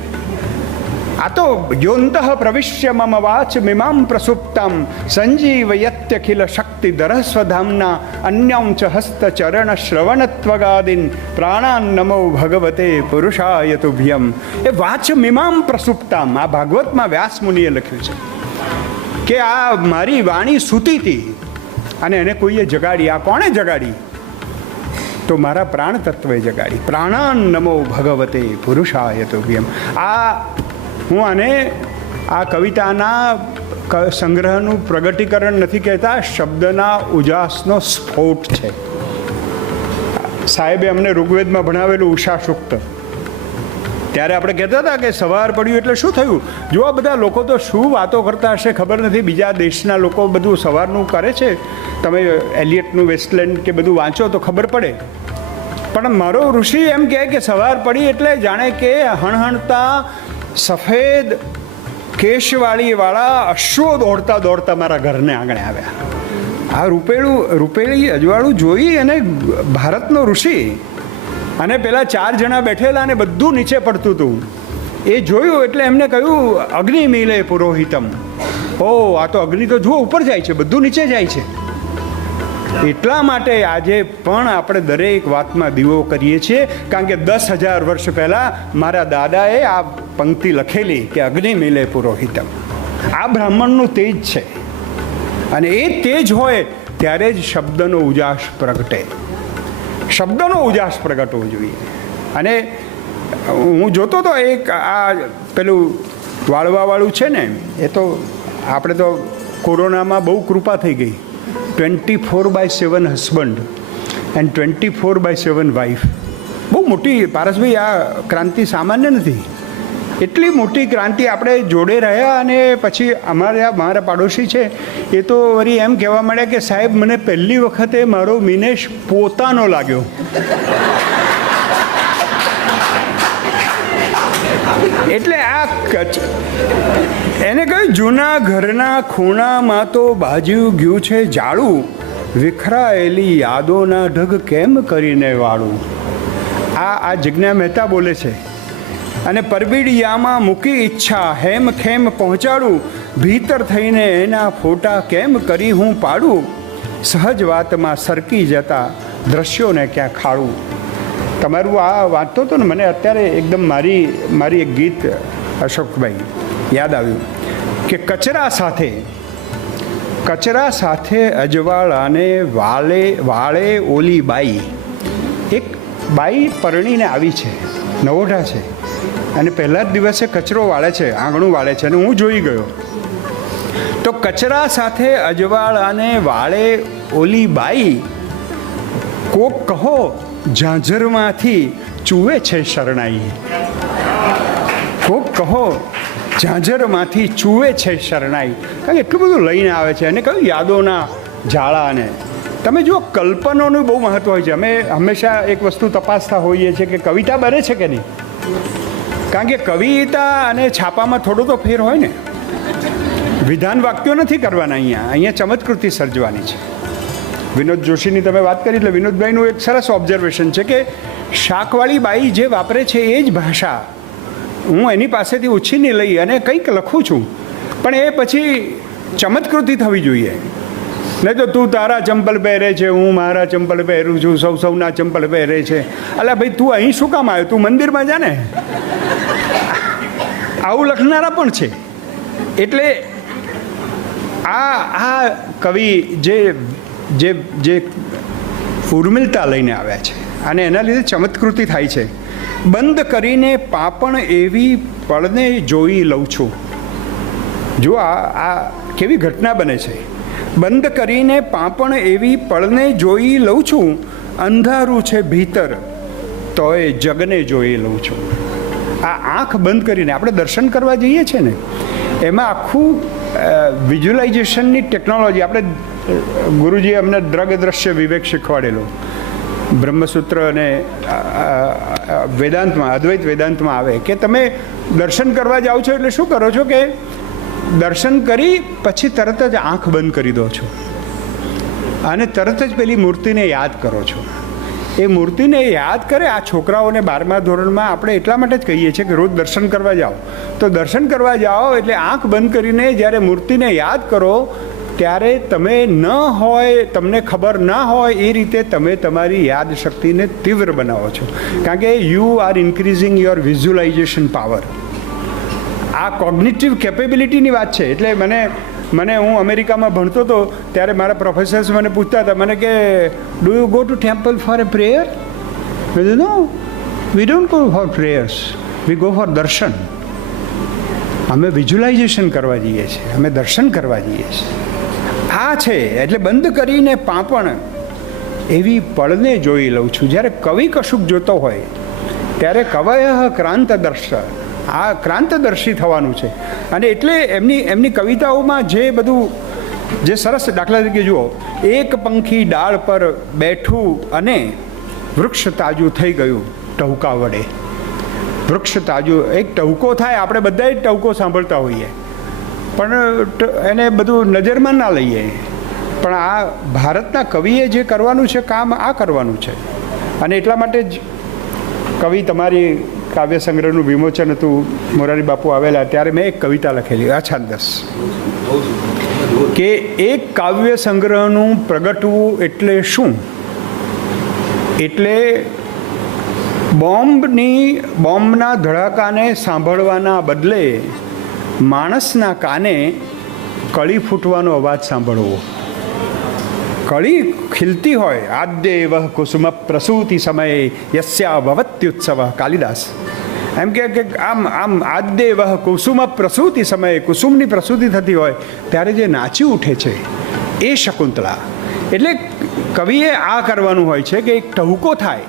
આ તો યોંતઃ પ્રવિશ્ય મમ વાચ મિમામ પ્રસુપ્તમ સંજીવયત્યખિલ શક્તિધર સ્વધામના અન્યાં ચ હસ્તચરણ શ્રવણત્વગાદિન પ્રાણાન નમો ભગવતે પુરુષાય તુભ્યમ. એ વાચ મિમામ પ્રસુપ્તમ, આ ભાગવતમાં વ્યાસ મુનિએ લખ્યું છે કે આ મારી વાણી સૂતી હતી અને એને કોઈએ જગાડી. આ કોણે જગાડી? તો મારા પ્રાણ તત્વે જગાડી. પ્રાણાન નમો ભગવતે પુરુષાય તુભ્યમ. હું આને આ કવિતાના સંગ્રહનું પ્રગટીકરણ નથી કહેતા, શબ્દના ઉજાસનો સ્ફોટ છે. સાહેબે અમને ઋગ્વેદમાં ભણાવેલું ઉષા સૂક્ત, ત્યારે આપણે કહેતા હતા કે સવાર પડ્યું એટલે શું થયું. જો આ બધા લોકો તો શું વાતો કરતા હશે ખબર નથી, બીજા દેશના લોકો બધું સવારનું કરે છે. તમે એલિયટનું વેસ્ટલેન્ડ કે બધું વાંચો તો ખબર પડે. પણ મારો ઋષિ એમ કહે કે સવાર પડી એટલે જાણે કે હણહણતા સફેદ કેશવાળીવાળા અશ્વો દોડતા દોડતા મારા ઘરને આંગણે આવ્યા. આ રૂપેલી અજવાળું જોઈ અને ભારતનો ઋષિ અને પેલા 4 જણા બેઠેલા અને બધું નીચે પડતું હતું એ જોયું એટલે એમને કહ્યું અગ્નિ મિલે પુરોહિતમ. આ તો અગ્નિ તો જુઓ ઉપર જાય છે, બધું નીચે જાય છે. એટલા માટે આજે પણ આપણે દરેક વાતમાં દીવો કરીએ છીએ, કારણ કે 10,000 વર્ષ પહેલાં મારા દાદાએ આ પંક્તિ લખેલી કે અગ્નિ મિલે પુરોહિતમ. આ બ્રાહ્મણનું તેજ છે, અને એ તેજ હોય ત્યારે જ શબ્દનો ઉજાસ પ્રગટે. શબ્દનો ઉજાસ પ્રગટવો જોઈએ. અને હું જોતો તો એક આ પેલું વાળવાવાળું છે ને, એ તો આપણે તો કોરોનામાં બહુ કૃપા થઈ ગઈ. 24/7 હસબન્ડ એન્ડ 24/7 વાઈફ. બહુ મોટી પારસભાઈ, આ ક્રાંતિ સામાન્ય નથી. એટલી મોટી ક્રાંતિ આપણે જોડે રહ્યા. અને પછી મારા પાડોશી છે એ તો વળી એમ કહેવા માંડ્યા કે સાહેબ મને પહેલી વખતે મારો મિનેશ પોતાનો લાગ્યો. એટલે આ એને કહ્યું જૂના ઘરના ખૂણામાં તો બાજ્યું ગયું છે જાળું, વિખરાયેલી યાદોના ઢગ કેમ કરીને વાળું. આ જિજ્ઞા મહેતા બોલે છે. અને પરબીડિયામાં મૂકી ઈચ્છા હેમ ખેમ પહોંચાડું, ભીતર થઈને એના ફોટા કેમ કરી હું પાડું, સહજ વાતમાં સરકી જતા દ્રશ્યોને ક્યાં ખાડું. તમારું આ વાંચતો હતો ને, મને અત્યારે એકદમ મારી એક ગીત અશોકભાઈ યાદ આવ્યું કે કચરા સાથે અજવાળાને વાળે ઓલી બાઈ. એક બાઈ પરણીને આવી છે, નવોઢા છે, અને પહેલા જ દિવસે કચરો વાળે છે, આંગણું વાળે છે, અને હું જોઈ ગયો. તો કચરા સાથે અજવાળાને વાળે ઓલી બાઈ, કોક કહો ઝાંઝરમાંથી ચૂવે છે શરણાઈ. કોક કહો ઝાંઝરમાંથી ચૂવે છે શરણાઈ. કારણ કે એટલું બધું લઈને આવે છે, અને કયું યાદોના ઝાડાને. તમે જુઓ, કલ્પનાનું બહુ મહત્વ હોય છે. અમે હંમેશા એક વસ્તુ તપાસતા હોઈએ છીએ કે કવિતા બને છે કે નહીં. કારણ કે કવિતા અને છાપામાં થોડો તો ફેર હોય ને. વિધાન વાક્યો નથી કરવાના, અહીંયા ચમત્કૃતિ સર્જવાની છે. વિનોદ જોશીની તમે વાત કરી એટલે વિનોદભાઈનું એક સરસ ઓબ્ઝર્વેશન છે કે શાકવાળી બાઈ જે વાપરે છે એ જ ભાષા હું એની પાસેથી ઉછીની લઈ અને કંઈક લખું છું, પણ એ પછી ચમત્કૃતિ થવી જોઈએ. નહીં તો તું તારા ચંપલ પહેરે છે, હું મારા ચંપલ પહેરું છું, સૌના ચંપલ પહેરે છે. અલા ભાઈ, તું અહીં શું કામ આવ્યો? તું મંદિરમાં જા ને. આવું લખનારા પણ છે. એટલે આ કવિ જે ઉર્મિલતા લઈને આવ્યા છે, અને એના લીધે ચમત્કૃતિ થાય છે. બંધ કરીને પાપણ એવી પળને જોઈ લઉં છું. જો આ કેવી ઘટના બને છે. બંધ કરીને પાપણ એવી પળને જોઈ લઉં છું, અંધારું છે ભીતર તોય જગને જોઈ લઉં છું. આ આંખ બંધ કરીને આપણે દર્શન કરવા જઈએ છીએ ને, એમાં આખું વિઝ્યુલાઇઝેશનની ટેકનોલોજી. આપણે ગુરુજીએ અમને દ્રશ્ય વિવેક શીખવાડેલો. બ્રહ્મસૂત્ર અને વેદાંતમાં, અદ્વૈત વેદાંતમાં આવે કે તમે દર્શન કરવા જાઓ છો એટલે શું કરો છો કે દર્શન કરી પછી તરત જ આંખ બંધ કરી દો છો અને તરત જ પેલી મૂર્તિને યાદ કરો છો. એ મૂર્તિને યાદ કરે. આ છોકરાઓને 12મા ધોરણમાં આપણે એટલા માટે જ કહીએ છીએ કે રોજ દર્શન કરવા જાઓ. તો દર્શન કરવા જાઓ એટલે આંખ બંધ કરીને જ્યારે મૂર્તિને યાદ કરો ત્યારે તમે ન હોય, તમને ખબર ના હોય એ રીતે તમે તમારી યાદ શક્તિને તીવ્ર બનાવો છો. કારણ કે you are increasing your visualisation power. આ કોગ્નિટિવ કેપેબિલિટીની વાત છે. એટલે મને હું અમેરિકામાં ભણતો હતો ત્યારે મારા પ્રોફેસર્સ મને પૂછતા હતા, મને કે do you go to temple for a prayer? No, we don't go for prayers, we go for darshan. અમે વિઝ્યુલાઇઝેશન કરવા જઈએ છીએ, અમે દર્શન કરવા જઈએ છીએ. આ છે. એટલે બંધ કરીને પાપણ એવી પળને જોઈ લઉં છું. જ્યારે કવિ કશુંક જોતો હોય ત્યારે કવય ક્રાંતદર્શ, આ ક્રાંતદર્શી થવાનું છે. અને એટલે એમની કવિતાઓમાં જે બધું જે સરસ, દાખલા તરીકે જુઓ, એક પંખી ડાળ પર બેઠું અને વૃક્ષ તાજું થઈ ગયું ટહુકા વડે. વૃક્ષ તાજું, એક ટહુકો થાય, આપણે બધા જ ટહુકો સાંભળતા હોઈએ, પણ એને બધું નજરમાં ના લઈએ. પણ આ ભારતના કવિએ જે કરવાનું છે કામ આ કરવાનું છે. અને એટલા માટે જ કવિ, તમારી કાવ્ય સંગ્રહનું વિમોચન હતું, મોરારી બાપુ આવેલા ત્યારે મેં એક કવિતા લખેલી, અછાંદસ, કે એક કાવ્ય સંગ્રહનું પ્રગટવું એટલે શું? એટલે બોમ્બના ધડાકાને સાંભળવાના બદલે માણસના કાને કળી ફૂટવાનો અવાજ સાંભળવો. કળી ખીલતી હોય, આદ્ય વહ કુસુમ પ્રસૂતિ સમયે યસ્યા ભવત્યુત્સવ, કાલિદાસ એમ કે આમ આદ્ય વહ કુસુમ પ્રસૂતિ સમયે, કુસુમની પ્રસૂતિ થતી હોય ત્યારે જે નાચી ઉઠે છે એ શકુંતલા. એટલે કવિએ આ કરવાનું હોય છે કે એક ટહુકો થાય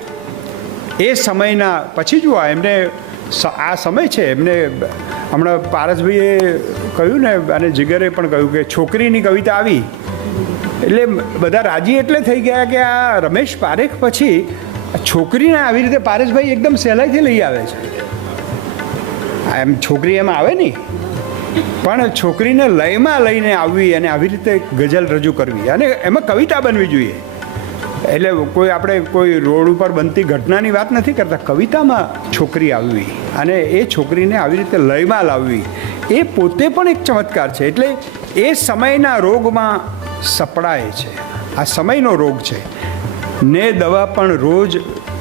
એ સમયના. પછી જુઓ, એમને આ સમય છે, એમને હમણાં પારસભાઈએ કહ્યું ને, અને જીગરે પણ કહ્યું કે છોકરીની કવિતા આવી એટલે બધા રાજી એટલે થઈ ગયા કે આ રમેશ પારેખ પછી છોકરીને આવી રીતે પારસભાઈ એકદમ સહેલાઈથી લઈ આવે છે. એમ છોકરી એમ આવે નહીં, પણ છોકરીને લયમાં લઈને આવવી અને આવી રીતે ગઝલ રજૂ કરવી અને એમાં કવિતા બનવી જોઈએ. એટલે આપણે કોઈ રોડ ઉપર બનતી ઘટનાની વાત નથી કરતા, કવિતામાં છોકરી આવવી અને એ છોકરીને આવી રીતે લયમાં લાવવી એ પોતે પણ એક ચમત્કાર છે. એટલે એ સમયના રોગમાં સપડાય છે. આ સમયનો રોગ છે. ને દવા પણ રોજ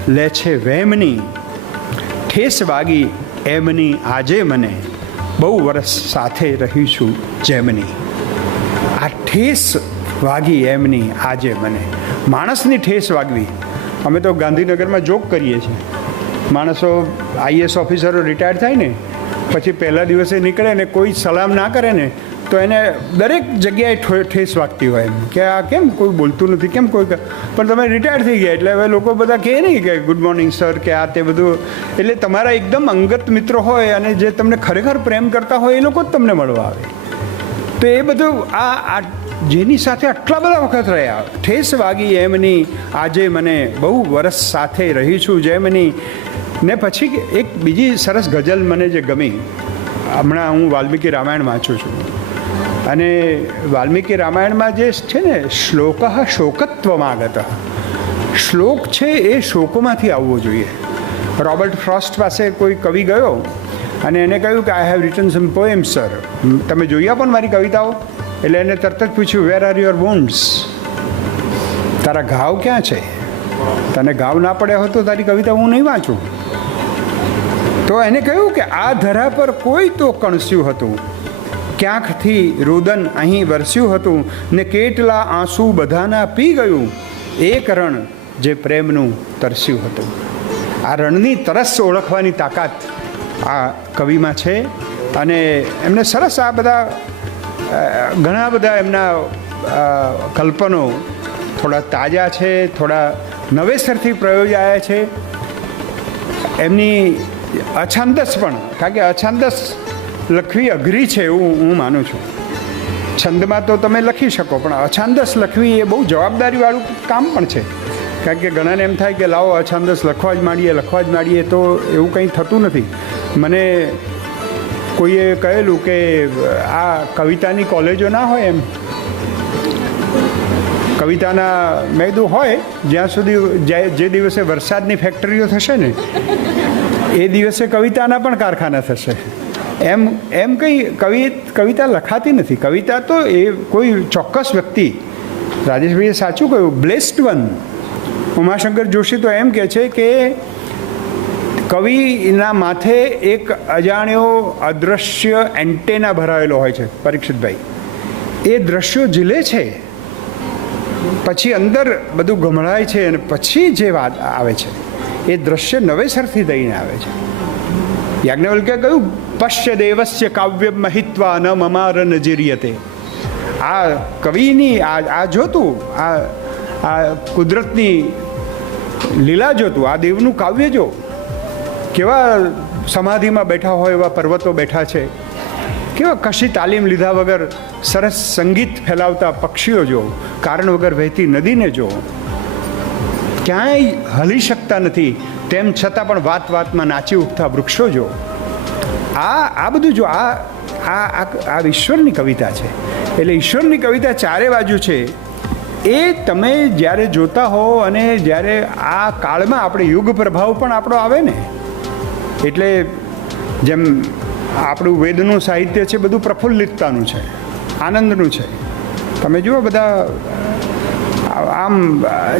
લે છે વેમની, ઠેસ વાગી એમની આજે મને, બહુ વર્ષ સાથે રહી છું જેમની. આ ઠેસ વાગી એમની આજે મને, માણસની ઠેસ વાગવી. અમે તો ગાંધીનગરમાં જોક કરીએ છીએ. માણસો આઈએસ ઓફિસરો રિટાયર થાય ને પછી પહેલા દિવસે નીકળે ને કોઈ સલામ ના કરે ને તો એને દરેક જગ્યાએ ઠેસ વાગતી હોય એમ કે આ કેમ કોઈ બોલતું નથી, કેમ કોઈ. પણ તમે રિટાયર થઈ ગયા એટલે હવે લોકો બધા કહે નહીં કે ગુડ મોર્નિંગ સર કે આ તે બધું. એટલે તમારા એકદમ અંગત મિત્રો હોય અને જે તમને ખરેખર પ્રેમ કરતા હોય એ લોકો જ તમને મળવા આવે. તો એ બધું આ જેની સાથે આટલા બધા વખત રહ્યા, ઠેસ વાગી એમની આજે મને, બહુ વર્ષ સાથે રહી છું જેમની. ને પછી એક બીજી સરસ ગઝલ મને જે ગમી, હમણાં હું વાલ્મીકી રામાયણ વાંચું છું અને વાલ્મીકી રામાયણમાં જે છે ને શ્લોક શોકત્વમાગત, શ્લોક છે એ શોકમાંથી આવવો જોઈએ. રોબર્ટ ફ્રોસ્ટ પાસે કોઈ કવિ ગયો અને એને કહ્યું કે I have written some poems sir, તમે જોઈ આપો ને મારી કવિતાઓ. એટલે એને તરત જ પૂછ્યું વેર આર યોર વોન્ડ્સ, તારા ઘાવ ક્યાં છે? તને ઘાવ ના પડ્યા હોય તો તારી કવિતા હું નહીં વાંચું. તો એને કહ્યું કે આ ધરા પર કોઈ તો કણસ્યું હતું, ક્યાંકથી રુદન અહીં વરસ્યું હતું, ને કેટલા આંસુ બધાના પી ગયું, એક રણ જે પ્રેમનું તરસ્યું હતું. આ રણની તરસ ઓળખવાની તાકાત આ કવિમાં છે. અને એમને સરસ આ બધા ઘણા બધા એમના કલ્પનો થોડા તાજા છે, થોડા નવેસરથી પ્રયોજાયા છે. એમની અછાંદસ પણ, કારણ કે અછાંદસ લખવી અઘરી છે એવું હું માનું છું. છંદમાં તો તમે લખી શકો પણ અછાંદસ લખવી એ બહુ જવાબદારીવાળું કામ પણ છે. કારણ કે ઘણાને એમ થાય કે લાવો અછાંદસ લખવા જ માંડીએ, તો એવું કંઈ થતું નથી. મને કોઈએ કહેલું કે આ કવિતાની કોલેજો ના હોય એમ, કવિતાના મેં કીધું હોય જ્યાં સુધી જે દિવસે વરસાદની ફેક્ટરીઓ થશે ને એ દિવસે કવિતાના પણ કારખાના થશે. એમ કંઈ કવિતા લખાતી નથી. કવિતા તો એ કોઈ ચોક્કસ વ્યક્તિ, રાજેશભાઈએ સાચું કહ્યું, બ્લેસ્ડ વન. ઉમાશંકર જોશી તો એમ કહે છે કે કવિના માથે એક અજાણ્યો અદૃશ્ય એન્ટેના ભરાયેલો હોય છે. પરીક્ષિતભાઈ, એ દ્રશ્યો ઝીલે છે, પછી અંદર બધું ગમડાય છે અને પછી જે વાત આવે છે એ દ્રશ્ય નવેસરથી દઈને આવે છે. યાજ્ઞવલ્ક્યે કહ્યું પશ્ય દેવસ્ય કાવ્ય મહિત્વા ન મમાર નજીર્યતે. આ કવિની આ જોતું, આ કુદરતની લીલા જોતું, આ દેવનું કાવ્ય જો, કેવા સમાધિમાં બેઠા હોય એવા પર્વતો બેઠા છે, કેવા કશી તાલીમ લીધા વગર સરસ સંગીત ફેલાવતા પક્ષીઓ જો, કારણ વગર વહેતી નદીને જો, ક્યાંય હલી શકતા નથી તેમ છતાં પણ વાતમાં નાચી ઉઠતા વૃક્ષો જો. આ બધું જો, આ ઈશ્વરની કવિતા છે. એટલે ઈશ્વરની કવિતા ચારે બાજુ છે. એ તમે જ્યારે જોતા હો અને જ્યારે આ કાળમાં આપણે યુગ પ્રભાવ પણ આપણો આવે ને, એટલે જેમ આપણું વેદનું સાહિત્ય છે બધું પ્રફુલ્લિતતાનું છે, આનંદનું છે. તમે જુઓ બધા આમ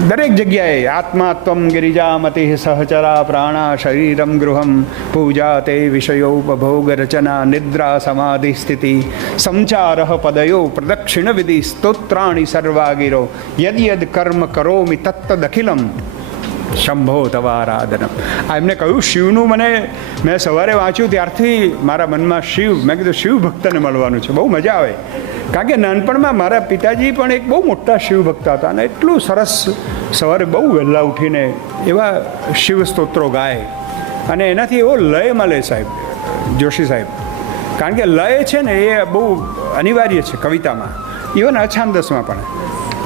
દરેક જગ્યાએ આત્મા ત્વમ ગિરિજામતિ સહચરા પ્રાણા શરીરમ ગૃહમ પૂજા તે વિષયોપભોગ રચના નિદ્રા સમાધિ સ્થિતિ સંચાર પદયો પ્રદક્ષિણ વિધિ સ્તોત્રાણી સર્વાગીરો યદ યદ કર્મ કરોમિ તત્તદખિલમ શંભો તવારાધનમ. આ એમને કહ્યું શિવનું, મેં સવારે વાંચ્યું ત્યારથી મારા મનમાં શિવ, મેં કીધું શિવ ભક્તને મળવાનું છે, બહુ મજા આવે. કારણ કે નાનપણમાં મારા પિતાજી પણ એક બહુ મોટા શિવ ભક્ત હતા અને એટલું સરસ સવારે બહુ વહેલા ઉઠીને એવા શિવ સ્તોત્રો ગાય અને એનાથી એવો લય મળે સાહેબ, જોશી સાહેબ. કારણ કે લય છે ને એ બહુ અનિવાર્ય છે કવિતામાં, ઇવન અછાંદસમાં પણ.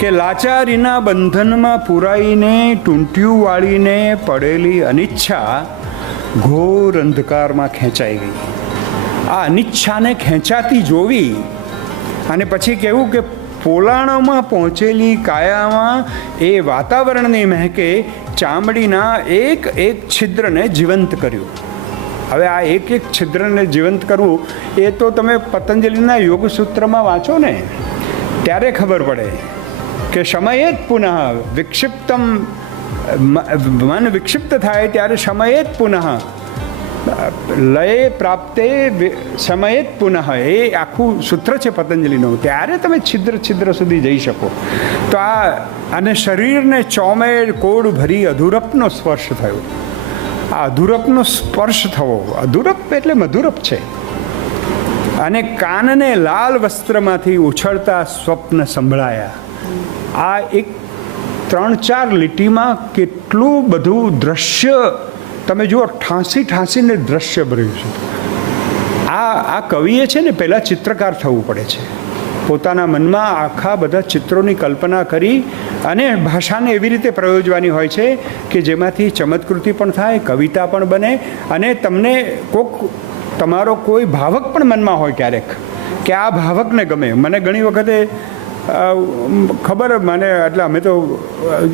કે લાચારીના બંધનમાં પુરાઈને ટૂંટિયું વાળીને પડેલી અનિચ્છા ઘોર અંધકારમાં ખેંચાઈ ગઈ. આ અનિચ્છાને ખેંચાતી જોવી અને પછી કહેવું કે પોલાણોમાં પહોંચેલી કાયામાં એ વાતાવરણની મહેકે ચામડીના એક છિદ્રને જીવંત કર્યું. હવે આ એક છિદ્રને જીવંત કરવું એ તો તમે પતંજલિના યોગસૂત્રમાં વાંચો ને ત્યારે ખબર પડે કે કે સમયે જ પુનઃ વિક્ષિપ્તમ મન વિક્ષિપ્ત થાય ત્યારે સમયે જ પુનઃ લય પ્રાપ્તે સમયે જ પુનઃ, એ આખું સૂત્ર છે પતંજલિનું. ત્યારે તમે છિદ્ર સુધી જઈ શકો. તો અને શરીરને ચોમે કોડ ભરી અધુરપનો સ્પર્શ થયો. આ અધુરપનો સ્પર્શ થવો, અધુરપ એટલે મધુરપ છે. અને કાનને લાલ વસ્ત્રમાંથી ઉછળતા સ્વપ્ન સંભળાયા. આ એક 3-4 લીટીમાં કેટલું બધું દ્રશ્ય તમે જુઓ, ઠાંસીને દ્રશ્ય ભર્યું છે. આ કવિએ છે ને પહેલાં ચિત્રકાર થવું પડે છે. પોતાના મનમાં આખા બધા ચિત્રોની કલ્પના કરી અને ભાષાને એવી રીતે પ્રયોજવાની હોય છે કે જેમાંથી ચમત્કૃતિ પણ થાય, કવિતા પણ બને, અને તમને તમારો કોઈ ભાવક પણ મનમાં હોય ક્યારેક કે આ ભાવકને ગમે. મને ઘણી વખતે ખબર મને, એટલે અમે તો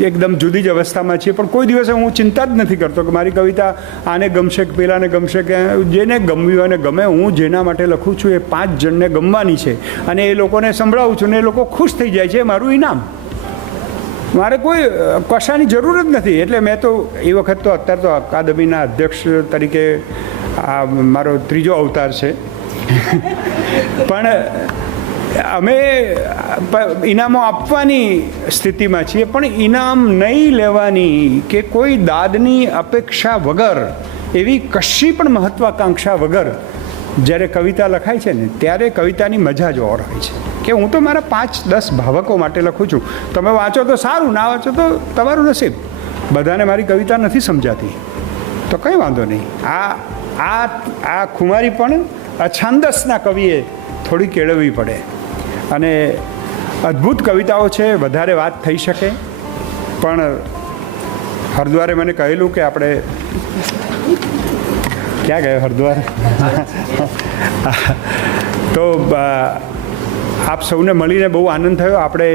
એકદમ જુદી જ અવસ્થામાં છીએ, પણ કોઈ દિવસે હું ચિંતા જ નથી કરતો કે મારી કવિતા આને ગમશે કે પેલાને ગમશે, કે જેને ગમ્યું અને ગમે. હું જેના માટે લખું છું એ 5 જણને ગમવાની છે અને એ લોકોને સંભળાવું છું ને એ લોકો ખુશ થઈ જાય છે, એ મારું ઇનામ. મારે કોઈ કશાની જરૂર જ નથી. એટલે મેં તો એ વખત તો અત્યારે તો અકાદમીના અધ્યક્ષ તરીકે આ મારો 3જો અવતાર છે. પણ અમે ઇનામો આપવાની સ્થિતિમાં છીએ, પણ ઇનામ નહીં લેવાની કે કોઈ દાદની અપેક્ષા વગર, એવી કશી પણ મહત્વાકાંક્ષા વગર જ્યારે કવિતા લખાય છે ને, ત્યારે કવિતાની મજા જ ઓર હોય છે. કે હું તો મારા 5-10 ભાવકો માટે લખું છું. તમે વાંચો તો સારું, ના વાંચો તો તમારું નસીબ. બધાને મારી કવિતા નથી સમજાતી તો કંઈ વાંધો નહીં. આ ખુમારી પણ અછાંદસના કવિએ થોડી કેળવવી પડે. અને અદ્ભુત કવિતાઓ છે, વધારે વાત થઈ શકે, પણ હરદ્વારે મને કહેલું કે આપણે ક્યાં ગયો હરદ્વાર. તો આપ સૌને મળીને બહુ આનંદ થયો. આપણે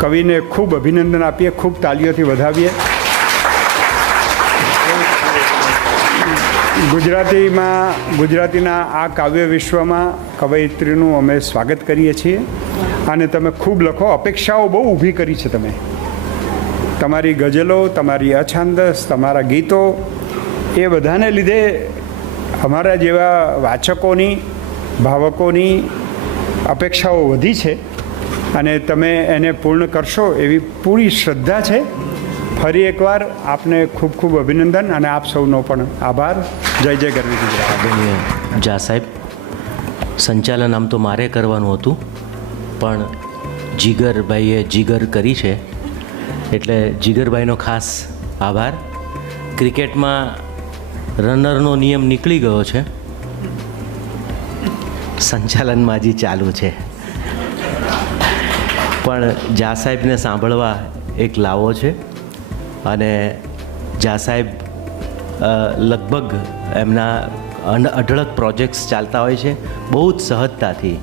કવિને ખૂબ અભિનંદન આપીએ, ખૂબ તાલીઓથી વધાવીએ. ગુજરાતીના આ કાવ્ય વિશ્વમાં કવયિત્રીનું અમે સ્વાગત કરીએ છીએ. અને તમે ખૂબ લખો. અપેક્ષાઓ બહુ ઊભી કરી છે તમે. તમારી ગઝલો, તમારી અછાંદસ, તમારા ગીતો, એ બધાને લીધે અમારા જેવા વાચકોની, ભાવકોની અપેક્ષાઓ વધી છે અને તમે એને પૂર્ણ કરશો એવી પૂરી શ્રદ્ધા છે. ફરી એકવાર આપને ખૂબ ખૂબ અભિનંદન અને આપ સૌનો પણ આભાર. જય જય ગરવી ગુજરાત. આદરણીય જા સાહેબ, સંચાલન આમ તો મારે કરવાનું હતું, પણ જીગરભાઈએ જીગર કરી છે, એટલે જીગરભાઈનો ખાસ આભાર. ક્રિકેટમાં રનરનો નિયમ નીકળી ગયો છે, સંચાલનમાં હજી ચાલુ છે, પણ જા સાહેબને સાંભળવા એક લાવો છે. અને જા સાહેબ લગભગ એમના અઢળક પ્રોજેક્ટ્સ ચાલતા હોય છે, બહુ જ સહજતાથી.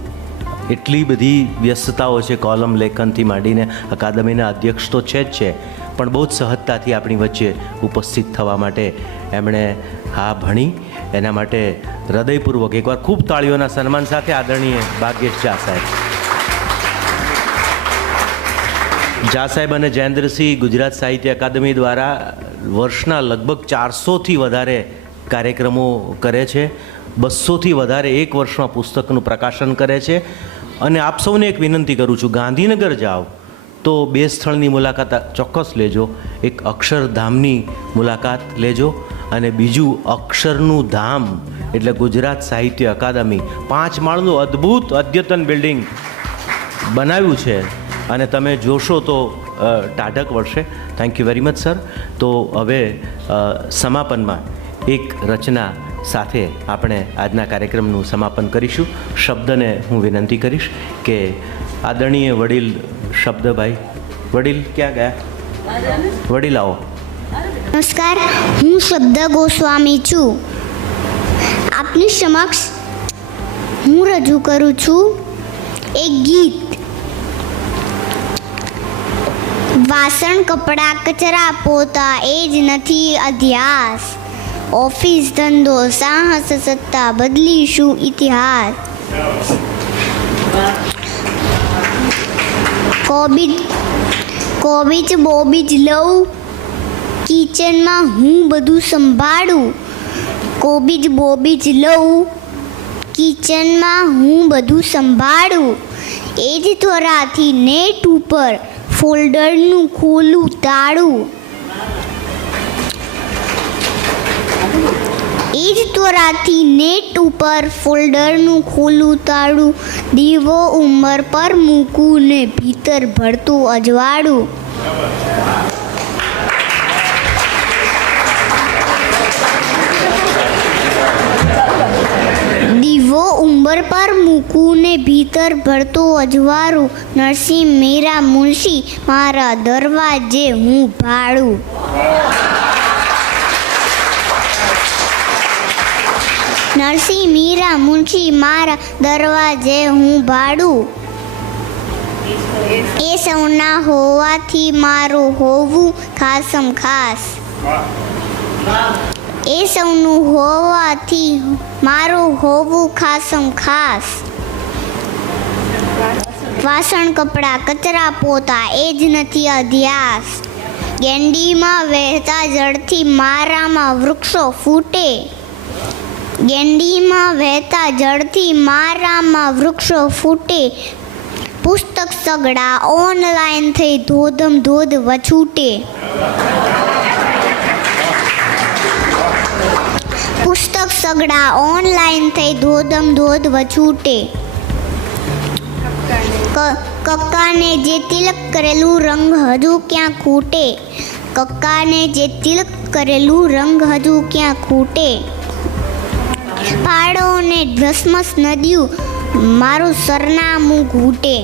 એટલી બધી વ્યસ્તતાઓ છે, કોલમ લેખનથી માંડીને અકાદમીના અધ્યક્ષ તો છે જ છે, પણ બહુ જ સહજતાથી આપણી વચ્ચે ઉપસ્થિત થવા માટે એમણે હા ભણી. એના માટે હૃદયપૂર્વક એકવાર ખૂબ તાળીઓના સન્માન સાથે આદરણીય ભાગ્યેશ જા સાહેબ. જા સાહેબ અને જયેન્દ્રસિંહ ગુજરાત સાહિત્ય અકાદમી દ્વારા વર્ષના લગભગ 400થી વધારે કાર્યક્રમો કરે છે. 200થી વધારે એક વર્ષમાં પુસ્તકનું પ્રકાશન કરે છે. અને આપ સૌને એક વિનંતી કરું છું, ગાંધીનગર જાઓ તો 2 સ્થળની મુલાકાત ચોક્કસ લેજો. એક અક્ષરધામની મુલાકાત લેજો અને બીજું અક્ષરનું ધામ એટલે ગુજરાત સાહિત્ય અકાદમી 5 માળનું અદ્ભુત અદ્યતન બિલ્ડિંગ બનાવ્યું છે અને તમે જોશો તો ટાઢક વળશે. Thank you very much sir. તો હવે સમાપનમાં એક રચના સાથે આપણે આજના કાર્યક્રમનું સમાપન કરીશું. શબ્દને હું વિનંતી કરીશ કે આદરણીય વડીલ શબ્દભાઈ. વડીલ ક્યાં ગયા? વડીલ આવો. નમસ્કાર, હું શબ્દ ગોસ્વામી છું. આપની સમક્ષ હું રજૂ કરું છું એક ગીત. વાસણ કપડાં કચરા પોતા એ જ નથી અધ્યાસ. ઓફિસ ધંધો સાહસ સત્તા બદલીશું ઇતિહાસ. કોબીજ બોબીજ લઉં, કિચનમાં હું બધું સંભાળું. કોબીજ બોબીજ લઉં, કિચનમાં હું બધું સંભાળું. એ જ ત્વરાથી નેટ ઉપર ફોલ્ડરનું ખોલું તાળું. એ જ ત્વરાથી નેટ ઉપર ફોલ્ડરનું ખોલું તાળું. દીવો ઉંમર પર મૂકું ને ભીતર ભરતું અજવાળું. દીવો ઉંબર પર મૂકું ને ભીતર ભરતું અજવાળું. નરસિંહ મેરા મુનશી મારા દરવાજે હું ભાડું. નરસિંહ મીરા મુનશી મારા દરવાજે હું ભાડું. એ સૌના હોવાથી મારું હોવું ખાસમ ખાસ. એ સૌનું હોવાથી મારું હોવું ખાસમ ખાસ. વાસણ કપડાં કચરા પોતા એ જ નથી અધ્યાસ. ગેંડીમાં વહેતા જળથી મારામાં વૃક્ષો ફૂટે. ગેંડીમાં વહેતા જળથી મારામાં વૃક્ષો ફૂટે. પુસ્તક સગડા ઓનલાઈન થઈ ધોધમ ધોધ વછૂટે. પુસ્તક સગડા ઓનલાઈન થઈ ધોધમ ધોધ વછૂટે. કક્કાને જે તિલક કરેલું રંગ હજુ ક્યાં ખૂટે. કક્કાને જે તિલક કરેલું રંગ હજુ ક્યાં ખૂટે. પહાડોને ધસમસ નદીયું મારું સરનામું ઘૂંટે.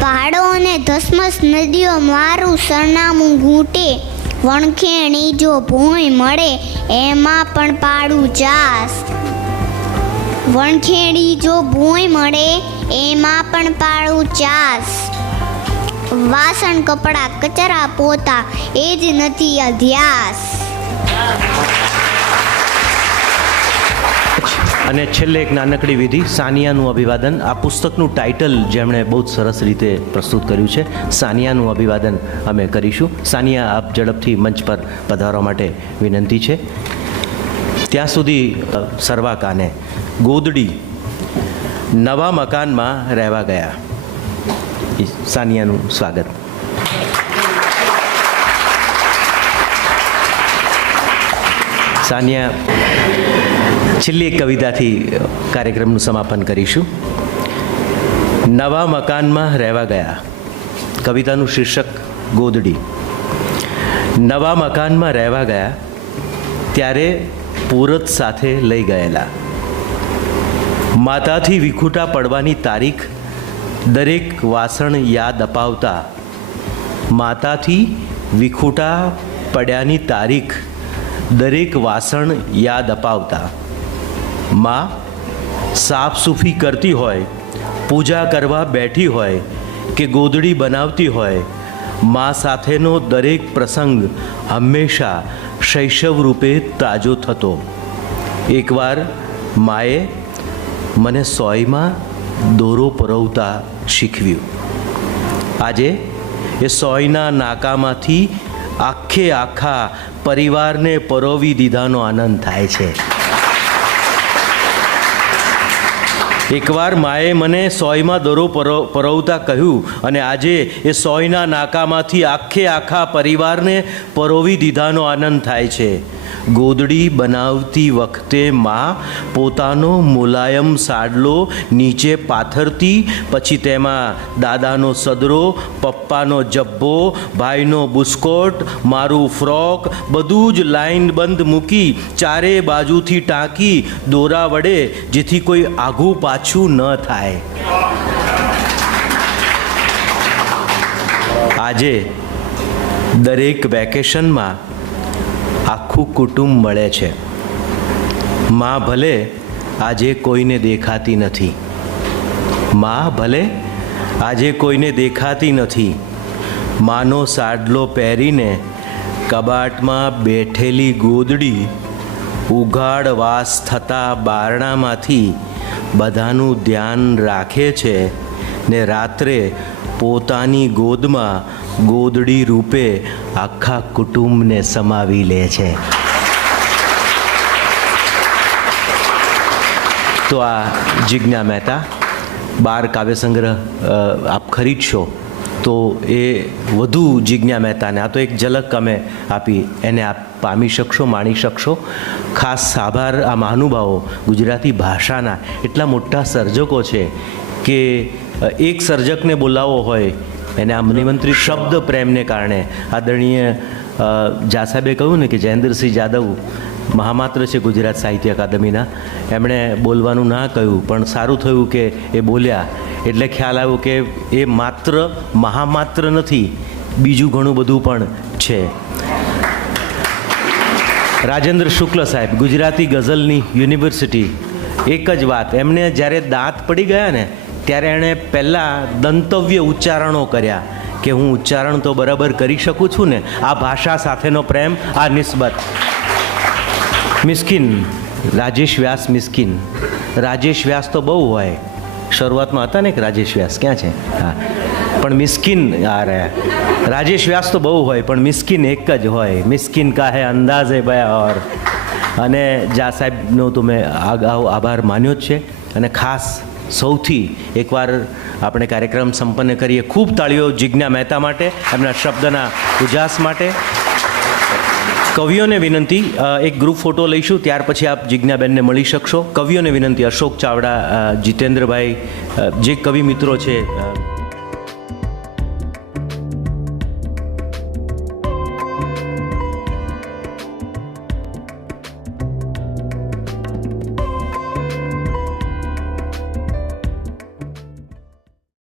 પહાડોને ધસમસ નદીઓ મારું સરનામું ઘૂંટે. વણખેણી જો ભોંય મળે એમાં પણ પાડું ચાસ. વણખેણી જો ભોંય મળે એમાં પણ પાડું ચાસ. વાસણ કપડાં કચરા પોતા એ જ નથી અધ્યાસ. અને છેલ્લે એક નાનકડી વિધિ, સાનિયાનું અભિવાદન. આ પુસ્તકનું ટાઇટલ જેમણે બહુ જ સરસ રીતે પ્રસ્તુત કર્યું છે, સાનિયાનું અભિવાદન અમે કરીશું. સાનિયા, આપ ઝડપથી મંચ પર પધારવા માટે વિનંતી છે. ત્યાં સુધી સર્વાકાને ગોદડી નવા મકાનમાં રહેવા ગયા. સાનિયાનું સ્વાગત. સાનિયા, છેલ્લી એક કવિતાથી કાર્યક્રમનું સમાપન કરીશું. નવા મકાનમાં રહેવા ગયા. કવિતાનું શીર્ષક ગોદડી. નવા મકાનમાં રહેવા ગયા ત્યારે પૂરત સાથે લઈ ગયેલા. માતાથી વિખૂટા પડવાની તારીખ દરેક વાસણ યાદ અપાવતા. માતાથી વિખૂટા પડ્યાની તારીખ દરેક વાસણ યાદ અપાવતા. માં સાફ સૂફી કરતી હોય, પૂજા કરવા બેઠી હોય કે ગોદડી બનાવતી હોય, માં સાથેનો દરેક પ્રસંગ હંમેશા શૈશવ રૂપે તાજો થતો. એકવાર માએ મને સોયમાં દોરો પરોવતા શીખવ્યું. આજે એ સોયના નાકામાંથી આખે આખા પરિવારને પરોવી દીધાનો આનંદ થાય છે. એકવાર માએ મને સોયમાં દોરો પરોવતા કહ્યું અને આજે એ સોયના નાકામાંથી આખે આખા પરિવારને પરોવી દીધાનો આનંદ થાય છે. ગોદડી બનાવતી વખતે માં પોતાનો મુલાયમ સાડલો નીચે પાથરતી, પછી તેમાં દાદાનો સદરો, પપ્પાનો જબ્બો, ભાઈનો બુસ્કોટ, મારું ફ્રોક બધું જ લાઈનબંધ મૂકી ચારે બાજુથી ટાંકી દોરા વડે, જેથી કોઈ આઘું પાછું ન થાય. આજે દરેક વેકેશનમાં આખું કુટુંબ મળે છે. માં ભલે આજે કોઈને દેખાતી નથી. માં ભલે આજે કોઈને દેખાતી નથી. માનો સાડલો પહેરીને કબાટમાં બેઠેલી ગોદડી ઉઘાડ વાસ થતા બારણામાંથી બધાનું ધ્યાન રાખે છે ને રાત્રે પોતાની ગોદમાં ગોદડી રૂપે આખા કુટુંબને સમાવી લે છે. તો આ જિજ્ઞા મહેતા 12 કાવ્ય સંગ્રહ આપ ખરીદશો તો એ વધુ જિજ્ઞા મહેતાને, આ તો એક ઝલક અમે આપી, એને આપ પામી શકશો, માણી શકશો. ખાસ આભાર આ મહાનુભાવો ગુજરાતી ભાષાના એટલા મોટા સર્જકો છે કે એક સર્જકને બોલાવવો હોય એને આ નિમંત્રિત શબ્દ પ્રેમને કારણે આદરણીય ઝા સાહેબે કહ્યું ને કે જયેન્દ્રસિંહ જાદવ મહામાત્ર છે ગુજરાત સાહિત્ય અકાદમીના, એમણે બોલવાનું ના કહ્યું પણ સારું થયું કે એ બોલ્યા એટલે ખ્યાલ આવ્યો કે એ માત્ર મહામાત્ર નથી, બીજું ઘણું બધું પણ છે. રાજેન્દ્ર શુક્લ સાહેબ, ગુજરાતી ગઝલની યુનિવર્સિટી, એક જ વાત, એમને જ્યારે દાંત પડી ગયા ને ત્યારે એણે પહેલાં દંતવ્ય ઉચ્ચારણો કર્યા કે હું ઉચ્ચારણ તો બરાબર કરી શકું છું ને, આ ભાષા સાથેનો પ્રેમ, આ નિસ્બત. મિસ્કિન રાજેશ વ્યાસ, મિસ્કિન રાજેશ વ્યાસ તો બહુ હોય, શરૂઆતમાં હતા ને કે રાજેશ વ્યાસ ક્યાં છે, હા, પણ મિસ્કિન આ રહ્યા. રાજેશ વ્યાસ તો બહુ હોય પણ મિસ્કિન એક જ હોય, મિસ્કિન કા હે અંદાઝે બયા ઓર. અને જા સાહેબનો તો મેં અગાઉ આભાર માન્યો જ છે. અને ખાસ સૌથી એકવાર આપણે કાર્યક્રમ સંપન્ન કરીએ. ખૂબ તાળીઓ જિજ્ઞા મહેતા માટે, એમના શબ્દના ઉજાસ માટે. કવિઓને વિનંતી, એક ગ્રુપ ફોટો લઈશું, ત્યાર પછી આપ જિજ્ઞાબેનને મળી શકશો. કવિઓને વિનંતી, અશોક ચાવડા, જીતેન્દ્રભાઈ, જે કવિ મિત્રો છે,